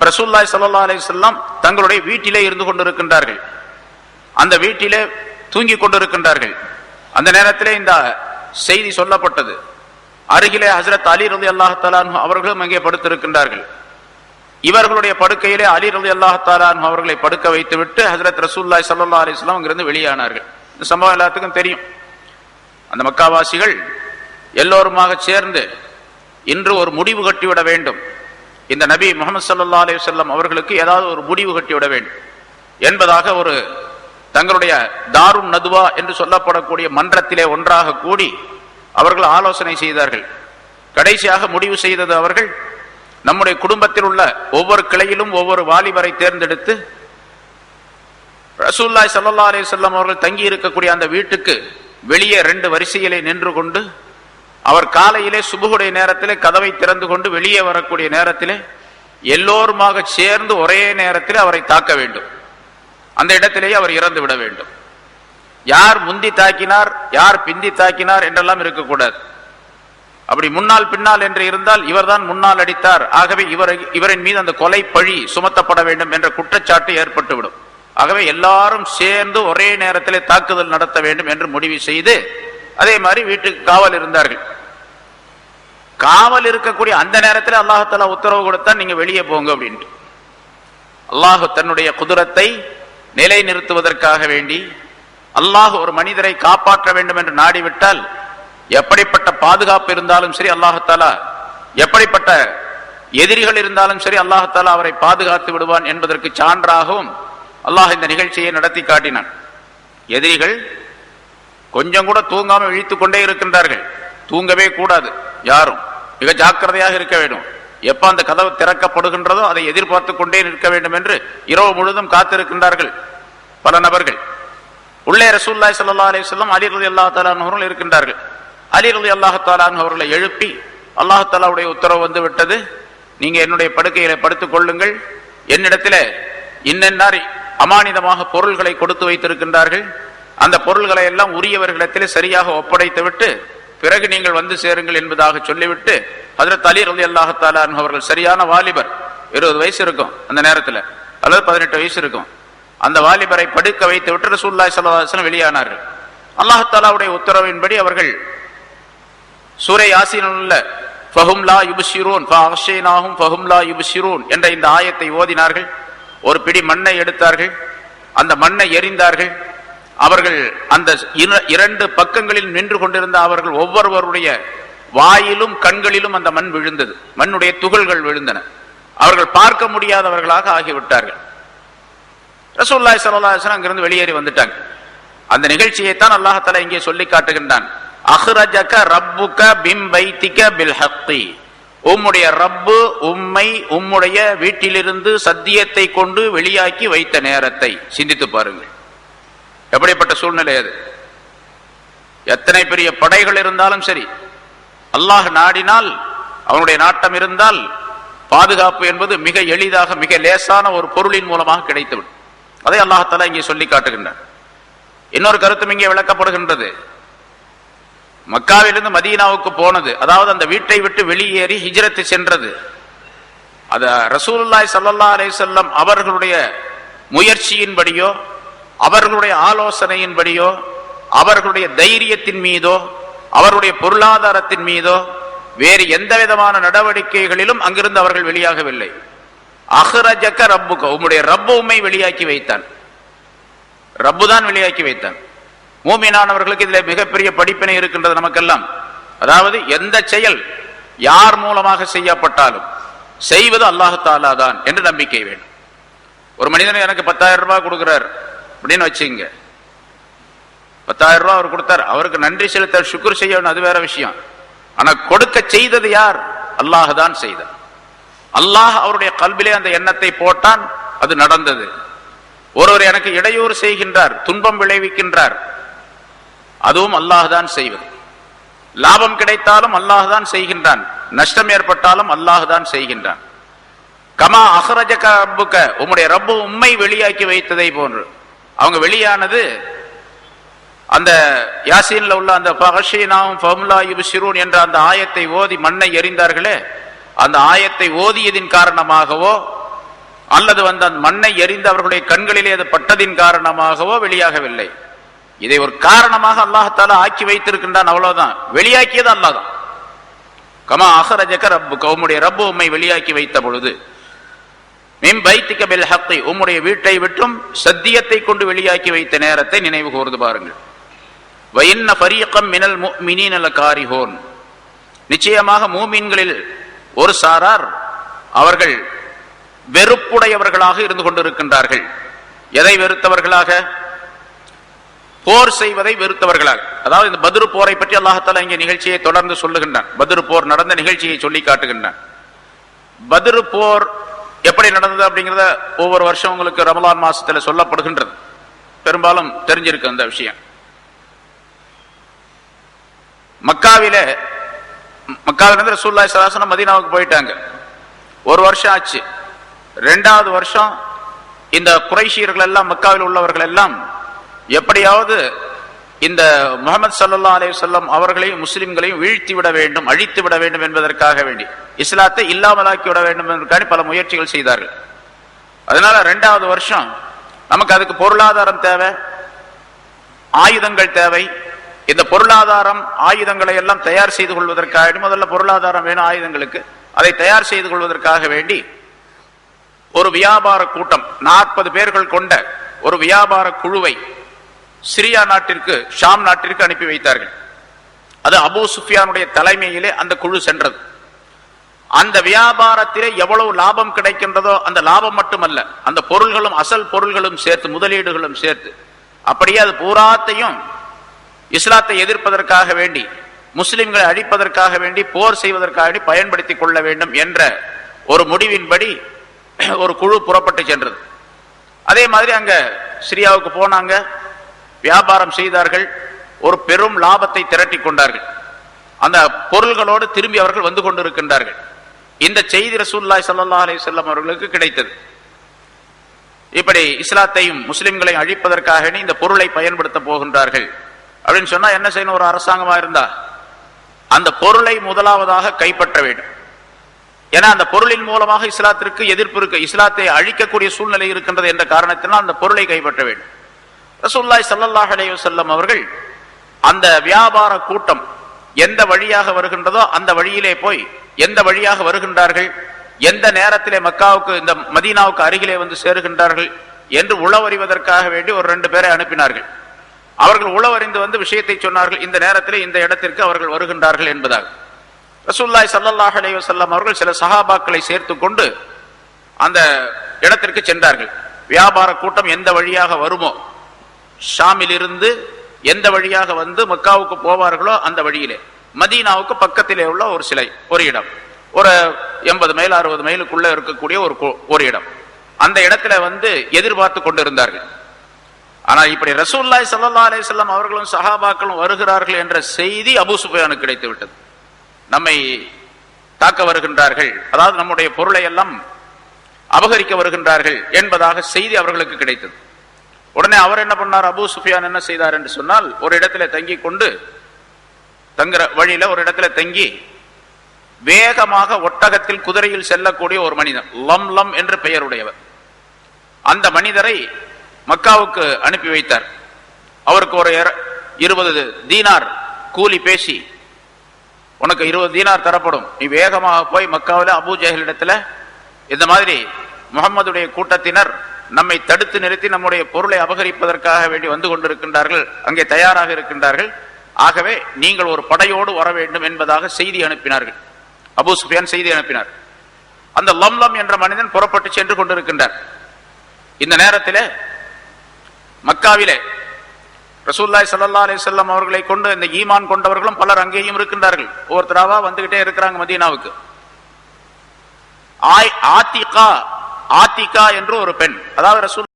ரசூலுல்லாஹி ஸல்லல்லாஹு அலைஹி வஸல்லம் தங்களுடைய வீட்டிலே இருந்து கொண்டிருக்கின்றார்கள். அந்த வீட்டிலே தூங்கிக் கொண்டிருக்கின்றார்கள். அந்த நேரத்திலே இந்த செய்தி சொல்லப்பட்டது. அருகிலே ஹஜ்ரத் அலி ரலியல்லாஹு தஆலா அன்ஹு அவர்களும் அங்கே படுத்திருக்கின்றார்கள். இவர்களுடைய படுக்கையிலே அலி ரலியல்லாஹு தஆலா அன்ஹு அவர்களை படுக்க வைத்துவிட்டு ஹஜ்ரத் ரசூலுல்லாஹி ஸல்லல்லாஹு அலைஹி வஸல்லம் அங்கிருந்து வெளியானார்கள். இந்த சம்பவம் எல்லாத்துக்கும் தெரியும். அந்த மக்காவாசிகள் எல்லோருமாக சேர்ந்து இன்று ஒரு முடிவு கட்டிவிட வேண்டும், இந்த நபி முஹம்மது ஸல்லல்லாஹு அலைஹி வஸல்லம் அவர்களுக்கு ஏதாவது ஒரு முடிவு கட்டிவிட வேண்டும் என்பதாக ஒரு தங்களுடைய தாருன் நதுவா என்று சொல்லப்படக்கூடிய மன்றத்திலே ஒன்றாக கூடி அவர்கள் ஆலோசனை செய்தார்கள். கடைசியாக முடிவு செய்தது அவர்கள், நம்முடைய குடும்பத்தில் உள்ள ஒவ்வொரு கிளையிலும் ஒவ்வொரு வாலிபரை தேர்ந்தெடுத்து ரசூலுல்லாஹி ஸல்லல்லாஹு அலைஹி வஸல்லம் அவர்கள் தங்கி இருக்கக்கூடிய அந்த வீட்டுக்கு வெளியே 2 வரிசையிலே நின்று கொண்டு அவர் காலையிலே சுபுகுடைய நேரத்திலே கதவை திறந்து கொண்டு வெளியே வரக்கூடிய நேரத்திலே எல்லோருமாக சேர்ந்து ஒரே நேரத்தில் அவரை தாக்க வேண்டும். அந்த இடத்திலேயே அவர் இறந்து விட வேண்டும். யார் முந்தி தாக்கினார், யார் பிந்தி தாக்கினார் என்றெல்லாம் இருக்கக்கூடாது. அப்படி முன்னால் பின்னால் என்று இருந்தால் இவர்தான் முன்னால் அடித்தார், ஆகவே இவரின் மீது அந்த கொலை பழி சுமத்தப்பட வேண்டும் என்ற குற்றச்சாட்டு ஏற்பட்டுவிடும். ஆகவே எல்லாரும் சேர்ந்து ஒரே நேரத்திலே தாக்குதல் நடத்த வேண்டும் என்று முடிவு செய்து அதே மாதிரி வீட்டுக்கு காவல் இருந்தார்கள். காவல் இருக்கக்கூடிய அந்த நேரத்தில் அல்லாஹ் தஆலா உத்தரவு கொடுத்தா நீங்க வெளியே போங்க அப்படின்ட்டு. அல்லாஹ் தன்னுடைய குதுரத்தை நிலை நிறுத்துவதற்காக வேண்டி அல்லாஹ் ஒரு மனிதரை காப்பாற்ற வேண்டும் என்று நாடிவிட்டால் எப்படிப்பட்ட பாதுகாப்பு இருந்தாலும் சரி அல்லாஹ் தஆலா எப்படிப்பட்ட எதிரிகள் இருந்தாலும் சரி அல்லாஹ் அவரை பாதுகாத்து விடுவான் என்பதற்கு சான்றாகவும் அல்லாஹ் இந்த நிகழ்ச்சியை நடத்தி காட்டினான். எதிரிகள் கொஞ்சம் கூட தூங்காமல் இழித்துக் கொண்டே இருக்கின்றார்கள். தூங்கவே கூடாது, யாரும் மிக ஜாக்கிரதையாக இருக்க வேண்டும். எப்ப அந்த கதவு திறக்கப்படுகின்றதோ அதை எதிர்பார்த்து கொண்டே நிற்க வேண்டும் என்று இரவு முழுதும் காத்திருக்கின்றார்கள் பல நபர்கள். உள்ளே ரசூலுல்லாஹி ஸல்லல்லாஹு அலைஹி வஸல்லம் அலி ரலியல்லாஹு தஆலா அவர்கள் இருக்கின்றார்கள். அலி ரலியல்லாஹு தஆலா அவர்களை எழுப்பி அல்லாஹ் தஆலாவுடைய உத்தரவு வந்து விட்டது, நீங்க என்னுடைய படுக்கையில படுத்துக் கொள்ளுங்கள், என்னிடத்தில் இன்னென்னார் அமானிதமாக பொருள்களை கொடுத்து வைத்திருக்கின்றார்கள், அந்த பொருள்களை எல்லாம் உரியவர்களிடத்தில் சரியாக ஒப்படைத்து விட்டு பிறகு நீங்கள் வந்து சேருங்கள் என்பதாக சொல்லிவிட்டு ஹஜ்ரத் அலி ரலியல்லாஹு தஆலா அவர்கள் சரியான வாலிபர், 20 வயசு இருக்கும் அந்த நேரத்தில் அல்லது 18 வயசு இருக்கும், அந்த வாலிபரை படுக்க வைத்து விட்டு ரசூலுல்லாஹி ஸல்லல்லாஹு அலைஹி வஸல்லம் வெளியானார்கள். அல்லாஹ் தஆலாவுடைய உத்தரவின்படி அவர்கள் சூரை யாசீனில் உள்ள ஃபஹும் லா யுப்ஷிரூன் ஃபஅக்ஷைனாஹும் ஃபஹும் லா யுப்ஷிரூன் என்ற இந்த ஆயத்தை ஓதினார்கள். ஒரு பிடி மண்ணை எடுத்தார்கள், அந்த மண்ணை எறிந்தார்கள். அவர்கள் அந்த 2 பக்கங்களில் நின்று கொண்டிருந்த அவர்கள் ஒவ்வொருவருடைய வாயிலும் கண்களிலும் அந்த மண் விழுந்தது, மண்ணுடைய துகள்கள் விழுந்தன. அவர்கள் பார்க்க முடியாதவர்களாக ஆகிவிட்டார்கள். ரசூலுல்லாஹி ஸல்லல்லாஹு அலைஹி வஸல்லம் அங்கிருந்து வெளியேறி வந்துட்டாங்க. அந்த நிகழ்ச்சியை தான் அல்லாஹ் தஆலா இங்கே சொல்லி காட்டுகின்றான். அஹ்ரஜக ரப்புக பிம் பைத்திக பில் ஹக்கி, உம்முடைய ரப்பு உம்மை உம்முடைய வீட்டிலிருந்து சத்தியத்தை கொண்டு வெளியாக்கி வைத்த நேரத்தை சிந்தித்து பாருங்கள். எப்படிப்பட்ட சூழ்நிலை அது! எத்தனை பெரிய படைகள் இருந்தாலும் சரி, அல்லாஹ் நாடினால், அவனுடைய நாட்டம் இருந்தால் பாதுகாப்பு என்பது மிக எளிதாக மிக லேசான ஒரு பொருளின் மூலமாக கிடைத்துவிடும். அதை அல்லாஹ் தஆலா இங்கே சொல்லி காட்டுகின்றான். இன்னொரு கருத்தும் இங்கே விளக்கப்படுகின்றது. மக்காவிலிருந்து மதீனாவுக்கு போனது, அதாவது அந்த வீட்டை விட்டு வெளியேறி ஹிஜ்ரத் சென்றது, அது ரசூலுல்லாஹி ஸல்லல்லாஹு அலைஹி வஸல்லம் அவர்களுடைய முயற்சியின்படியோ அவர்களுடைய ஆலோசனையின்படியோ அவர்களுடைய தைரியத்தின் மீதோ அவருடைய பொருளாதாரத்தின் மீதோ வேறு எந்த விதமான நடவடிக்கைகளிலும் அங்கிருந்து அவர்கள் வெளியாகவில்லை. அஹ்ரஜக ரப்புக, உம்முடைய ரப்பு உம்மை வெளியாக்கி வைத்தான், ரப்பு தான் வெளியாக்கி வைத்தான். மூமினானவர்களுக்கு இதில் மிகப்பெரிய படிப்பினை இருக்கின்றது நமக்கெல்லாம். அதாவது எந்த செயல் யார் மூலமாக செய்யப்பட்டாலும் செய்வது அல்லாஹ் தஆலா தான் என்று நம்பிக்கை வேண்டும். ஒரு மனிதன் எனக்கு 10,000 ரூபாய் கொடுக்கிறார் அப்படின்னு வச்சுங்க, 10,000 ரூபாய் அவர் கொடுத்தார், அவருக்கு நன்றி செலுத்த சுக்ர் செய்ய, அது வேற விஷயம். ஆனா கொடுக்க செய்தது யார்? அல்லாஹ் தான் செய்தார். அல்லாஹ் அவருடைய கல்விலே அந்த எண்ணத்தை போட்டான், அது நடந்தது. ஒருவர் எனக்கு இடையூறு செய்கின்றார், துன்பம் விளைவிக்கின்றார், அதுவும் அல்லாஹ் தான் செய்வது. லாபம் கிடைத்தாலும் அல்லாஹ் தான் செய்கின்றான், நஷ்டம் ஏற்பட்டாலும் அல்லாஹ் தான் செய்கின்றான். கமா அஹ்ரஜக ரப்புக, உம்முடைய ரப்பு உம்மை வெளியாக்கி வைத்ததை போன்று. அவங்க வெளியானது அந்த யாசீன்ல உள்ள அந்த ஃபஅக்ஷைனாஹும் ஃபஹும் லா யுப்ஷிரூன் என்ற அந்த ஆயத்தை ஓதி மண்ணை எறிந்தார்களே, அந்த ஆயத்தை ஓதியதின் காரணமாகவோ அல்லது அந்த மண்ணை எறிந்து அவர்களுடைய கண்களிலே அது பட்டதின் காரணமாகவோ வெளியாகவில்லை. இதை ஒரு காரணமாக அல்லாஹ் தஆலா ஆக்கி வைத்திருக்கின்றான், அவ்வளவுதான். வெளியாக்கியது அல்லாஹ் தான். கமா அஹ்ரஜக ரப்புக, உம்முடைய ரப்பு உம்மை வெளியாக்கி வைத்த பொழுது, மின் பைத்திக பில் ஹக்கி, உம்முடைய வீட்டை விட்டும் சத்தியத்தை கொண்டு வெளியாக்கி வைத்த நேரத்தை நினைவு கூர்ந்து பாருங்கள். வ இன்ன ஃபரீகம் மினல் முஃமினீன லகாரிஹூன், நிச்சயமாக மூமின்களில் ஒரு சாரார் அவர்கள் வெறுப்புடையவர்களாக இருந்து கொண்டிருக்கின்றார்கள். எதை வெறுத்தவர்களாக? போர் செய்வதை வெறுத்தவர்களாக. அதாவது இந்த பத்ரு போரை பற்றி அல்லாஹ் தஆலா இங்கே நிகழ்ச்சியை தொடர்ந்து சொல்லுகின்றான். பத்ரு போர் நடந்த நிகழ்ச்சியை சொல்லி காட்டுகின்றான். பத்ரு போர் எப்படி நடந்தது அப்படிங்கிறத ஒவ்வொரு வருஷம் உங்களுக்கு ரமலான் மாசத்துல சொல்லப்படுகின்றது, பெரும்பாலும் தெரிஞ்சிருக்கு அந்த விஷயம். மக்காவிலிருந்து ரசூலுல்லாஹி ஸல்லல்லாஹு அலைஹி வஸல்லம் மதீனாவுக்கு போயிட்டாங்க. ஒரு வருஷம் ஆச்சு. 2வது வருஷம் இந்த குறைஷியர்கள் எல்லாம், மக்காவில் உள்ளவர்கள் எல்லாம் எப்படியாவது இந்த முஹம்மது ஸல்லல்லாஹு அலைஹி வஸல்லம் அவர்களையும் முஸ்லிம்களையும் வீழ்த்தி விட வேண்டும், அழித்து விட வேண்டும் என்பதற்காக வேண்டி, இஸ்லாத்தை இல்லாமலாக்கி விட வேண்டும் என்பதற்காக பல முயற்சிகள் செய்தார்கள். அதனால 2வது வருஷம் நமக்கு அதுக்கு பொருளாதாரம் தேவை, ஆயுதங்கள் தேவை. இந்த பொருளாதாரம் ஆயுதங்களை எல்லாம் தயார் செய்து கொள்வதற்காக, முதல்ல பொருளாதாரம் வேணும் ஆயுதங்களுக்கு, அதை தயார் செய்து கொள்வதற்காக வேண்டி ஒரு வியாபார கூட்டம், 40 பேர்கள் கொண்ட ஒரு வியாபார குழுவை சிரியா நாட்டிற்கு, ஷாம் நாட்டிற்கு அனுப்பி வைத்தார்கள். அது அபூ சுஃபியானுடைய தலைமையிலே அந்த குழு சென்றது. அந்த வியாபாரத்திலே எவ்வளவு லாபம் கிடைக்கின்றதோ அந்த லாபம் மட்டுமல்ல, அந்த பொருள்களும் அசல் பொருள்களும் சேர்த்து, முதலீடுகளும் சேர்த்து, அப்படியே அது பூராத்தையும் இஸ்லாத்தை எதிர்ப்பதற்காக வேண்டி, முஸ்லிம்களை அழிப்பதற்காக வேண்டி, போர் செய்வதற்காக வேண்டி பயன்படுத்திக் கொள்ள வேண்டும் என்ற ஒரு முடிவின்படி ஒரு குழு புறப்பட்டு சென்றது. அதே மாதிரி அங்க சிரியாவுக்கு போனாங்க, வியாபாரம் செய்தார்கள், ஒரு பெரும் லாபத்தை திரட்டி கொண்டார்கள். அந்த பொருள்களோடு திரும்பி அவர்கள் வந்து கொண்டிருக்கின்றார்கள். இந்த செய்தி ரசூலுல்லாஹி ஸல்லல்லாஹு அலைஹி வஸல்லம் அவர்களுக்கு கிடைத்தது. இப்படி இஸ்லாத்தையும் முஸ்லிம்களையும் அழிப்பதற்காக இந்த பொருளை பயன்படுத்த போகின்றார்கள் அப்படின்னு சொன்னா என்ன செய்யணும்? ஒரு அரசாங்கமா இருந்தா அந்த பொருளை முதலாவதாக கைப்பற்ற வேண்டும். ஏன்னா அந்த பொருளின் மூலமாக இஸ்லாத்திற்கு எதிர்ப்பு இருக்கு, இஸ்லாத்தை அழிக்கக்கூடிய சூழ்நிலை இருக்கின்றது என்ற காரணத்தினால் அந்த பொருளை கைப்பற்ற வேண்டும். ரசூலுல்லாஹி ஸல்லல்லாஹு அலைஹி வஸல்லம் அவர்கள் அந்த வியாபார கூட்டம் எந்த வழியாக வருகின்றதோ அந்த வழியிலே போய், எந்த வழியாக வருகின்றார்கள், எந்த நேரத்திலே மக்காவுக்கு இந்த மதீனாவுக்கு அருகிலே வந்து சேருகின்றார்கள் என்று உளவறிவதற்காக வேண்டி ஒரு 2 பேரை அனுப்பினார்கள். அவர்கள் உளவறிந்து வந்து விஷயத்தை சொன்னார்கள், இந்த நேரத்திலே இந்த இடத்திற்கு அவர்கள் வருகின்றார்கள் என்பதாக. ரசூலுல்லாஹி ஸல்லல்லாஹு அலைஹி வஸல்லம் அவர்கள் சில சஹாபாக்களை சேர்த்து கொண்டு அந்த இடத்திற்கு சென்றார்கள். வியாபார கூட்டம் எந்த வழியாக வருமோ, ஷாமில் இருந்து எந்த வழியாக வந்து மக்காவுக்கு போவார்களோ அந்த வழியிலே, மதீனாவுக்கு பக்கத்திலே உள்ள ஒரு சிலை, ஒரு இடம், ஒரு 80 மைல் 60 மைலுக்குள்ள இருக்கக்கூடிய ஒரு இடம், அந்த இடத்துல வந்து எதிர்பார்த்து கொண்டிருந்தார்கள். ஆனால் இப்படி ரசூலுல்லாஹி ஸல்லல்லாஹு அலைஹி வஸல்லம் அவர்களும் சஹாபாக்களும் வருகிறார்கள் என்ற செய்தி அபூ சுஃபியானுக்கு கிடைத்து விட்டது. நம்மை தாக்க வருகின்றார்கள், அதாவது நம்முடைய பொருளை எல்லாம் அபகரிக்க வருகின்றார்கள் என்பதாக செய்தி அவர்களுக்கு கிடைத்தது. உடனே அவர் என்ன பண்ணார்? அபூ சுஃபியான் என்ன செய்தார் என்று சொன்னால், ஒரு இடத்துல தங்கி கொண்டு, தங்குற வழியில ஒரு இடத்துல தங்கி, வேகமாக ஒட்டகத்தில் குதிரையில் செல்லக்கூடிய ஒரு மனிதன், லம் லம் என்று பெயருடையவர், அந்த மனிதரை மக்காவுக்கு அனுப்பி வைத்தார். அவருக்கு ஒரு 20 தீனார் கூலி பேசி, உனக்கு 20 தீனார் தரப்படும், நீ வேகமாக போய் மக்காவில் அபூ ஜஹல் இடத்துல இந்த மாதிரி முகம்மதுடைய கூட்டத்தினர் நம்மை தடுத்து நிறுத்தி நம்முடைய பொருளை அபகரிப்பதற்காக வேண்டி வந்து கொண்டிருக்கின்றார்கள், அங்கே தயாராக இருக்கின்றார்கள், ஆகவே நீங்கள் ஒரு படையோடு வர வேண்டும் என்பதாக செய்தி அனுப்பினார்கள். அபூ சுஃபியான் செய்தி அனுப்பினார். அந்த லம்லம் என்ற மனிதன் புறப்பட்டு சென்று கொண்டிருக்கின்றார். இந்த நேரத்தில் மக்காவிலே ரசூலுல்லாஹி ஸல்லல்லாஹு அலைஹி வஸல்லம் அவர்களை கொண்டு இந்த ஈமான் கொண்டவர்களும் பலர் அங்கேயும் இருக்கின்றார்கள். ஒவ்வொருத்தராவா வந்துகிட்டே இருக்கிறாங்க மதீனாவுக்கு. ஆத்திகா என்று ஒரு பெண், அதாவது ரசூல்